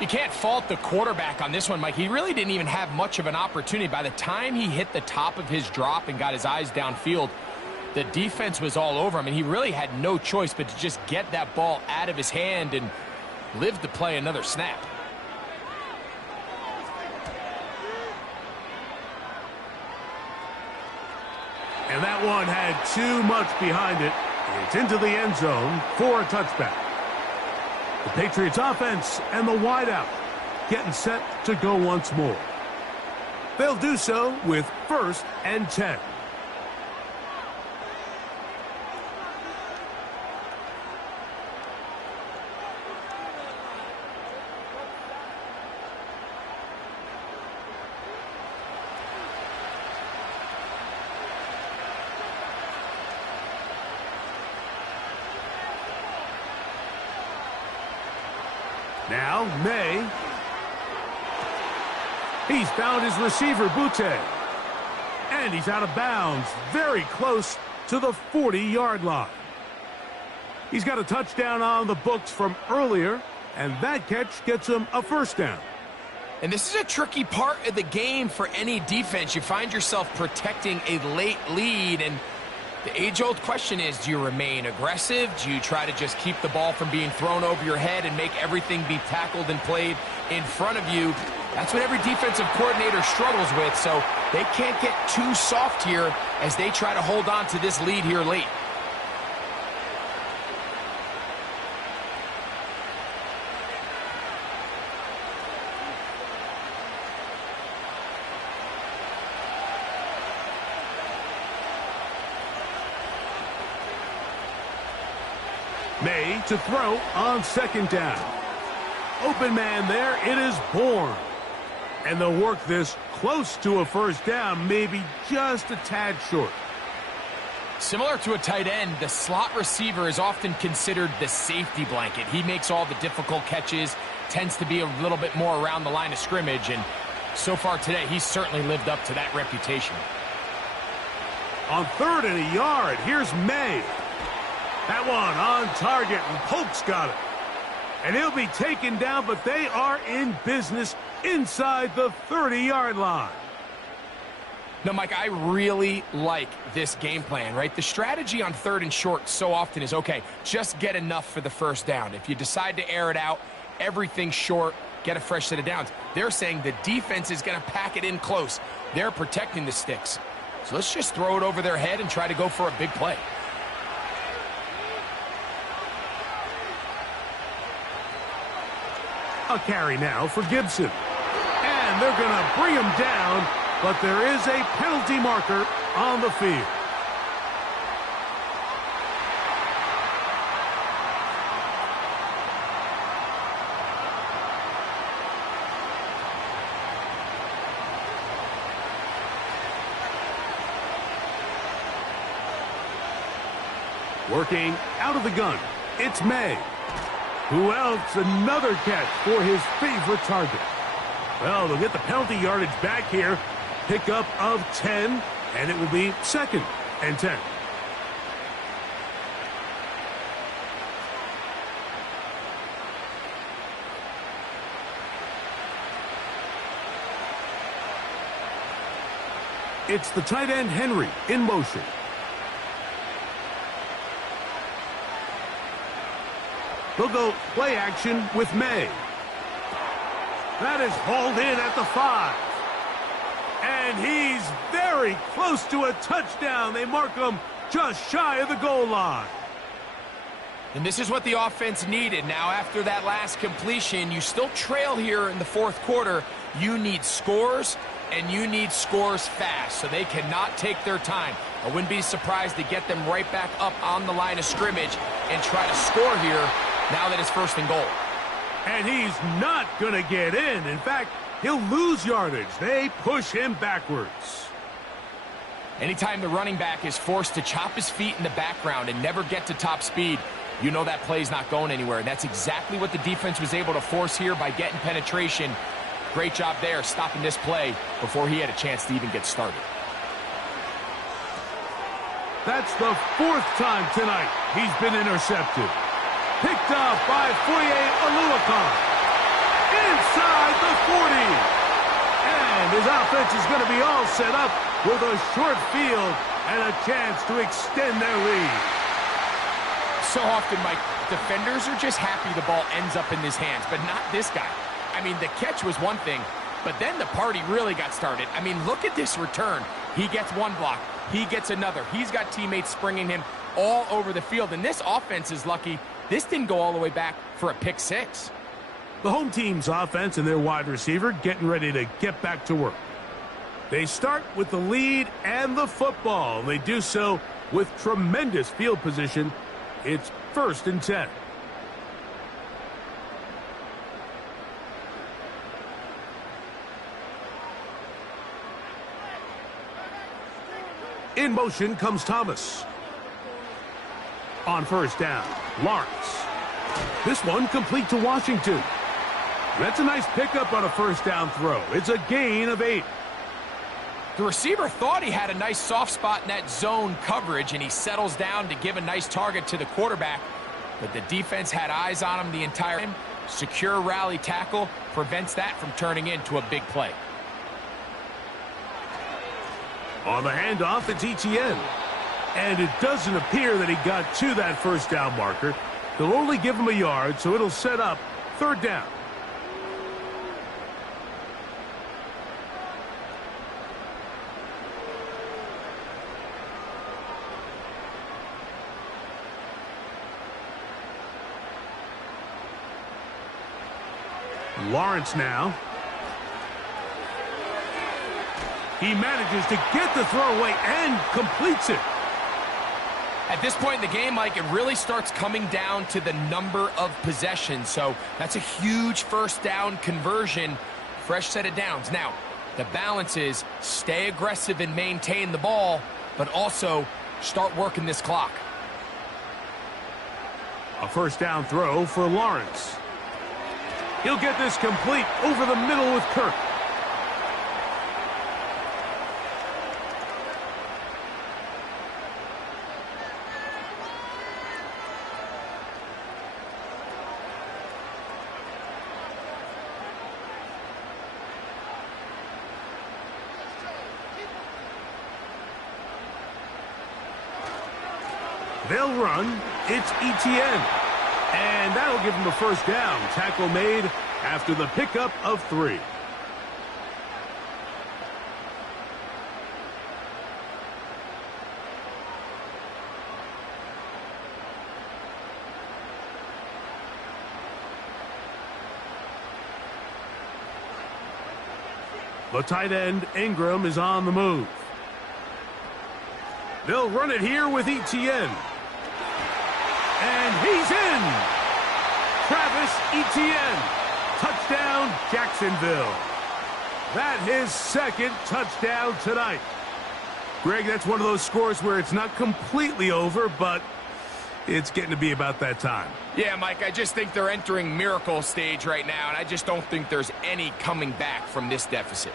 You can't fault the quarterback on this one, Mike. He really didn't even have much of an opportunity. By the time he hit the top of his drop and got his eyes downfield, the defense was all over him, and he really had no choice but to just get that ball out of his hand and live to play another snap. And that one had too much behind it. It's into the end zone for a touchback. The Patriots offense and the wideout getting set to go once more. They'll do so with 1st and 10. Now, May. He's found his receiver, Butte. And he's out of bounds, very close to the 40-yard line. He's got a touchdown on the books from earlier, and that catch gets him a 1st down. And this is a tricky part of the game for any defense. You find yourself protecting a late lead, and the age-old question is, do you remain aggressive? Do you try to just keep the ball from being thrown over your head and make everything be tackled and played in front of you? That's what every defensive coordinator struggles with, so they can't get too soft here as they try to hold on to this lead here late. May to throw on 2nd down. Open man there, it is Bourne. And they'll work this close to a 1st down, maybe just a tad short. Similar to a tight end, the slot receiver is often considered the safety blanket. He makes all the difficult catches, tends to be a little bit more around the line of scrimmage, and so far today, he's certainly lived up to that reputation. On 3rd and a yard, here's May. That one on target, and Polk's got it. And he'll be taken down, but they are in business inside the 30-yard line. No, Mike, I really like this game plan, right? The strategy on 3rd and short so often is, okay, just get enough for the first down. If you decide to air it out, everything short, get a fresh set of downs. They're saying the defense is going to pack it in close. They're protecting the sticks. So let's just throw it over their head and try to go for a big play. A carry now for Gibson. And they're going to bring him down, but there is a penalty marker on the field. Working out of the gun, it's May. Who else? Another catch for his favorite target. Well, they'll get the penalty yardage back here. Pickup of 10, and it will be 2nd and 10. It's the tight end Henry in motion. They'll go play action with May. That is hauled in at the 5. And he's very close to a touchdown. They mark him just shy of the goal line. And this is what the offense needed. Now, after that last completion, you still trail here in the 4th quarter. You need scores, and you need scores fast, so they cannot take their time. I wouldn't be surprised to get them right back up on the line of scrimmage and try to score here now that it's 1st and goal. And he's not going to get in. In fact, he'll lose yardage. They push him backwards. Anytime the running back is forced to chop his feet in the background and never get to top speed, you know that play's not going anywhere. And that's exactly what the defense was able to force here by getting penetration. Great job there, stopping this play before he had a chance to even get started. That's the 4th time tonight he's been intercepted. Picked up by Foye Oluokun. Inside the 40. And his offense is going to be all set up with a short field and a chance to extend their lead. So often, Mike, defenders are just happy the ball ends up in his hands, but not this guy. I mean, the catch was one thing, but then the party really got started. I mean, look at this return. He gets one block. He gets another. He's got teammates springing him all over the field, and this offense is lucky this didn't go all the way back for a pick 6. The home team's offense and their wide receiver getting ready to get back to work. They start with the lead and the football. They do so with tremendous field position. It's 1st and 10. In motion comes Thomas. On 1st down, Lawrence. This one complete to Washington. That's a nice pickup on a 1st down throw. It's a gain of 8. The receiver thought he had a nice soft spot in that zone coverage, and he settles down to give a nice target to the quarterback. But the defense had eyes on him the entire time. Secure rally tackle prevents that from turning into a big play. On the handoff, it's Etienne. And it doesn't appear that he got to that 1st down marker. They'll only give him a yard, so it'll set up 3rd down. Lawrence now. He manages to get the throw away and completes it. At this point in the game, Mike, it really starts coming down to the number of possessions. So that's a huge 1st down conversion. Fresh set of downs. Now, the balance is stay aggressive and maintain the ball, but also start working this clock. A 1st down throw for Lawrence. He'll get this complete over the middle with Kirk. They'll run. It's ETN. And that'll give him a first down. Tackle made after the pickup of 3. The tight end, Ingram, is on the move. They'll run it here with ETN. And he's in. Travis Etienne. Touchdown, Jacksonville. That his second touchdown tonight. Greg, that's one of those scores where it's not completely over, but it's getting to be about that time. Yeah, Mike, I just think they're entering miracle stage right now, and I just don't think there's any coming back from this deficit.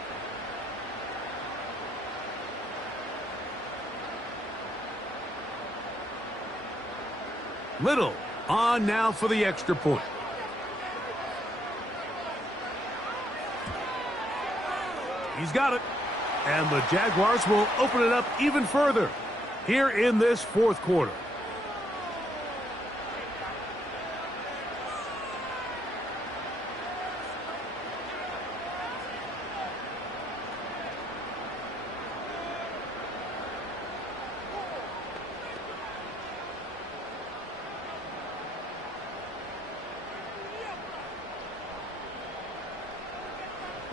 Little on now for the extra point. He's got it. And the Jaguars will open it up even further here in this fourth quarter.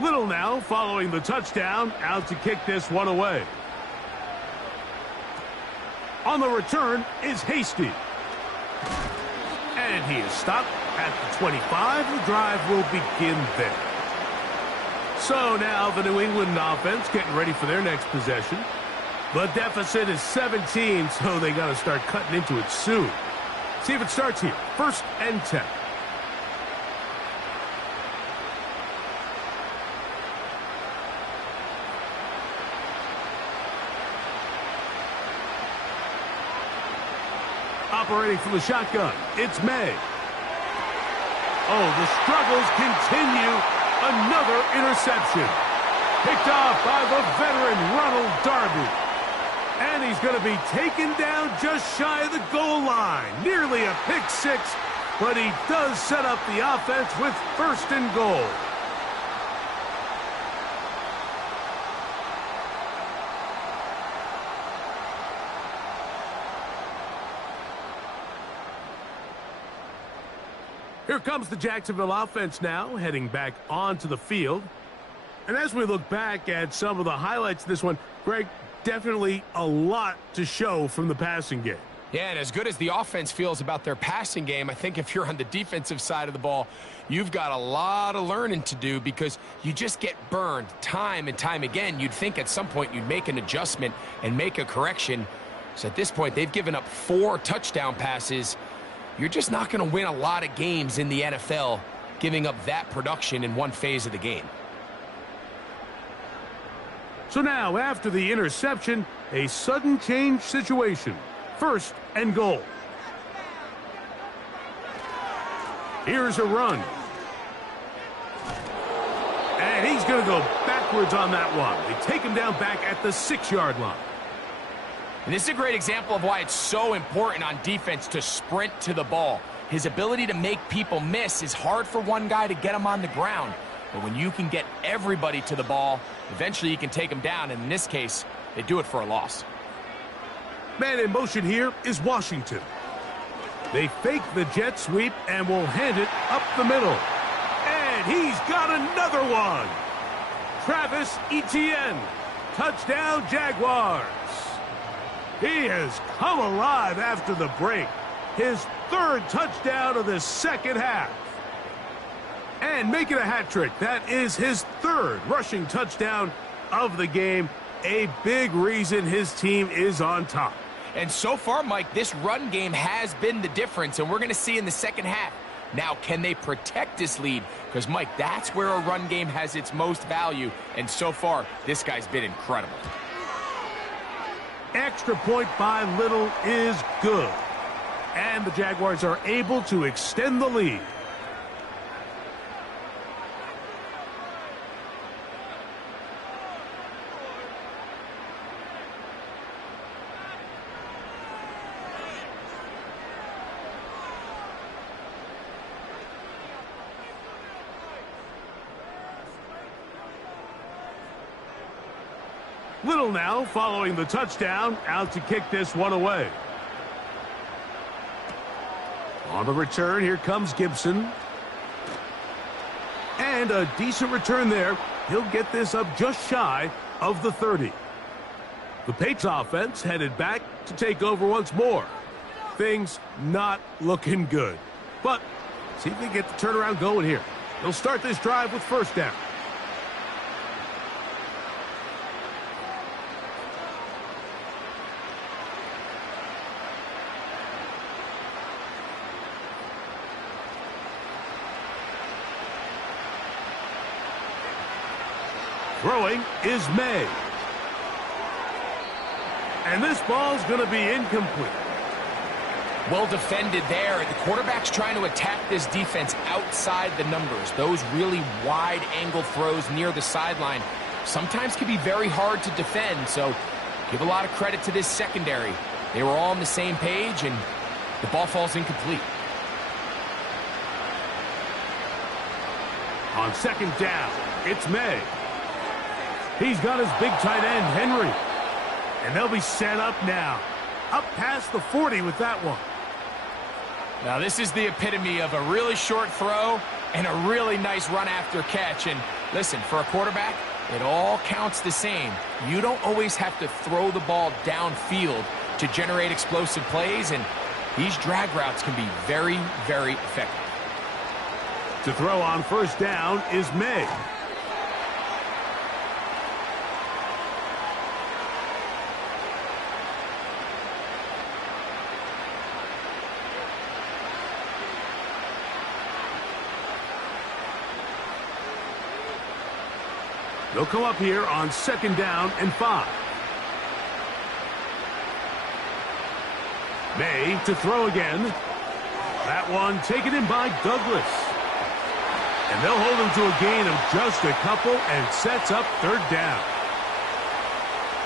Little now following the touchdown, out to kick this one away. On the return is Hasty. And he is stopped at the 25. The drive will begin there. So now the New England offense getting ready for their next possession. The deficit is 17, so they got to start cutting into it soon. See if it starts here. 1st and 10. Operating from the shotgun, it's May. Oh, the struggles continue. Another interception. Picked off by the veteran Ronald Darby. And he's going to be taken down just shy of the goal line. Nearly a pick six, but he does set up the offense with 1st and goal. Here comes the Jacksonville offense now, heading back onto the field. And as we look back at some of the highlights of this one, Greg, definitely a lot to show from the passing game. Yeah, and as good as the offense feels about their passing game, I think if you're on the defensive side of the ball, you've got a lot of learning to do because you just get burned time and time again. You'd think at some point you'd make an adjustment and make a correction. So at this point, they've given up 4 touchdown passes. You're just not going to win a lot of games in the NFL giving up that production in one phase of the game. So now, after the interception, a sudden change situation. 1st and goal. Here's a run. And he's going to go backwards on that one. They take him down back at the 6-yard line. And this is a great example of why it's so important on defense to sprint to the ball. His ability to make people miss is hard for one guy to get him on the ground. But when you can get everybody to the ball, eventually you can take them down. And in this case, they do it for a loss. Man in motion here is Washington. They fake the jet sweep and will hand it up the middle. And he's got another one. Travis Etienne. Touchdown, Jaguars. He has come alive after the break. His 3rd touchdown of the second half. And making a hat trick. That is his 3rd rushing touchdown of the game. A big reason his team is on top. And so far, Mike, this run game has been the difference, and we're going to see in the second half. Now, can they protect this lead? Because, Mike, that's where a run game has its most value, and so far, this guy's been incredible. Extra point by Little is good. And the Jaguars are able to extend the lead. Little now following the touchdown, out to kick this one away. On the return, here comes Gibson. And a decent return there. He'll get this up just shy of the 30. The Patriots offense headed back to take over once more. Things not looking good. But see if they get the turnaround going here. They'll start this drive with first down. Throwing is May. And this ball's going to be incomplete. Well defended there. The quarterback's trying to attack this defense outside the numbers. Those really wide angle throws near the sideline sometimes can be very hard to defend. So give a lot of credit to this secondary. They were all on the same page, and the ball falls incomplete. On second down, it's May. He's got his big tight end, Henry. And they'll be set up now. Up past the 40 with that one. Now, this is the epitome of a really short throw and a really nice run after catch. And listen, for a quarterback, it all counts the same. You don't always have to throw the ball downfield to generate explosive plays, and these drag routes can be very, very effective. To throw on first down is May. They'll come up here on second down and 5. May to throw again. That one taken in by Douglas. And they'll hold him to a gain of just a couple and sets up third down.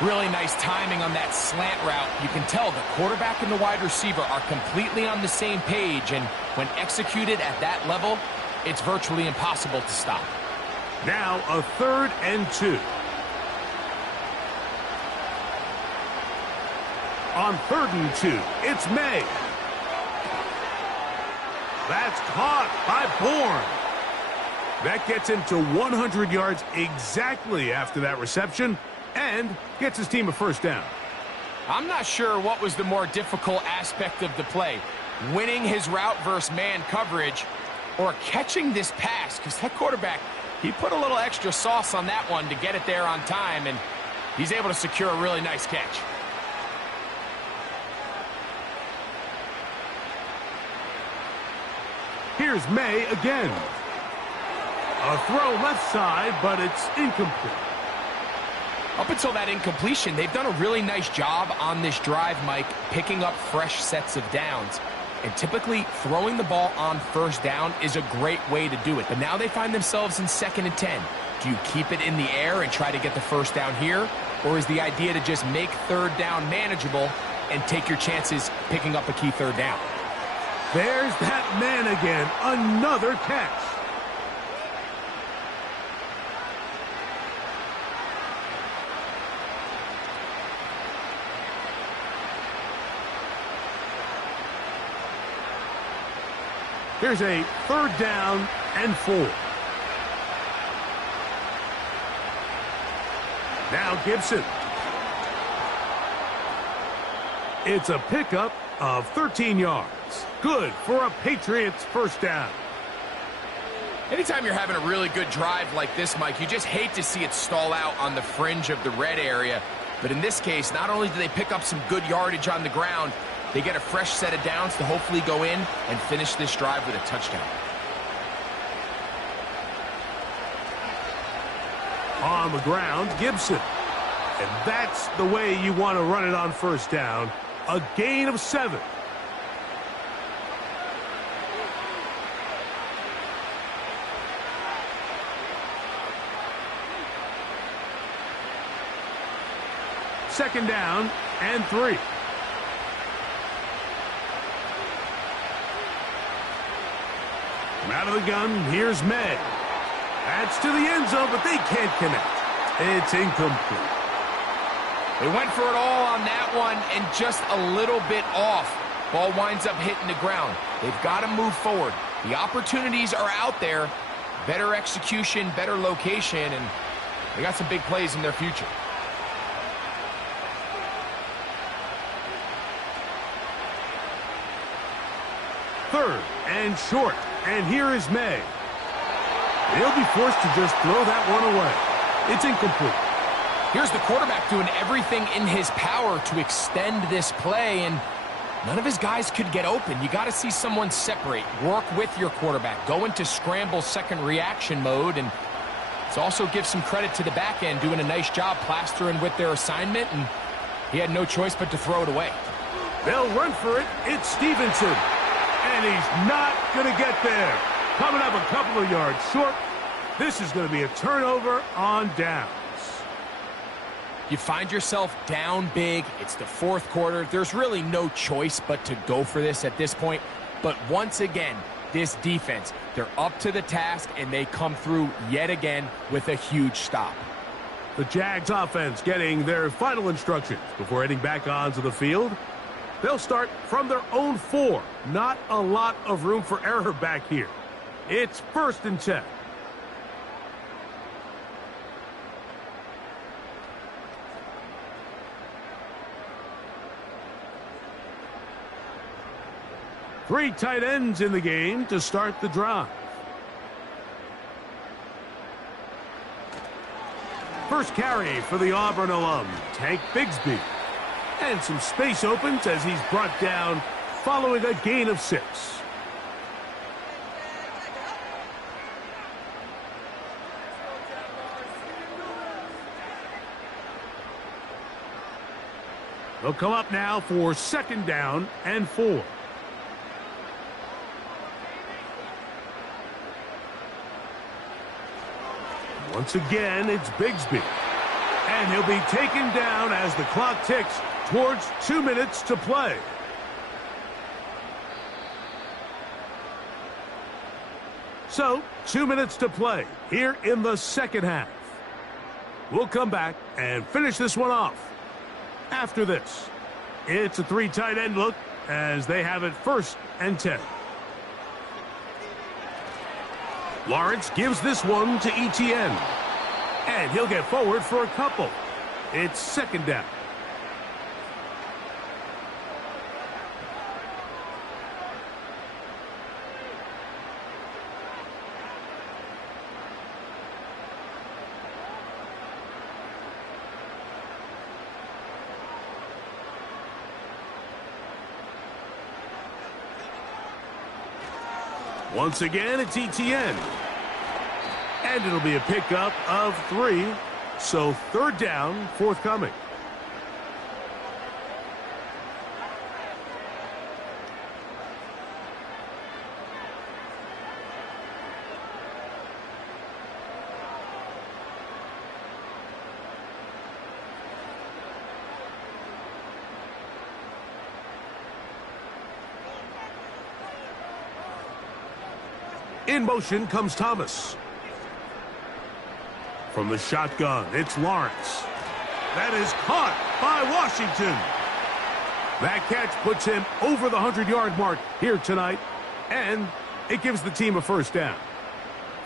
Really nice timing on that slant route. You can tell the quarterback and the wide receiver are completely on the same page, and when executed at that level, it's virtually impossible to stop. Now a 3rd and 2. On 3rd and 2, it's May. That's caught by Bourne. That gets him to 100 yards exactly after that reception and gets his team a first down. I'm not sure what was the more difficult aspect of the play, winning his route versus man coverage or catching this pass, because that quarterback, he put a little extra sauce on that one to get it there on time, and he's able to secure a really nice catch. Here's May again. A throw left side, but it's incomplete. Up until that incompletion, they've done a really nice job on this drive, Mike, picking up fresh sets of downs. And typically, throwing the ball on first down is a great way to do it. But now they find themselves in 2nd and 10. Do you keep it in the air and try to get the first down here? Or is the idea to just make third down manageable and take your chances picking up a key third down? There's that man again. Another catch. Here's a 3rd down and 4. Now Gibson. It's a pickup of 13 yards. Good for a Patriots first down. Anytime you're having a really good drive like this, Mike, you just hate to see it stall out on the fringe of the red area. But in this case, not only do they pick up some good yardage on the ground, they get a fresh set of downs to hopefully go in and finish this drive with a touchdown. On the ground, Gibson. And that's the way you want to run it on first down. A gain of 7. Second down and 3. Out of the gun, here's May. That's to the end zone, but they can't connect. It's incomplete. They went for it all on that one and just a little bit off. Ball winds up hitting the ground. They've got to move forward. The opportunities are out there. Better execution, better location, and they got some big plays in their future. Third and short, and here is May. They'll be forced to just throw that one away. It's incomplete. Here's the quarterback doing everything in his power to extend this play, and none of his guys could get open. You got to see someone separate, work with your quarterback, go into scramble second reaction mode, and it's also give some credit to the back end doing a nice job plastering with their assignment, and he had no choice but to throw it away. They'll run for it. It's Stevenson. And he's not going to get there. Coming up a couple of yards short. This is going to be a turnover on downs. You find yourself down big. It's the fourth quarter. There's really no choice but to go for this at this point. But once again, this defense, they're up to the task, and they come through yet again with a huge stop. The Jags offense getting their final instructions before heading back onto the field. They'll start from their own 4. Not a lot of room for error back here. It's 1st and 10. Three tight ends in the game to start the drive. First carry for the Auburn alum, Tank Bigsby. And some space opens as he's brought down following a gain of 6. They'll come up now for 2nd down and 4. Once again, it's Bigsby. And he'll be taken down as the clock ticks towards 2 minutes to play. So, 2 minutes to play here in the second half. We'll come back and finish this one off. After this, it's a 3 tight end look as they have it 1st and 10. Lawrence gives this one to Etienne. And he'll get forward for a couple. It's 2nd down. Once again, it's Etienne. And it'll be a pickup of 3. So 3rd down forthcoming. In motion comes Thomas. From the shotgun, it's Lawrence. That is caught by Washington. That catch puts him over the 100-yard mark here tonight, and it gives the team a 1st down.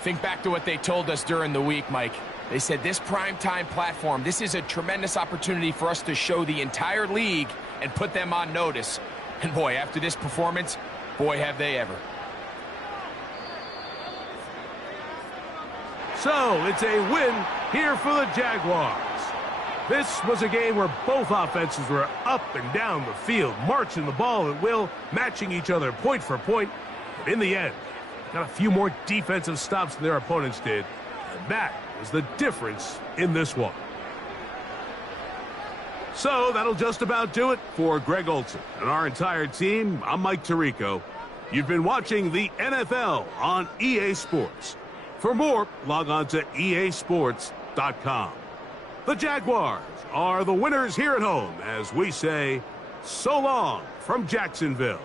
Think back to what they told us during the week, Mike. They said this primetime platform, this is a tremendous opportunity for us to show the entire league and put them on notice. And boy, after this performance, boy, have they ever. So it's a win here for the Jaguars. This was a game where both offenses were up and down the field, marching the ball at will, matching each other point for point. But in the end, got a few more defensive stops than their opponents did. And that was the difference in this one. So that'll just about do it for Greg Olson and our entire team. I'm Mike Tirico. You've been watching the NFL on EA Sports. For more, log on to easports.com. The Jaguars are the winners here at home as we say so long from Jacksonville.